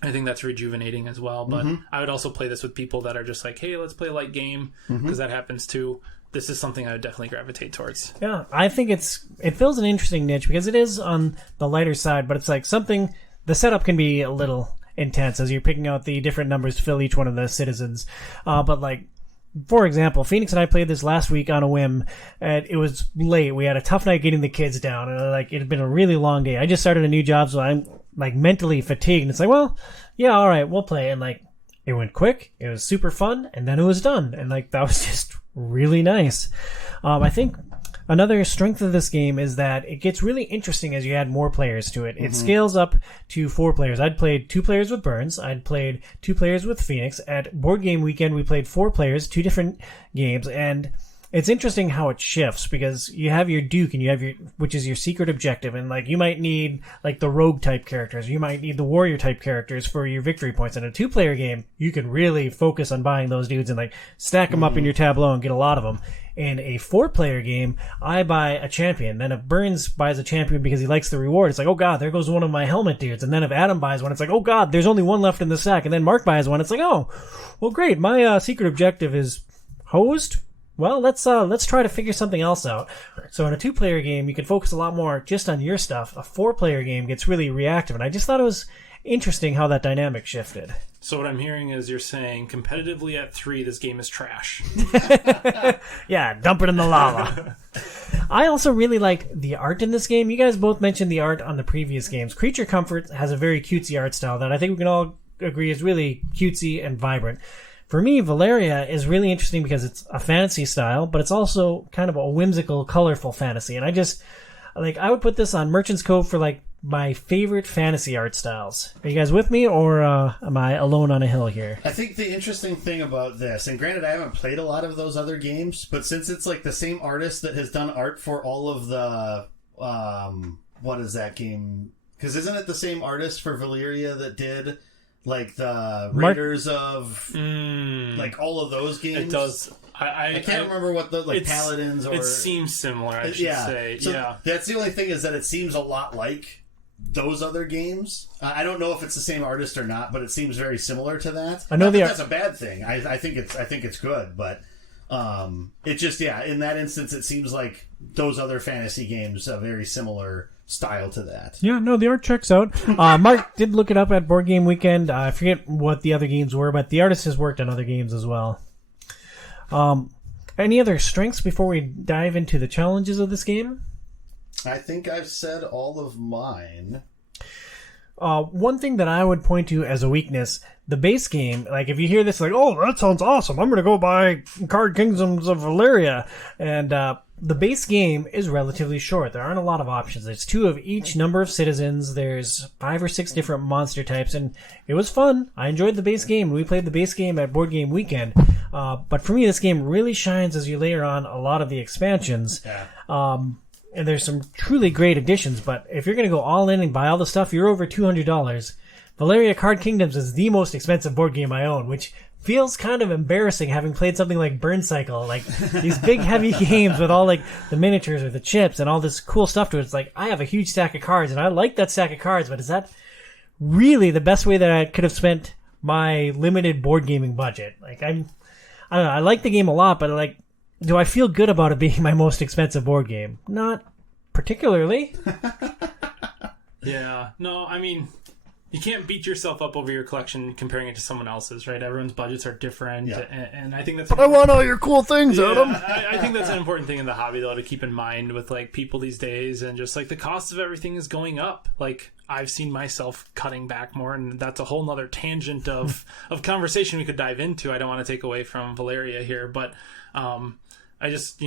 I think that's rejuvenating as well. But I would also play this with people that are just like, hey, let's play a light game, because that happens too. This is something I would definitely gravitate towards. Yeah, I think it fills an interesting niche because it is on the lighter side, but it's like something, the setup can be a little intense as you're picking out the different numbers to fill each one of the citizens. But like for example, Phoenix and I played this last week on a whim, and it was late. We had a tough night getting the kids down, and like it had been a really long day. I just started a new job, so I'm like mentally fatigued. And it's like, well, yeah, all right, we'll play. And like it went quick, it was super fun, and then it was done, and like that was just really nice. I think another strength of this game is that it gets really interesting as you add more players to it. It scales up to 4 players. I'd played 2 players with Burns. I'd played 2 players with Phoenix. At Board Game Weekend, we played 4 players, 2 different games, and it's interesting how it shifts because you have your Duke and you have which is your secret objective, and like you might need like the rogue type characters, you might need the warrior type characters for your victory points. In a 2-player game, you can really focus on buying those dudes and like stack them up in your tableau and get a lot of them. In a 4-player game, I buy a champion. Then if Burns buys a champion because he likes the reward, it's like, oh god, there goes one of my helmet dudes. And then if Adam buys one, it's like, oh god, there's only one left in the stack. And then Mark buys one, it's like, oh, well great, my secret objective is hosed. Well, let's try to figure something else out. So in a 2-player game, you can focus a lot more just on your stuff. A 4-player game gets really reactive, and I just thought it was interesting how that dynamic shifted. So what I'm hearing is you're saying competitively at 3, this game is trash. Yeah, dump it in the lava. I also really liked the art in this game. You guys both mentioned the art on the previous games. Creature Comfort has a very cutesy art style that I think we can all agree is really cutesy and vibrant. For me, Valeria is really interesting because it's a fantasy style, but it's also kind of a whimsical, colorful fantasy. And I just, like, I would put this on Merchant's Cove for, like, my favorite fantasy art styles. Are you guys with me, or am I alone on a hill here? I think the interesting thing about this, and granted I haven't played a lot of those other games, but since it's like the same artist that has done art for all of the, what is that game? Because isn't it the same artist for Valeria that did like the Raiders of like all of those games? It does. I can't remember what the like Paladins or it seems similar. I should say. So yeah, that's the only thing is that it seems a lot like those other games. I don't know if it's the same artist or not, but it seems very similar to that. I know that's a bad thing. I think it's good, but it just in that instance it seems like those other fantasy games are very similar style to that. Yeah, no, the art checks out. Mark did look it up at Board Game Weekend. I forget what the other games were, but the artist has worked on other games as well. Any other strengths before we dive into the challenges of this game? I think I've said all of mine. One thing that I would point to as a weakness, the base game, like if you hear this, like, oh, that sounds awesome, I'm going to go buy Card Kingdoms of Valeria. And the base game is relatively short. There aren't a lot of options. There's 2 of each number of citizens. There's 5 or 6 different monster types. And it was fun. I enjoyed the base game. We played the base game at Board Game Weekend. But for me, this game really shines as you layer on a lot of the expansions. Yeah. And there's some truly great additions, but if you're going to go all in and buy all the stuff, you're over $200. Valeria Card Kingdoms is the most expensive board game I own, which feels kind of embarrassing having played something like Burn Cycle, like these big heavy games with all like the miniatures or the chips and all this cool stuff to it. It's like, I have a huge stack of cards and I like that stack of cards, but is that really the best way that I could have spent my limited board gaming budget? Like, I don't know, I like the game a lot, but like, do I feel good about it being my most expensive board game? Not particularly. Yeah. No, I mean, you can't beat yourself up over your collection comparing it to someone else's, right? Everyone's budgets are different, Yeah. and I think that's... But I want all your cool things, Adam! I think that's an important thing in the hobby, though, to keep in mind with, like, people these days, and just, like, the cost of everything is going up. Like, I've seen myself cutting back more, and that's a whole nother tangent of conversation we could dive into. I don't want to take away from Valeria here, but... I just,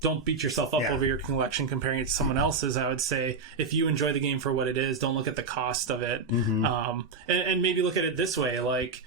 don't beat yourself up over your collection comparing it to someone else's. I would say if you enjoy the game for what it is, don't look at the cost of it. Mm-hmm. And maybe look at it this way. Like,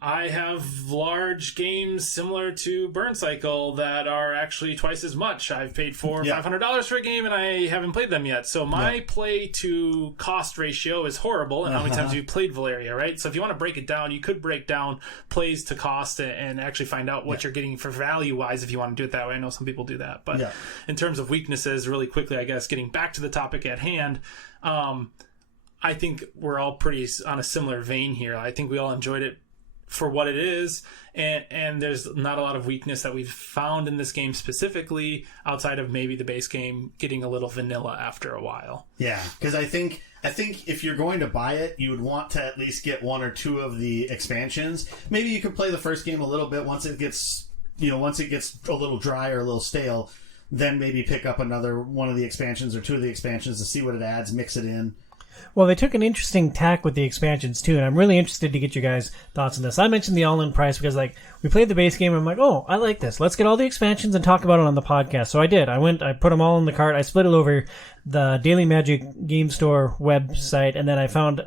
I have large games similar to Burn Cycle that are actually twice as much. I've paid $400 or $500 for a game and I haven't played them yet. So my play to cost ratio is horrible. And how many times have you played Valeria, right? So if you want to break it down, you could break down plays to cost and actually find out what you're getting for value wise if you want to do it that way. I know some people do that. But in terms of weaknesses, really quickly, I guess, getting back to the topic at hand, I think we're all pretty on a similar vein here. I think we all enjoyed it for what it is, and there's not a lot of weakness that we've found in this game specifically outside of maybe the base game getting a little vanilla after a while. Yeah, because I think if you're going to buy it, you would want to at least get 1 or 2 of the expansions. Maybe you could play the first game a little bit once it gets once it gets a little dry or a little stale, then maybe pick up another one of the expansions or two of the expansions to see what it adds, mix it in. Well, they took an interesting tack with the expansions, too, and I'm really interested to get you guys' thoughts on this. I mentioned the all-in price because, we played the base game, and I'm like, oh, I like this. Let's get all the expansions and talk about it on the podcast. So I did. I put them all in the cart. I split it over the Daily Magic Game Store website, and then I found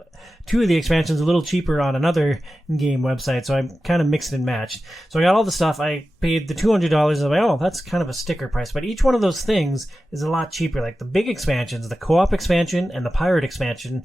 two of the expansions a little cheaper on another game website, so I kind of mixed and matched. So I got all the stuff. I paid the $200. I was like, oh, that's kind of a sticker price. But each one of those things is a lot cheaper. Like the big expansions, the co-op expansion and the pirate expansion,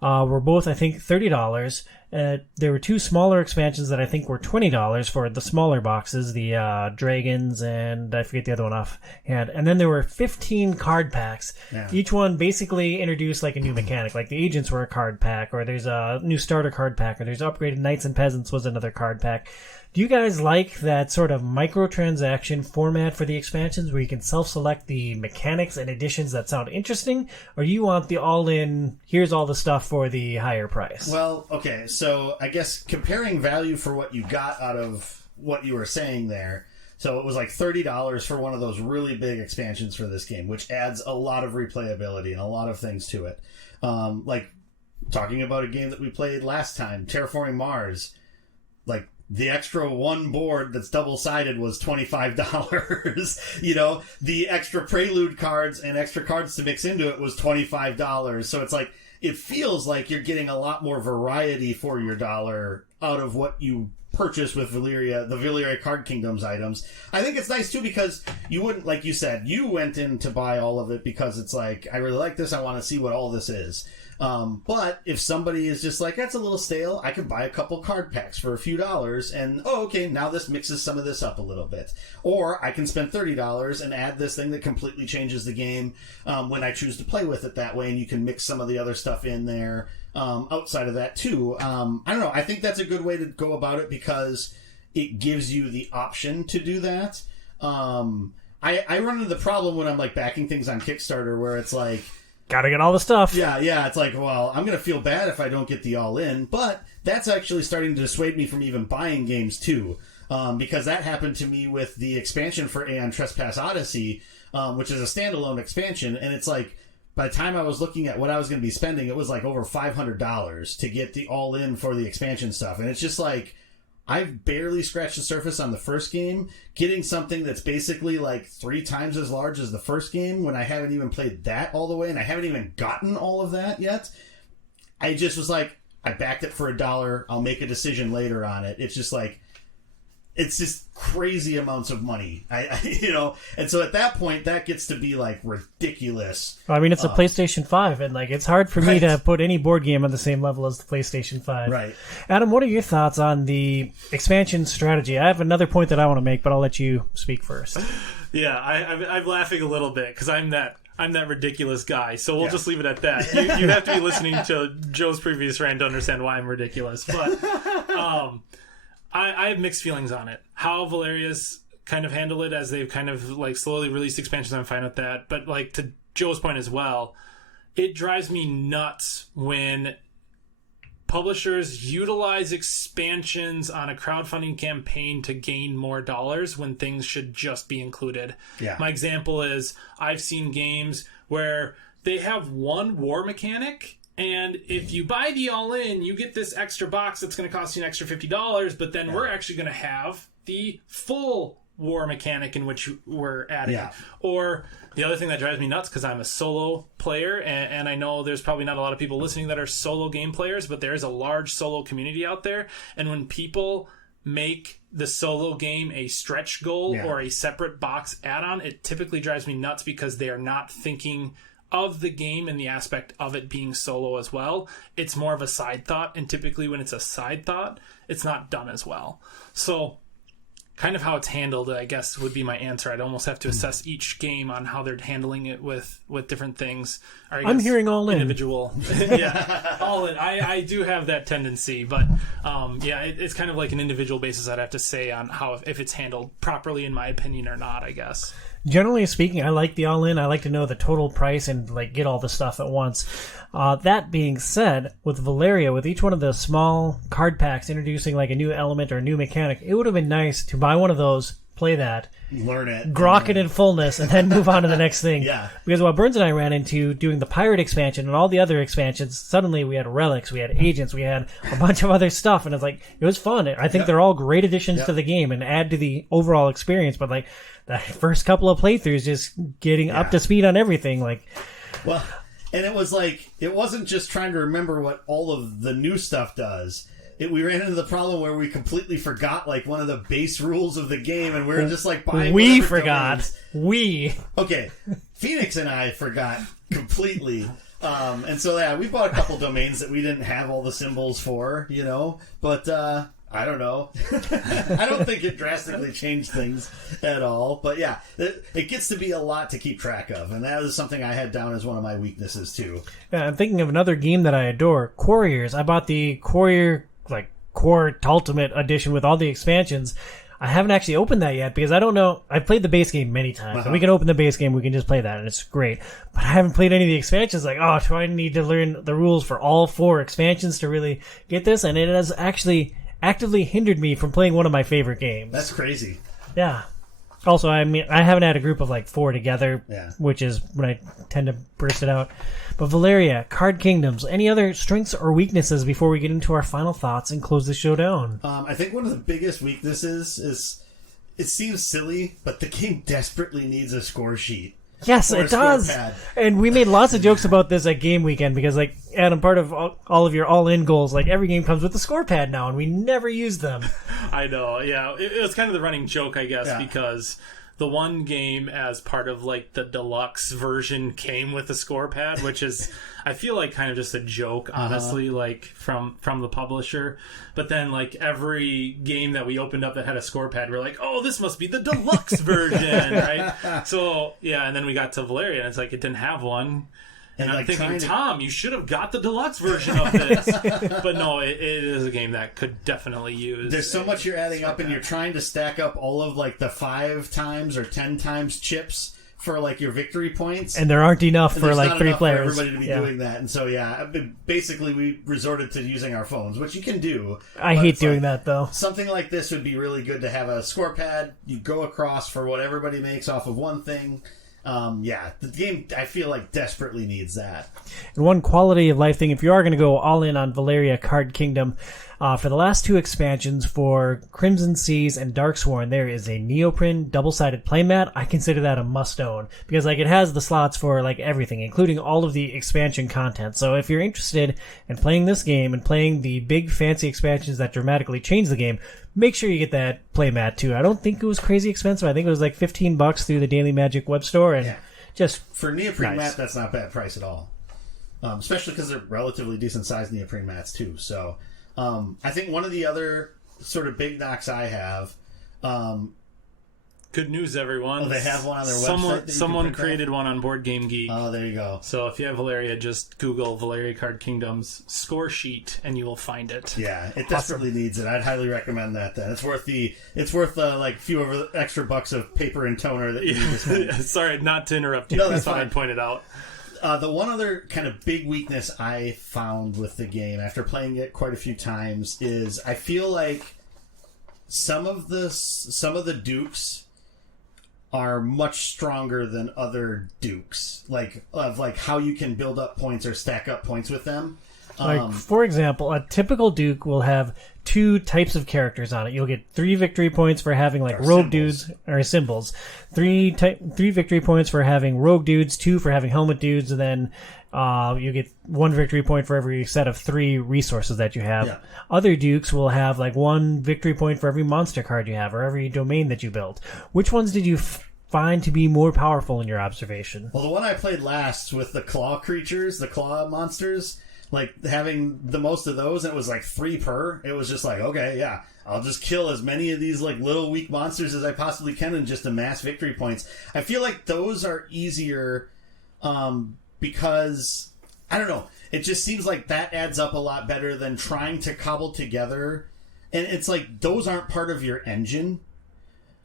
were both, I think, $30. There were two smaller expansions that I think were $20 for the smaller boxes, the dragons, and I forget the other one offhand. And then there were 15 card packs. Yeah. Each one basically introduced like a new mechanic. Like the agents were a card pack, or there's a new starter card pack, or there's upgraded knights and peasants was another card pack. Do you guys like that sort of microtransaction format for the expansions where you can self-select the mechanics and additions that sound interesting? Or do you want the all-in, here's all the stuff for the higher price? Well, okay, so I guess comparing value for what you got out of what you were saying there, so it was like $30 for one of those really big expansions for this game, which adds a lot of replayability and a lot of things to it. Like, talking about a game that we played last time, Terraforming Mars, like, the extra one board that's double-sided was $25. The extra prelude cards and extra cards to mix into it was $25. So it's like, it feels like you're getting a lot more variety for your dollar out of what you purchase with the Valeria Card Kingdoms items. I think it's nice too because you wouldn't, like you said, you went in to buy all of it because it's like, I really like this, I want to see what all this is. But if somebody is just like, that's a little stale, I could buy a couple card packs for a few dollars and, okay, now this mixes some of this up a little bit. Or I can spend $30 and add this thing that completely changes the game when I choose to play with it that way, and you can mix some of the other stuff in there outside of that too. I don't know, I think that's a good way to go about it because it gives you the option to do that. I run into the problem when I'm like backing things on Kickstarter where it's like, gotta get all the stuff. Yeah. It's like, well, I'm going to feel bad if I don't get the all-in, but that's actually starting to dissuade me from even buying games, too. Because that happened to me with the expansion for Aeon Trespass Odyssey, which is a standalone expansion, and it's like, by the time I was looking at what I was going to be spending, it was like over $500 to get the all-in for the expansion stuff. And it's just like, I've barely scratched the surface on the first game. Getting something that's basically like 3 times as large as the first game when I haven't even played that all the way and I haven't even gotten all of that yet. I just was like, I backed it for $1. I'll make a decision later on it. It's just like, it's just crazy amounts of money. And so at that point, that gets to be like ridiculous. I mean, it's a PlayStation 5, and like it's hard for me to put any board game on the same level as the PlayStation 5. Right. Adam, what are your thoughts on the expansion strategy? I have another point that I want to make, but I'll let you speak first. Yeah, I'm laughing a little bit because I'm that ridiculous guy. So we'll just leave it at that. You have to be listening to Joe's previous rant to understand why I'm ridiculous. But I have mixed feelings on it. How Valeria's kind of handled it as they've kind of like slowly released expansions, I'm fine with that. But like to Joe's point as well, it drives me nuts when publishers utilize expansions on a crowdfunding campaign to gain more dollars when things should just be included. Yeah. My example is I've seen games where they have one war mechanic, and if you buy the all-in, you get this extra box that's going to cost you an extra $50, but then we're actually going to have the full war mechanic in which we're adding. Yeah. Or the other thing that drives me nuts, because I'm a solo player, and I know there's probably not a lot of people listening that are solo game players, but there is a large solo community out there, and when people make the solo game a stretch goal or a separate box add-on, it typically drives me nuts because they are not thinking of the game and the aspect of it being solo as well. It's more of a side thought, and typically when it's a side thought, it's not done as well. So kind of how it's handled, I guess, would be my answer. I'd almost have to assess each game on how they're handling it with different things. Or I'm hearing all individual. Yeah, all in. I do have that tendency, but it's kind of like an individual basis I'd have to say on how if it's handled properly, in my opinion, or not, I guess. Generally speaking, I like the all-in. I like to know the total price and like get all the stuff at once. That being said, with Valeria, with each one of the small card packs introducing like a new element or a new mechanic, it would have been nice to buy one of those, play that, learn it, grok it in fullness, and then move on to the next thing. Yeah. Because what Burns and I ran into doing the pirate expansion and all the other expansions, suddenly we had relics, we had agents, we had a bunch of other stuff, and it's like, it was fun. I think they're all great additions to the game and add to the overall experience, but like the first couple of playthroughs, just getting up to speed on everything, like... Well, and it was like, it wasn't just trying to remember what all of the new stuff does. We ran into the problem where we completely forgot like one of the base rules of the game, and we were just like buying. We forgot. Domains. Okay, Phoenix and I forgot completely. And so we bought a couple domains that we didn't have all the symbols for, but I don't know. I don't think it drastically changed things at all. But yeah, it gets to be a lot to keep track of. And that is something I had down as one of my weaknesses too. Yeah, I'm thinking of another game that I adore, Couriers. I bought the Courier, Core Ultimate Edition with all the expansions. I haven't actually opened that yet because I don't know. I've played the base game many times. And we can open the base game. We can just play that, and it's great. But I haven't played any of the expansions. Do I need to learn the rules for all 4 expansions to really get this? And it has actually actively hindered me from playing one of my favorite games. That's crazy. Yeah. Also, I haven't had a group of 4 together, which is when I tend to burst it out. But Valeria, Card Kingdoms, any other strengths or weaknesses before we get into our final thoughts and close the show down? I think one of the biggest weaknesses is, it seems silly, but the game desperately needs a score sheet. Yes, it does. And we made lots of jokes about this at Game Weekend because, Adam, part of all of your all-in goals, every game comes with a score pad now, and we never use them. I know, yeah. It was kind of the running joke, I guess, because the one game as part of, the deluxe version came with a score pad, which is, I feel kind of just a joke, honestly, from the publisher. But then, every game that we opened up that had a score pad, we're like, oh, this must be the deluxe version, right? So, yeah, and then we got to Valeria, and it's it didn't have one. And I'm thinking, Tom, you should have got the deluxe version of this. But no, it is a game that could definitely use. There's so much you're adding up, and you're trying to stack up all of the 5 times or 10 times chips for your victory points. And there aren't enough for 3 players. For everybody to be doing that. And so, basically we resorted to using our phones, which you can do. I hate doing that, though. Something like this would be really good to have a score pad. You go across for what everybody makes off of one thing. The game, I feel desperately needs that. And one quality of life thing, if you are going to go all in on Valeria Card Kingdom, for the last 2 expansions for Crimson Seas and Darksworn, there is a neoprene double-sided playmat. I consider that a must-own because it has the slots for everything, including all of the expansion content. So if you're interested in playing this game and playing the big fancy expansions that dramatically change the game, make sure you get that playmat too. I don't think it was crazy expensive. I think it was $15 through the Daily Magic web store, and just for neoprene mat, that's not a bad price at all. Especially because they're relatively decent sized neoprene mats too. So I think one of the other sort of big knocks I have. Good news, everyone. Oh, they have one on their website? Someone created one on Board Game Geek. Oh, there you go. So if you have Valeria, just Google Valeria Card Kingdom's score sheet, and you will find it. Yeah, it desperately needs it. I'd highly recommend that. Then it's worth a few over the extra bucks of paper and toner that you need to spend. Sorry, not to interrupt you. No, that's fine. I pointed out. The one other kind of big weakness I found with the game after playing it quite a few times is I feel like some of the dukes are much stronger than other dukes, of how you can build up points or stack up points with them. For example, a typical duke will have 2 types of characters on it. You'll get 3 victory points for having rogue dudes or symbols. 3 victory points for having rogue dudes, 2 for having helmet dudes, and then you get 1 victory point for every set of 3 resources that you have. Yeah. Other dukes will have 1 victory point for every monster card you have or every domain that you build. Which ones did you find to be more powerful in your observation? Well, the one I played last with the claw creatures, the claw monsters, having the most of those, and it was 3 per. It was just okay, yeah, I'll just kill as many of these little weak monsters as I possibly can and just amass victory points. I feel those are easier because, I don't know, it just seems that adds up a lot better than trying to cobble together. And it's those aren't part of your engine.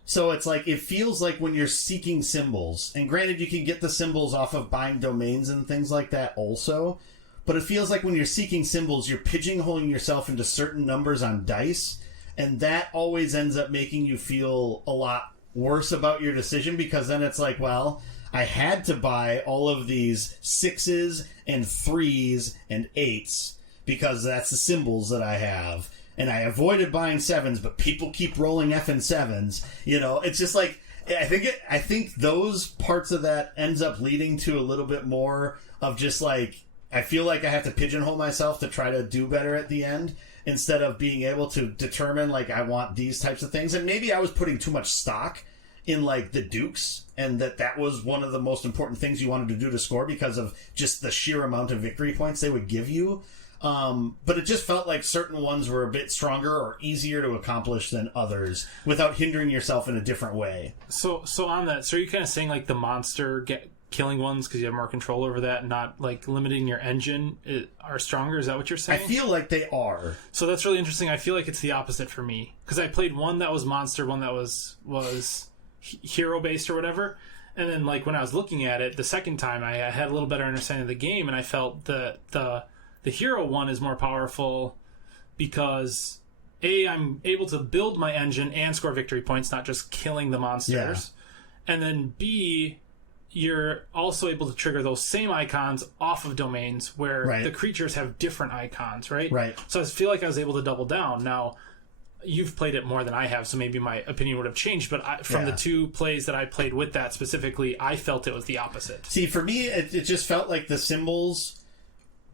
So it's it feels when you're seeking symbols, and granted you can get the symbols off of buying domains and things like that also, but it feels when you're seeking symbols, you're pigeonholing yourself into certain numbers on dice, and that always ends up making you feel a lot worse about your decision, because then it's like, well, I had to buy all of these 6s and 3s and 8s because that's the symbols that I have. And I avoided buying 7s, but people keep rolling effing 7s. You know, it's just like, I think those parts of that ends up leading to a little bit more of just like, I feel like I have to pigeonhole myself to try to do better at the end instead of being able to determine like I want these types of things. And maybe I was putting too much stock in like the dukes, and that was one of the most important things you wanted to do to score because of just the sheer amount of victory points they would give you. But it just felt like certain ones were a bit stronger or easier to accomplish than others without hindering yourself in a different way. So on that, so are you kind of saying like the monster killing ones because you have more control over that, not like limiting your engine are stronger? Is that what you're saying? I feel like they are. So that's really interesting. I feel like it's the opposite for me because I played one that was monster, one that was hero based or whatever. And then like when I was looking at it the second time, I had a little better understanding of the game, and I felt the hero one is more powerful because I'm able to build my engine and score victory points, not just killing the monsters. Yeah. And then B, you're also able to trigger those same icons off of domains where the creatures have different icons, right? Right. So I feel like I was able to double down. Now, you've played it more than I have, so maybe my opinion would have changed. But from the two plays that I played with that specifically, I felt it was the opposite. See, for me, it just felt like the symbols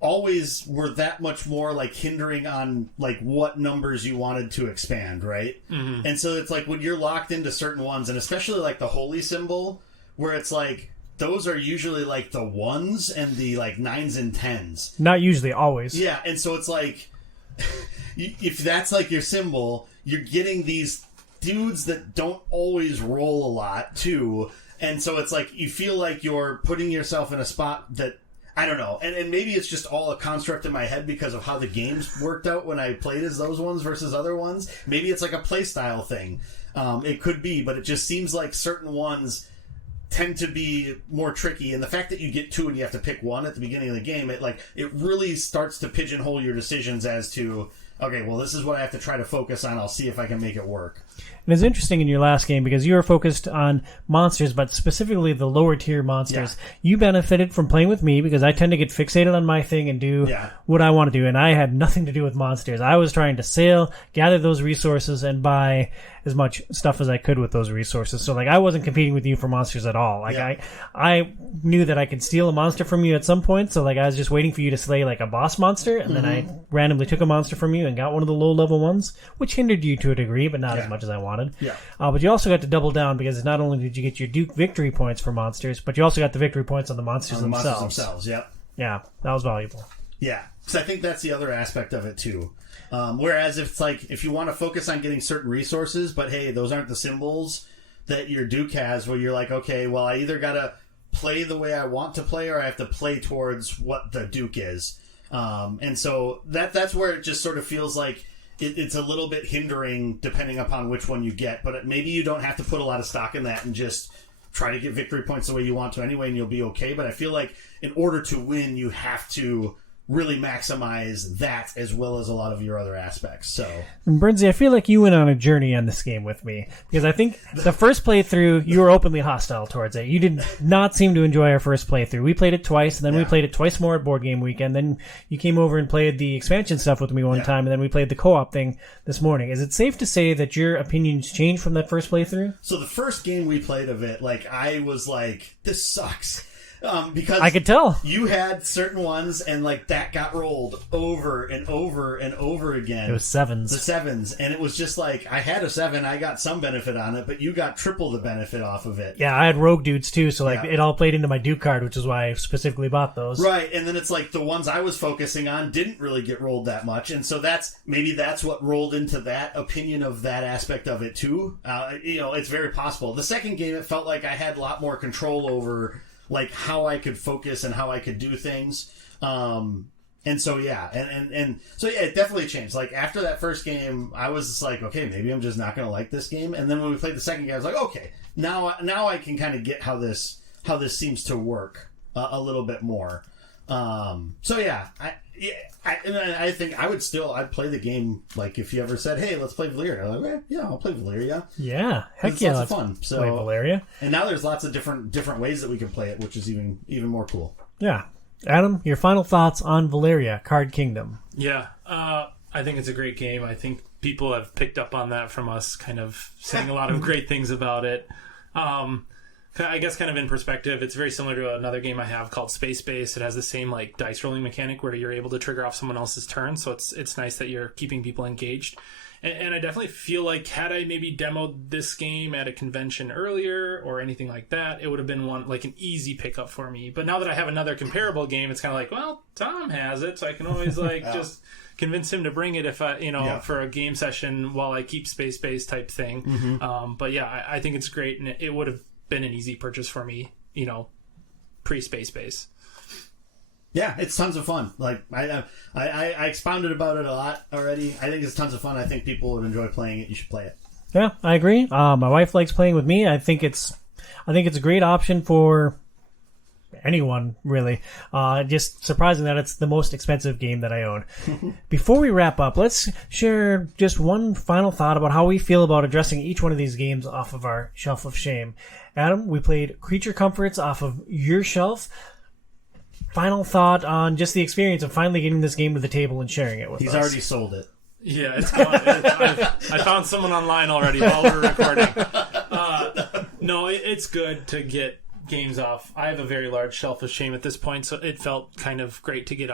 always were that much more like hindering on like what numbers you wanted to expand, right? Mm-hmm. And so it's like when you're locked into certain ones, and especially like the holy symbol, where it's like those are usually like the 1s and the like 9s and 10s. Not usually, always. Yeah, and so it's like if that's like your symbol, you're getting these dudes that don't always roll a lot too, and so it's like you feel like you're putting yourself in a spot that I don't know, and maybe it's just all a construct in my head because of how the games worked out when I played as those ones versus other ones. Maybe it's like a play style thing. It could be, but it just seems like certain ones tend to be more tricky, and the fact that you get 2 and you have to pick 1 at the beginning of the game, it really starts to pigeonhole your decisions as to, okay, well, this is what I have to try to focus on. I'll see if I can make it work. And it's interesting in your last game because you were focused on monsters, but specifically the lower tier monsters. Yeah. You benefited from playing with me because I tend to get fixated on my thing and do what I want to do, and I had nothing to do with monsters. I was trying to sail, gather those resources, and buy as much stuff as I could with those resources. So like I wasn't competing with you for monsters at all. Like I knew that I could steal a monster from you at some point, so like I was just waiting for you to slay like a boss monster, and then I randomly took a monster from you and got one of the low level ones, which hindered you to a degree, but not as much as I wanted. Yeah. But you also got to double down because not only did you get your Duke victory points for monsters, but you also got the victory points on the monsters themselves. Monsters themselves, yep. Yeah, that was valuable. Yeah, because I think that's the other aspect of it too. Whereas if it's like if you want to focus on getting certain resources, but hey, those aren't the symbols that your Duke has, where you're like, okay, well, I either gotta play the way I want to play, or I have to play towards what the Duke is. And so that's where it just sort of feels like it's a little bit hindering depending upon which one you get. But maybe you don't have to put a lot of stock in that and just try to get victory points the way you want to anyway, and you'll be okay. But I feel like in order to win, you have to really maximize that as well as a lot of your other aspects. So, and Bernsey, I feel like you went on a journey on this game with me because I think the first playthrough you were openly hostile towards it. You did not seem to enjoy our first playthrough. We played it twice, and then we played it twice more at Board Game Weekend. Then you came over and played the expansion stuff with me one time, and then we played the co-op thing this morning. Is it safe to say that your opinions changed from that first playthrough? So the first game we played of it, like I was like, this sucks. Because I could tell you had certain ones, and like that got rolled over and over and over again. It was 7s. The 7s, and it was just like I had a 7, I got some benefit on it, but you got triple the benefit off of it. Yeah, I had rogue dudes too, so like it all played into my Duke card, which is why I specifically bought those. Right, and then it's like the ones I was focusing on didn't really get rolled that much, and so that's what rolled into that opinion of that aspect of it too. It's very possible. The second game, it felt like I had a lot more control over like how I could focus and how I could do things. And so, it definitely changed. Like after that first game, I was just like, okay, maybe I'm just not going to like this game. And then when we played the second game, I was like, okay, now I can kind of get how this seems to work a little bit more. So yeah, I think I'd play the game. Like if you ever said, "Hey, let's play Valeria," I'm like, yeah, I'll play Valeria. Yeah, heck It's yeah, lots of fun. play So Valeria. and now there's lots of different ways that we can play it, which is even more cool. Yeah, Adam, your final thoughts on Valeria Card Kingdom? Yeah, I think it's a great game. I think people have picked up on that from us, kind of saying a lot of great things about it. I guess kind of in perspective, it's very similar to another game I have called Space Base. It has the same like dice rolling mechanic where you're able to trigger off someone else's turn, so it's nice that you're keeping people engaged. And I definitely feel like had I maybe demoed this game at a convention earlier or anything like that, it would have been an easy pickup for me. But now that I have another comparable game, it's kind of like, well, Tom has it, so I can always just convince him to bring it if for a game session while I keep Space Base type thing. Mm-hmm. But yeah, I think it's great, and it would have been an easy purchase for me, pre-Space Base. Yeah, it's tons of fun. Like I expounded about it a lot already. I think it's tons of fun. I think people would enjoy playing it. You should play it. Yeah, I agree. My wife likes playing with me. I think it's a great option for anyone, really. Just surprising that it's the most expensive game that I own. Before we wrap up, let's share just one final thought about how we feel about addressing each one of these games off of our shelf of shame. Adam, we played Creature Comforts off of your shelf. Final thought on just the experience of finally getting this game to the table and sharing it with us. He's already sold it. Yeah, it's gone. I found someone online already while we were recording. No, it's good to get games off. I have a very large shelf of shame at this point, so it felt kind of great to get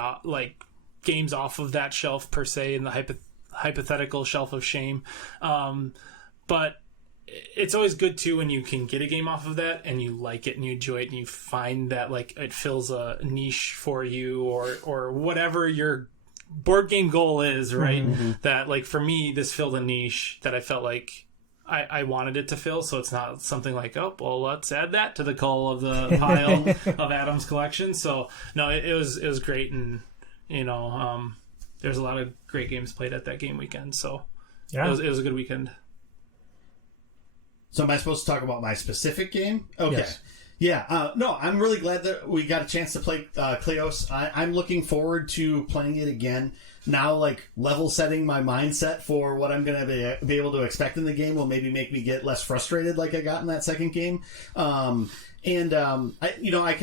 games off of that shelf per se in the hypothetical shelf of shame. But it's always good too when you can get a game off of that and you like it and you enjoy it and you find that it fills a niche for you or whatever your board game goal is, right? Mm-hmm. That for me, this filled a niche that I felt like I wanted it to fill, so it's not something like, oh, well, let's add that to the call of the pile of Adam's collection. So no, it was great, and there's a lot of great games played at that game weekend. So yeah, it was a good weekend. So am I supposed to talk about my specific game? Okay. Yes. Yeah. No, I'm really glad that we got a chance to play Kleos. I'm looking forward to playing it again. Now, level setting my mindset for what I'm going to be able to expect in the game will maybe make me get less frustrated like I got in that second game. I can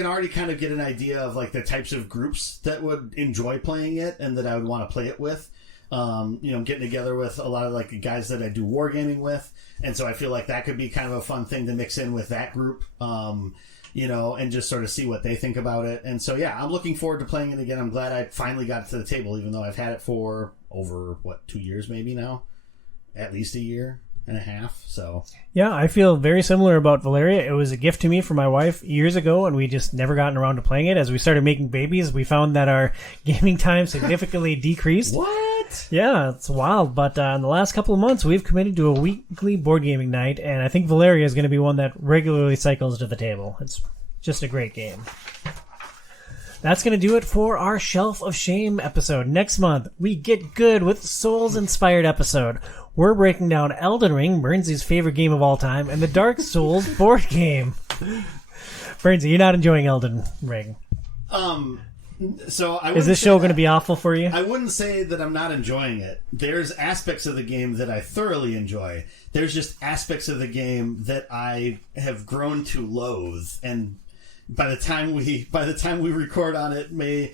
already kind of get an idea of the types of groups that would enjoy playing it and that I would want to play it with. Getting together with a lot of guys that I do wargaming with. And so I feel like that could be kind of a fun thing to mix in with that group, and just sort of see what they think about it. And so, yeah, I'm looking forward to playing it again. I'm glad I finally got it to the table, even though I've had it for over, 2 years maybe now? At least a year and a half. So yeah, I feel very similar about Valeria. It was a gift to me from my wife years ago, and we just never gotten around to playing it. As we started making babies, we found that our gaming time significantly decreased. What? Yeah, it's wild. But in the last couple of months, we've committed to a weekly board gaming night, and I think Valeria is going to be one that regularly cycles to the table. It's just a great game. That's going to do it for our Shelf of Shame episode. Next month, we get good with Souls-inspired episode. We're breaking down Elden Ring, Burnsy's favorite game of all time, and the Dark Souls board game. Burnsy, you're not enjoying Elden Ring. So is this show going to be awful for you? I wouldn't say that I'm not enjoying it. There's aspects of the game that I thoroughly enjoy. There's just aspects of the game that I have grown to loathe, and by the time we record on it, may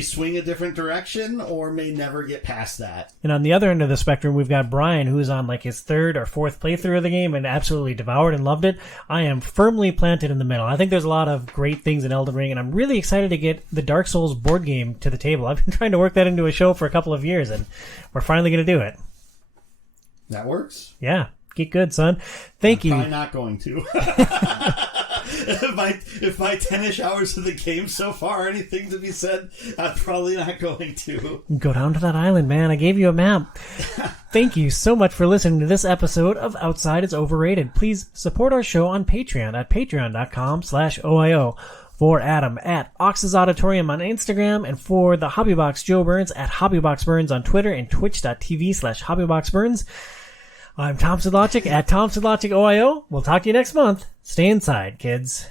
swing a different direction or may never get past that. And on the other end of the spectrum, we've got Brian, who's on his third or fourth playthrough of the game and absolutely devoured and loved it. I am firmly planted in the middle. I think there's a lot of great things in Elden Ring, and I'm really excited to get the Dark Souls board game to the table. I've been trying to work that into a show for a couple of years, and we're finally going to do it. That works? Yeah. Get good, son. Thank you. Probably not going to. If my 10-ish hours of the game so far, anything to be said, I'm probably not going to. Go down to that island, man. I gave you a map. Thank you so much for listening to this episode of Outside is Overrated. Please support our show on Patreon at patreon.com/OIO. For Adam at Ox's Auditorium on Instagram, and for the Hobbybox Joe Burns at HobbyboxBurns on Twitter and twitch.tv/HobbyboxBurns. I'm Tom Sidlogic at Tom Sidlogic OIO. We'll talk to you next month. Stay inside, kids.